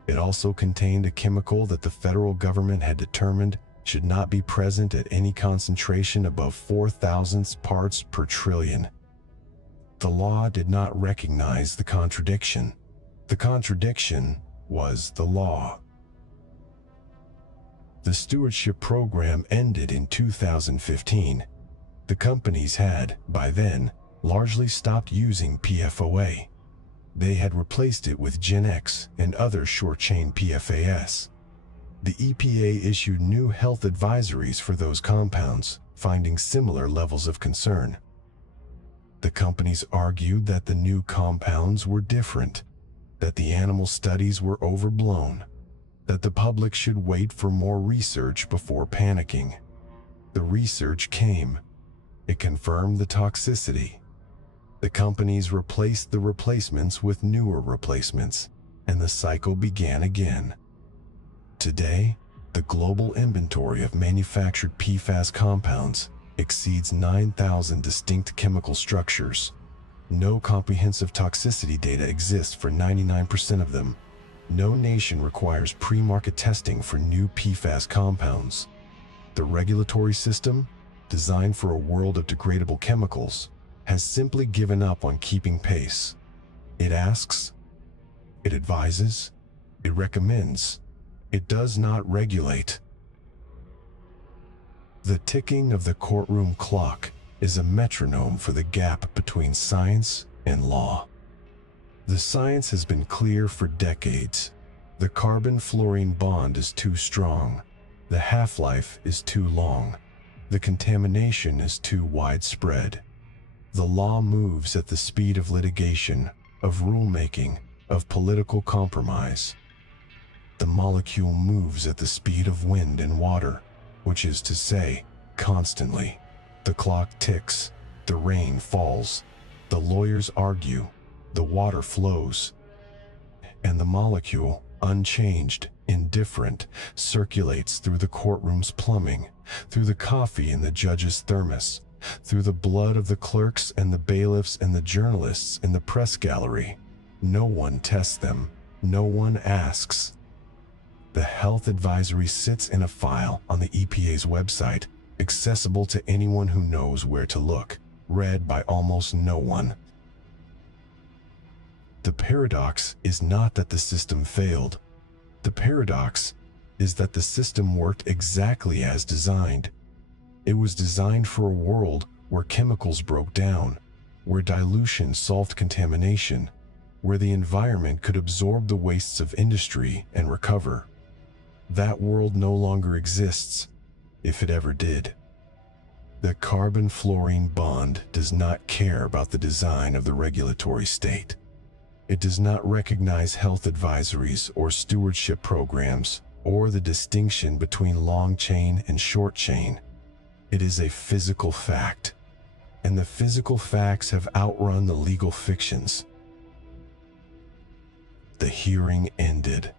It also contained a chemical that the federal government had determined should not be present at any concentration above 4,000 parts per trillion. The law did not recognize the contradiction. The contradiction was the law. The stewardship program ended in 2015. The companies had, by then, largely stopped using PFOA. They had replaced it with Gen X and other short-chain PFAS. The EPA issued new health advisories for those compounds, finding similar levels of concern. The companies argued that the new compounds were different, that the animal studies were overblown, that the public should wait for more research before panicking. The research came. It confirmed the toxicity. The companies replaced the replacements with newer replacements, and the cycle began again. Today, the global inventory of manufactured PFAS compounds exceeds 9,000 distinct chemical structures. No comprehensive toxicity data exists for 99% of them. No nation requires pre-market testing for new PFAS compounds. The regulatory system, designed for a world of degradable chemicals, has simply given up on keeping pace. It asks, it advises, it recommends. It does not regulate. The ticking of the courtroom clock is a metronome for the gap between science and law. The science has been clear for decades. The carbon-fluorine bond is too strong. The half-life is too long. The contamination is too widespread. The law moves at the speed of litigation, of rulemaking, of political compromise. The molecule moves at the speed of wind and water, which is to say, constantly. The clock ticks, the rain falls, the lawyers argue, the water flows, and the molecule, unchanged, indifferent, circulates through the courtroom's plumbing, through the coffee in the judge's thermos, through the blood of the clerks and the bailiffs and the journalists in the press gallery. No one tests them, no one asks. The health advisory sits in a file on the EPA's website, accessible to anyone who knows where to look, read by almost no one. The paradox is not that the system failed. The paradox is that the system worked exactly as designed. It was designed for a world where chemicals broke down, where dilution solved contamination, where the environment could absorb the wastes of industry and recover. That world no longer exists, if it ever did. The carbon-fluorine bond does not care about the design of the regulatory state. It does not recognize health advisories or stewardship programs or the distinction between long chain and short chain. It is a physical fact, and the physical facts have outrun the legal fictions. The hearing ended.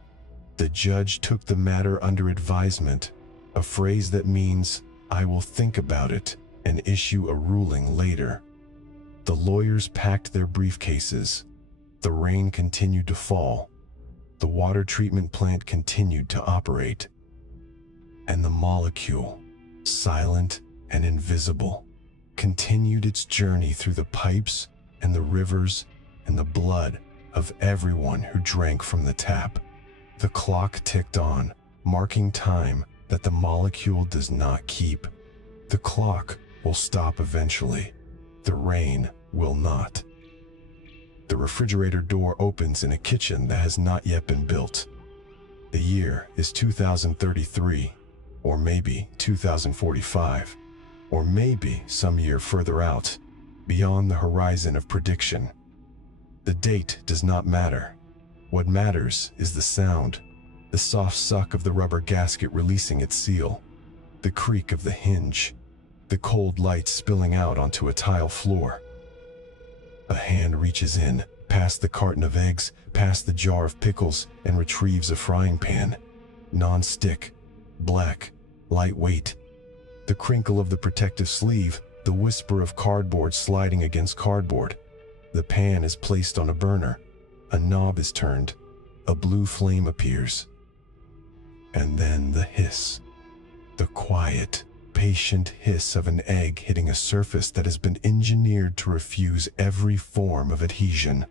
The judge took the matter under advisement, a phrase that means, "I will think about it and issue a ruling later." The lawyers packed their briefcases. The rain continued to fall. The water treatment plant continued to operate. And the molecule, silent and invisible, continued its journey through the pipes and the rivers and the blood of everyone who drank from the tap. The clock ticked on, marking time that the molecule does not keep. The clock will stop eventually. The rain will not. The refrigerator door opens in a kitchen that has not yet been built. The year is 2033, or maybe 2045, or maybe some year further out, beyond the horizon of prediction. The date does not matter. What matters is the sound, the soft suck of the rubber gasket releasing its seal, the creak of the hinge, the cold light spilling out onto a tile floor. A hand reaches in, past the carton of eggs, past the jar of pickles, and retrieves a frying pan. Non-stick, black, lightweight. The crinkle of the protective sleeve, the whisper of cardboard sliding against cardboard. The pan is placed on a burner. A knob is turned. A blue flame appears. And then the hiss. The quiet, patient hiss of an egg hitting a surface that has been engineered to refuse every form of adhesion.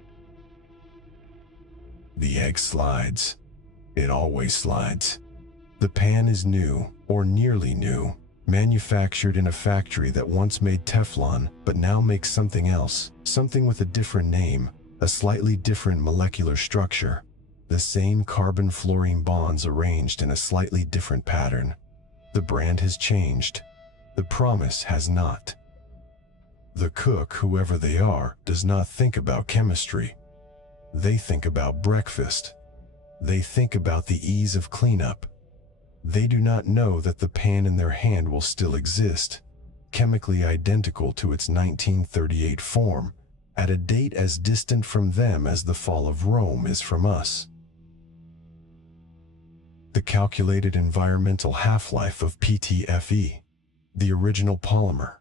The egg slides. It always slides. The pan is new, or nearly new, manufactured in a factory that once made Teflon, but now makes something else, something with a different name, a slightly different molecular structure, the same carbon-fluorine bonds arranged in a slightly different pattern. The brand has changed. The promise has not. The cook, whoever they are, does not think about chemistry. They think about breakfast. They think about the ease of cleanup. They do not know that the pan in their hand will still exist, chemically identical to its 1938 form, at a date as distant from them as the fall of Rome is from us. The calculated environmental half-life of PTFE, the original polymer,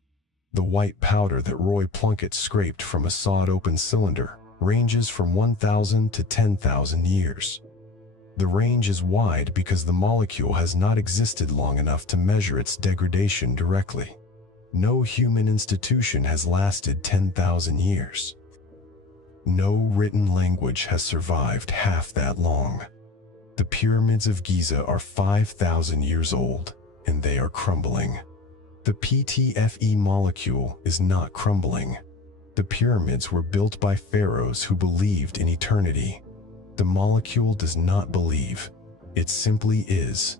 the white powder that Roy Plunkett scraped from a sawed-open cylinder, ranges from 1,000 to 10,000 years. The range is wide because the molecule has not existed long enough to measure its degradation directly. No human institution has lasted 10,000 years. No written language has survived half that long. The pyramids of Giza are 5,000 years old, and they are crumbling. The PTFE molecule is not crumbling. The pyramids were built by pharaohs who believed in eternity. The molecule does not believe. It simply is.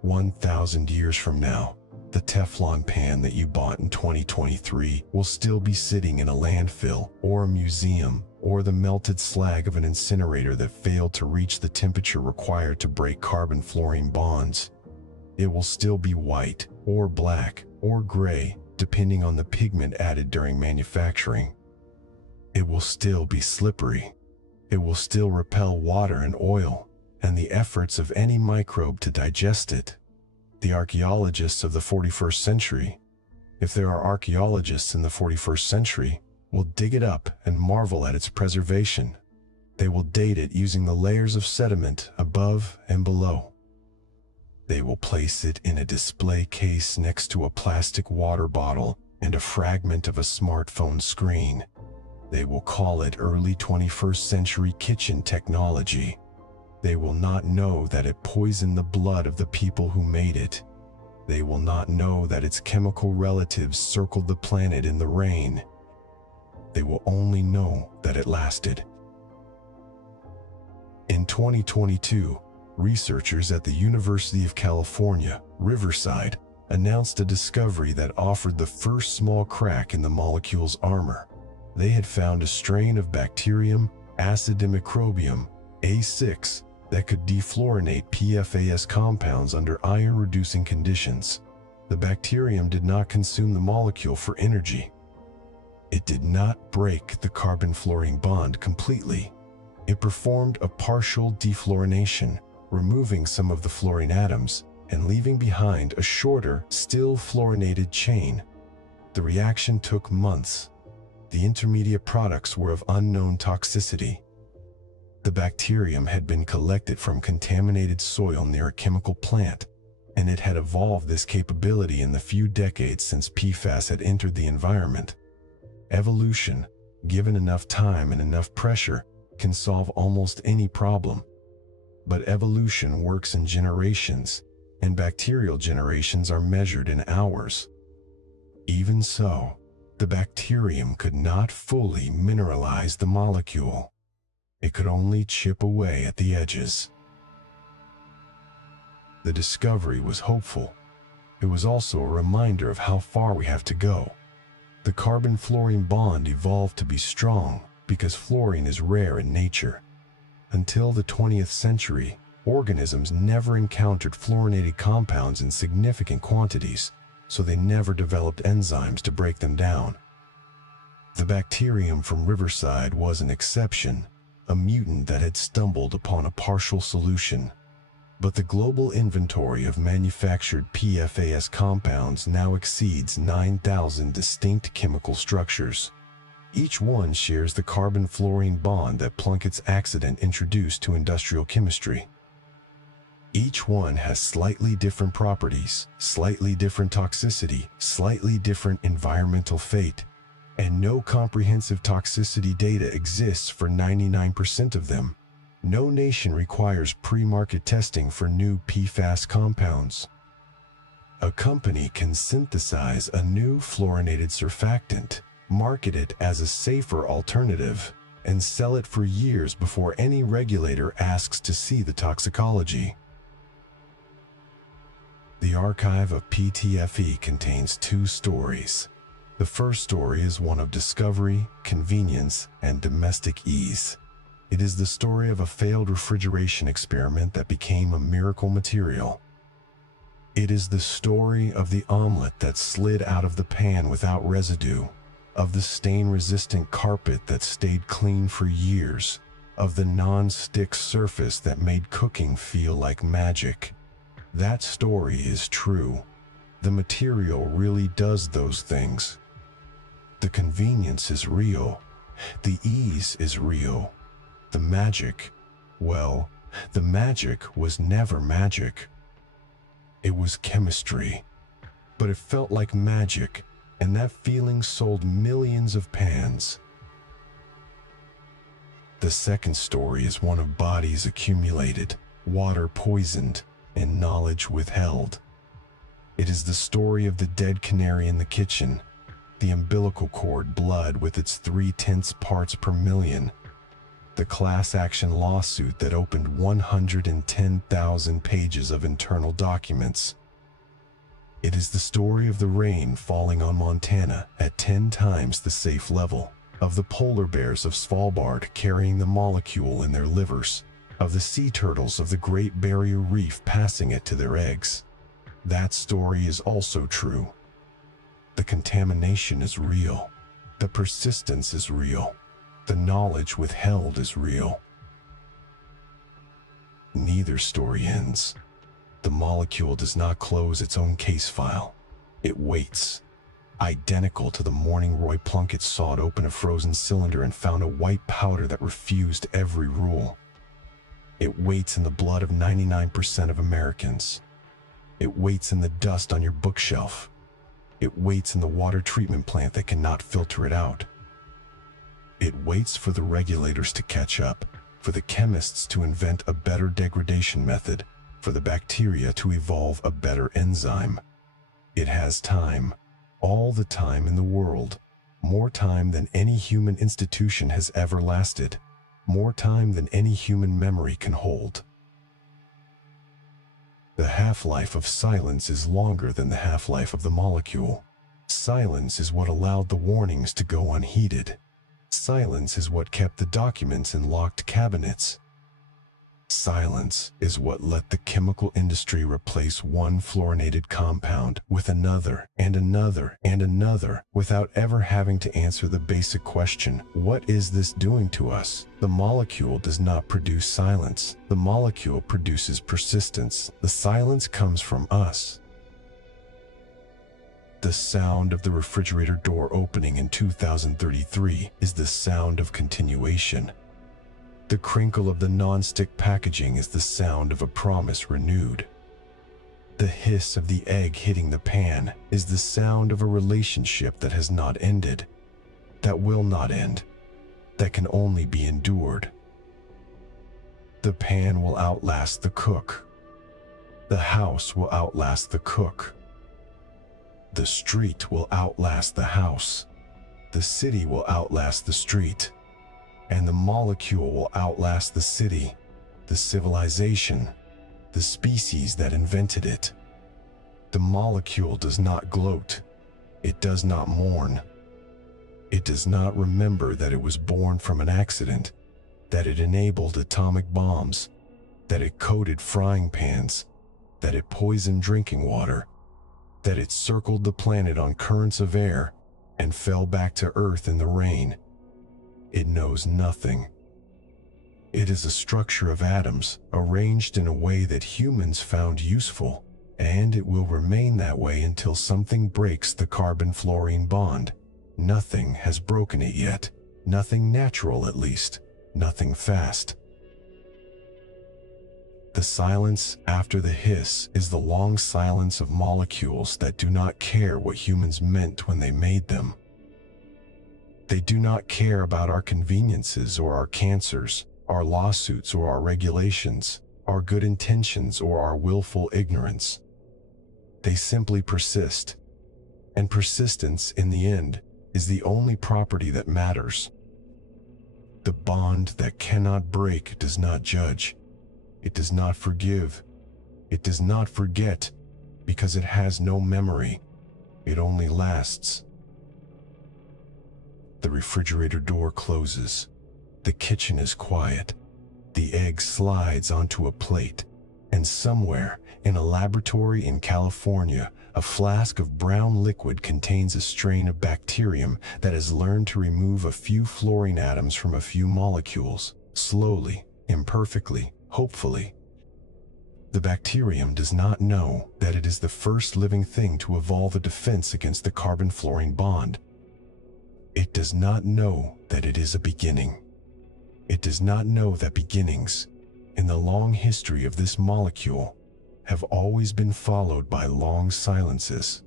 1,000 years from now, the Teflon pan that you bought in 2023 will still be sitting in a landfill or a museum, or the melted slag of an incinerator that failed to reach the temperature required to break carbon-fluorine bonds. It will still be white, or black, or gray, depending on the pigment added during manufacturing. It will still be slippery. It will still repel water and oil, and the efforts of any microbe to digest it. The archaeologists of the 41st century, if there are archaeologists in the 41st century, will dig it up and marvel at its preservation. They will date it using the layers of sediment above and below. They will place it in a display case next to a plastic water bottle and a fragment of a smartphone screen. They will call it early 21st century kitchen technology. They will not know that it poisoned the blood of the people who made it. They will not know that its chemical relatives circled the planet in the rain. They will only know that it lasted. In 2022, researchers at the University of California, Riverside, announced a discovery that offered the first small crack in the molecule's armor. They had found a strain of bacterium, Acidimicrobium, A6, that could defluorinate PFAS compounds under iron-reducing conditions. The bacterium did not consume the molecule for energy. It did not break the carbon-fluorine bond completely. It performed a partial defluorination, removing some of the fluorine atoms and leaving behind a shorter, still fluorinated chain. The reaction took months. The intermediate products were of unknown toxicity. The bacterium had been collected from contaminated soil near a chemical plant, and it had evolved this capability in the few decades since PFAS had entered the environment. Evolution, given enough time and enough pressure, can solve almost any problem. But evolution works in generations, and bacterial generations are measured in hours. Even so, the bacterium could not fully mineralize the molecule. It could only chip away at the edges. The discovery was hopeful. It was also a reminder of how far we have to go. The carbon-fluorine bond evolved to be strong because fluorine is rare in nature. Until the 20th century, organisms never encountered fluorinated compounds in significant quantities, so they never developed enzymes to break them down. The bacterium from Riverside was an exception, a mutant that had stumbled upon a partial solution. But the global inventory of manufactured PFAS compounds now exceeds 9,000 distinct chemical structures. Each one shares the carbon-fluorine bond that Plunkett's accident introduced to industrial chemistry. Each one has slightly different properties, slightly different toxicity, slightly different environmental fate, and no comprehensive toxicity data exists for 99% of them. No nation requires pre-market testing for new PFAS compounds. A company can synthesize a new fluorinated surfactant, market it as a safer alternative, and sell it for years before any regulator asks to see the toxicology. The archive of PTFE contains 2 stories. The first story is one of discovery, convenience, and domestic ease. It is the story of a failed refrigeration experiment that became a miracle material. It is the story of the omelet that slid out of the pan without residue, of the stain-resistant carpet that stayed clean for years, of the non-stick surface that made cooking feel like magic. That story is true. The material really does those things. The convenience is real. The ease is real. The magic, well, the magic was never magic. It was chemistry. But it felt like magic, and that feeling sold millions of pans. The second story is one of bodies accumulated, water poisoned, and knowledge withheld. It is the story of the dead canary in the kitchen, the umbilical cord blood with its 0.3 parts per million, the class action lawsuit that opened 110,000 pages of internal documents. It is the story of the rain falling on Montana at 10 times the safe level, of the polar bears of Svalbard carrying the molecule in their livers, of the sea turtles of the Great Barrier Reef passing it to their eggs. That story is also true. The contamination is real. The persistence is real. The knowledge withheld is real. Neither story ends. The molecule does not close its own case file. It waits. Identical to the morning Roy Plunkett sawed open a frozen cylinder and found a white powder that refused every rule. It waits in the blood of 99% of Americans. It waits in the dust on your bookshelf. It waits in the water treatment plant that cannot filter it out. It waits for the regulators to catch up, for the chemists to invent a better degradation method, for the bacteria to evolve a better enzyme. It has time, all the time in the world, more time than any human institution has ever lasted, more time than any human memory can hold. The half-life of silence is longer than the half-life of the molecule. Silence is what allowed the warnings to go unheeded. Silence is what kept the documents in locked cabinets. Silence is what let the chemical industry replace one fluorinated compound with another and another and another without ever having to answer the basic question, what is this doing to us? The molecule does not produce silence. The molecule produces persistence. The silence comes from us. The sound of the refrigerator door opening in 2033 is the sound of continuation. The crinkle of the non-stick packaging is the sound of a promise renewed. The hiss of the egg hitting the pan is the sound of a relationship that has not ended, that will not end, that can only be endured. The pan will outlast the cook. The house will outlast the cook. The street will outlast the house. The city will outlast the street. And the molecule will outlast the city, the civilization, the species that invented it. The molecule does not gloat. It does not mourn. It does not remember that it was born from an accident, that it enabled atomic bombs, that it coated frying pans, that it poisoned drinking water, that it circled the planet on currents of air and fell back to Earth in the rain. It knows nothing. It is a structure of atoms arranged in a way that humans found useful, and it will remain that way until something breaks the carbon-fluorine bond. Nothing has broken it yet. Nothing natural, at least. Nothing fast. The silence after the hiss is the long silence of molecules that do not care what humans meant when they made them. They do not care about our conveniences or our cancers, our lawsuits or our regulations, our good intentions or our willful ignorance. They simply persist. And persistence, in the end, is the only property that matters. The bond that cannot break does not judge. It does not forgive. It does not forget, because it has no memory. It only lasts. The refrigerator door closes. The kitchen is quiet. The egg slides onto a plate. And somewhere in a laboratory in California, a flask of brown liquid contains a strain of bacterium that has learned to remove a few fluorine atoms from a few molecules, slowly, imperfectly, hopefully. The bacterium does not know that it is the first living thing to evolve a defense against the carbon-fluorine bond. It does not know that it is a beginning. It does not know that beginnings, in the long history of this molecule, have always been followed by long silences.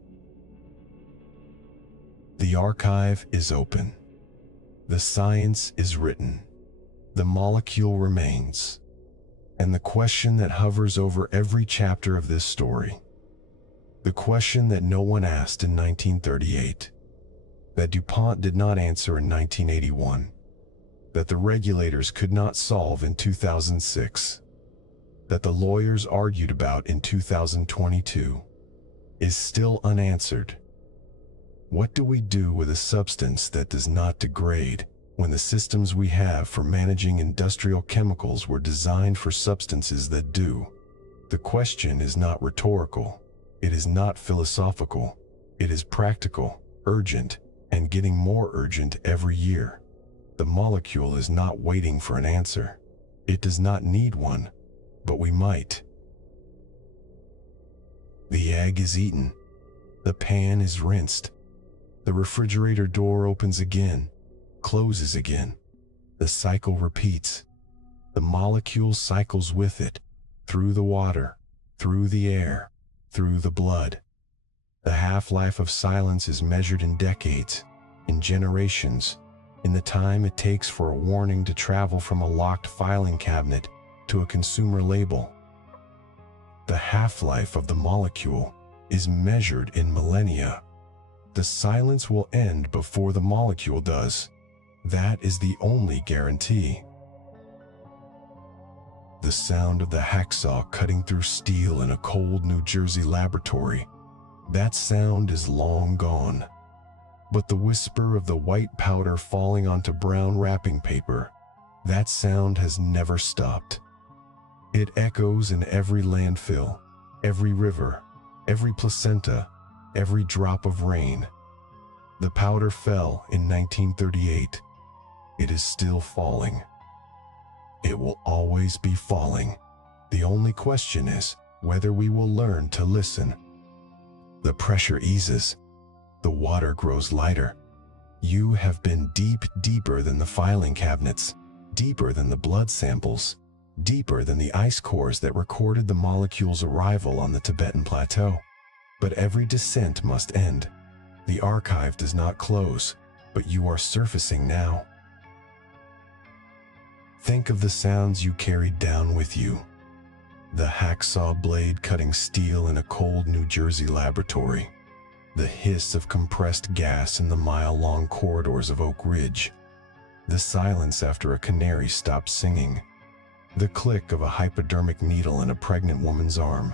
The archive is open. The science is written. The molecule remains. And the question that hovers over every chapter of this story, the question that no one asked in 1938, that DuPont did not answer in 1981, that the regulators could not solve in 2006, that the lawyers argued about in 2022, is still unanswered. What do we do with a substance that does not degrade when the systems we have for managing industrial chemicals were designed for substances that do? The question is not rhetorical. It is not philosophical. It is practical, urgent, and getting more urgent every year. The molecule is not waiting for an answer. It does not need one, but we might. The egg is eaten. The pan is rinsed. The refrigerator door opens again, closes again. The cycle repeats. The molecule cycles with it, through the water, through the air, through the blood. The half-life of silence is measured in decades, in generations, in the time it takes for a warning to travel from a locked filing cabinet to a consumer label. The half-life of the molecule is measured in millennia. The silence will end before the molecule does. That is the only guarantee. The sound of the hacksaw cutting through steel in a cold New Jersey laboratory, that sound is long gone. But the whisper of the white powder falling onto brown wrapping paper, that sound has never stopped. It echoes in every landfill, every river, every placenta, every drop of rain. The powder fell in 1938. It is still falling. It will always be falling. The only question is whether we will learn to listen. The pressure eases. The water grows lighter. You have been deeper than the filing cabinets, deeper than the blood samples, deeper than the ice cores that recorded the molecule's arrival on the Tibetan Plateau. But every descent must end. The archive does not close, but you are surfacing now. Think of the sounds you carried down with you. The hacksaw blade cutting steel in a cold New Jersey laboratory. The hiss of compressed gas in the mile-long corridors of Oak Ridge. The silence after a canary stops singing. The click of a hypodermic needle in a pregnant woman's arm.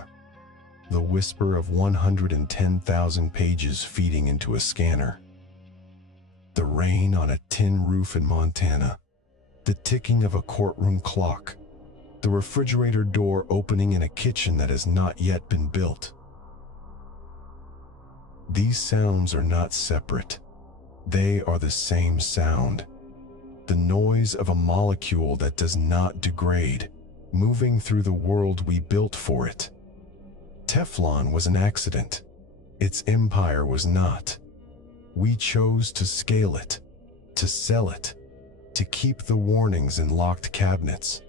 The whisper of 110,000 pages feeding into a scanner. The rain on a tin roof in Montana. The ticking of a courtroom clock. The refrigerator door opening in a kitchen that has not yet been built. These sounds are not separate. They are the same sound. The noise of a molecule that does not degrade, moving through the world we built for it. Teflon was an accident. Its empire was not. We chose to scale it, to sell it, to keep the warnings in locked cabinets.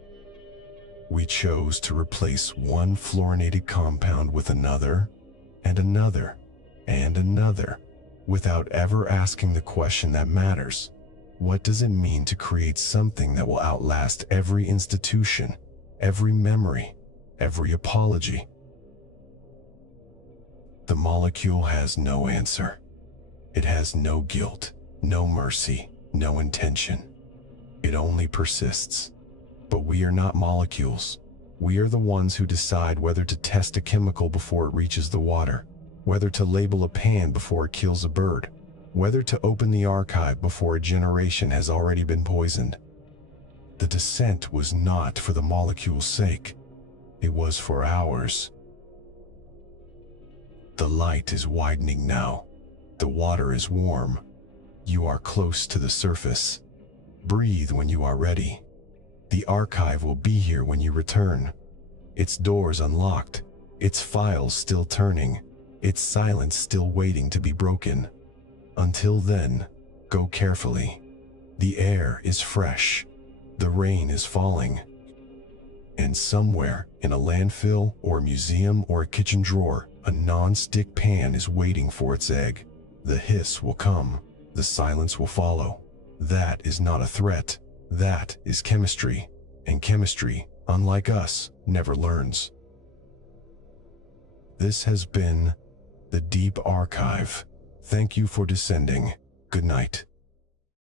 We chose to replace one fluorinated compound with another, and another, and another, without ever asking the question that matters. What does it mean to create something that will outlast every institution, every memory, every apology? The molecule has no answer. It has no guilt, no mercy, no intention. It only persists. But we are not molecules. We are the ones who decide whether to test a chemical before it reaches the water, whether to label a pan before it kills a bird, whether to open the archive before a generation has already been poisoned. The descent was not for the molecule's sake. It was for hours. The light is widening now. The water is warm. You are close to the surface. Breathe when you are ready. The archive will be here when you return. Its doors unlocked, its files still turning, its silence still waiting to be broken. Until then, go carefully. The air is fresh. The rain is falling. And somewhere in a landfill or a museum or a kitchen drawer, a non-stick pan is waiting for its egg. The hiss will come. The silence will follow. That is not a threat. That is chemistry. And chemistry, unlike us, never learns. This has been the Deep Archive. Thank you for descending. Good night.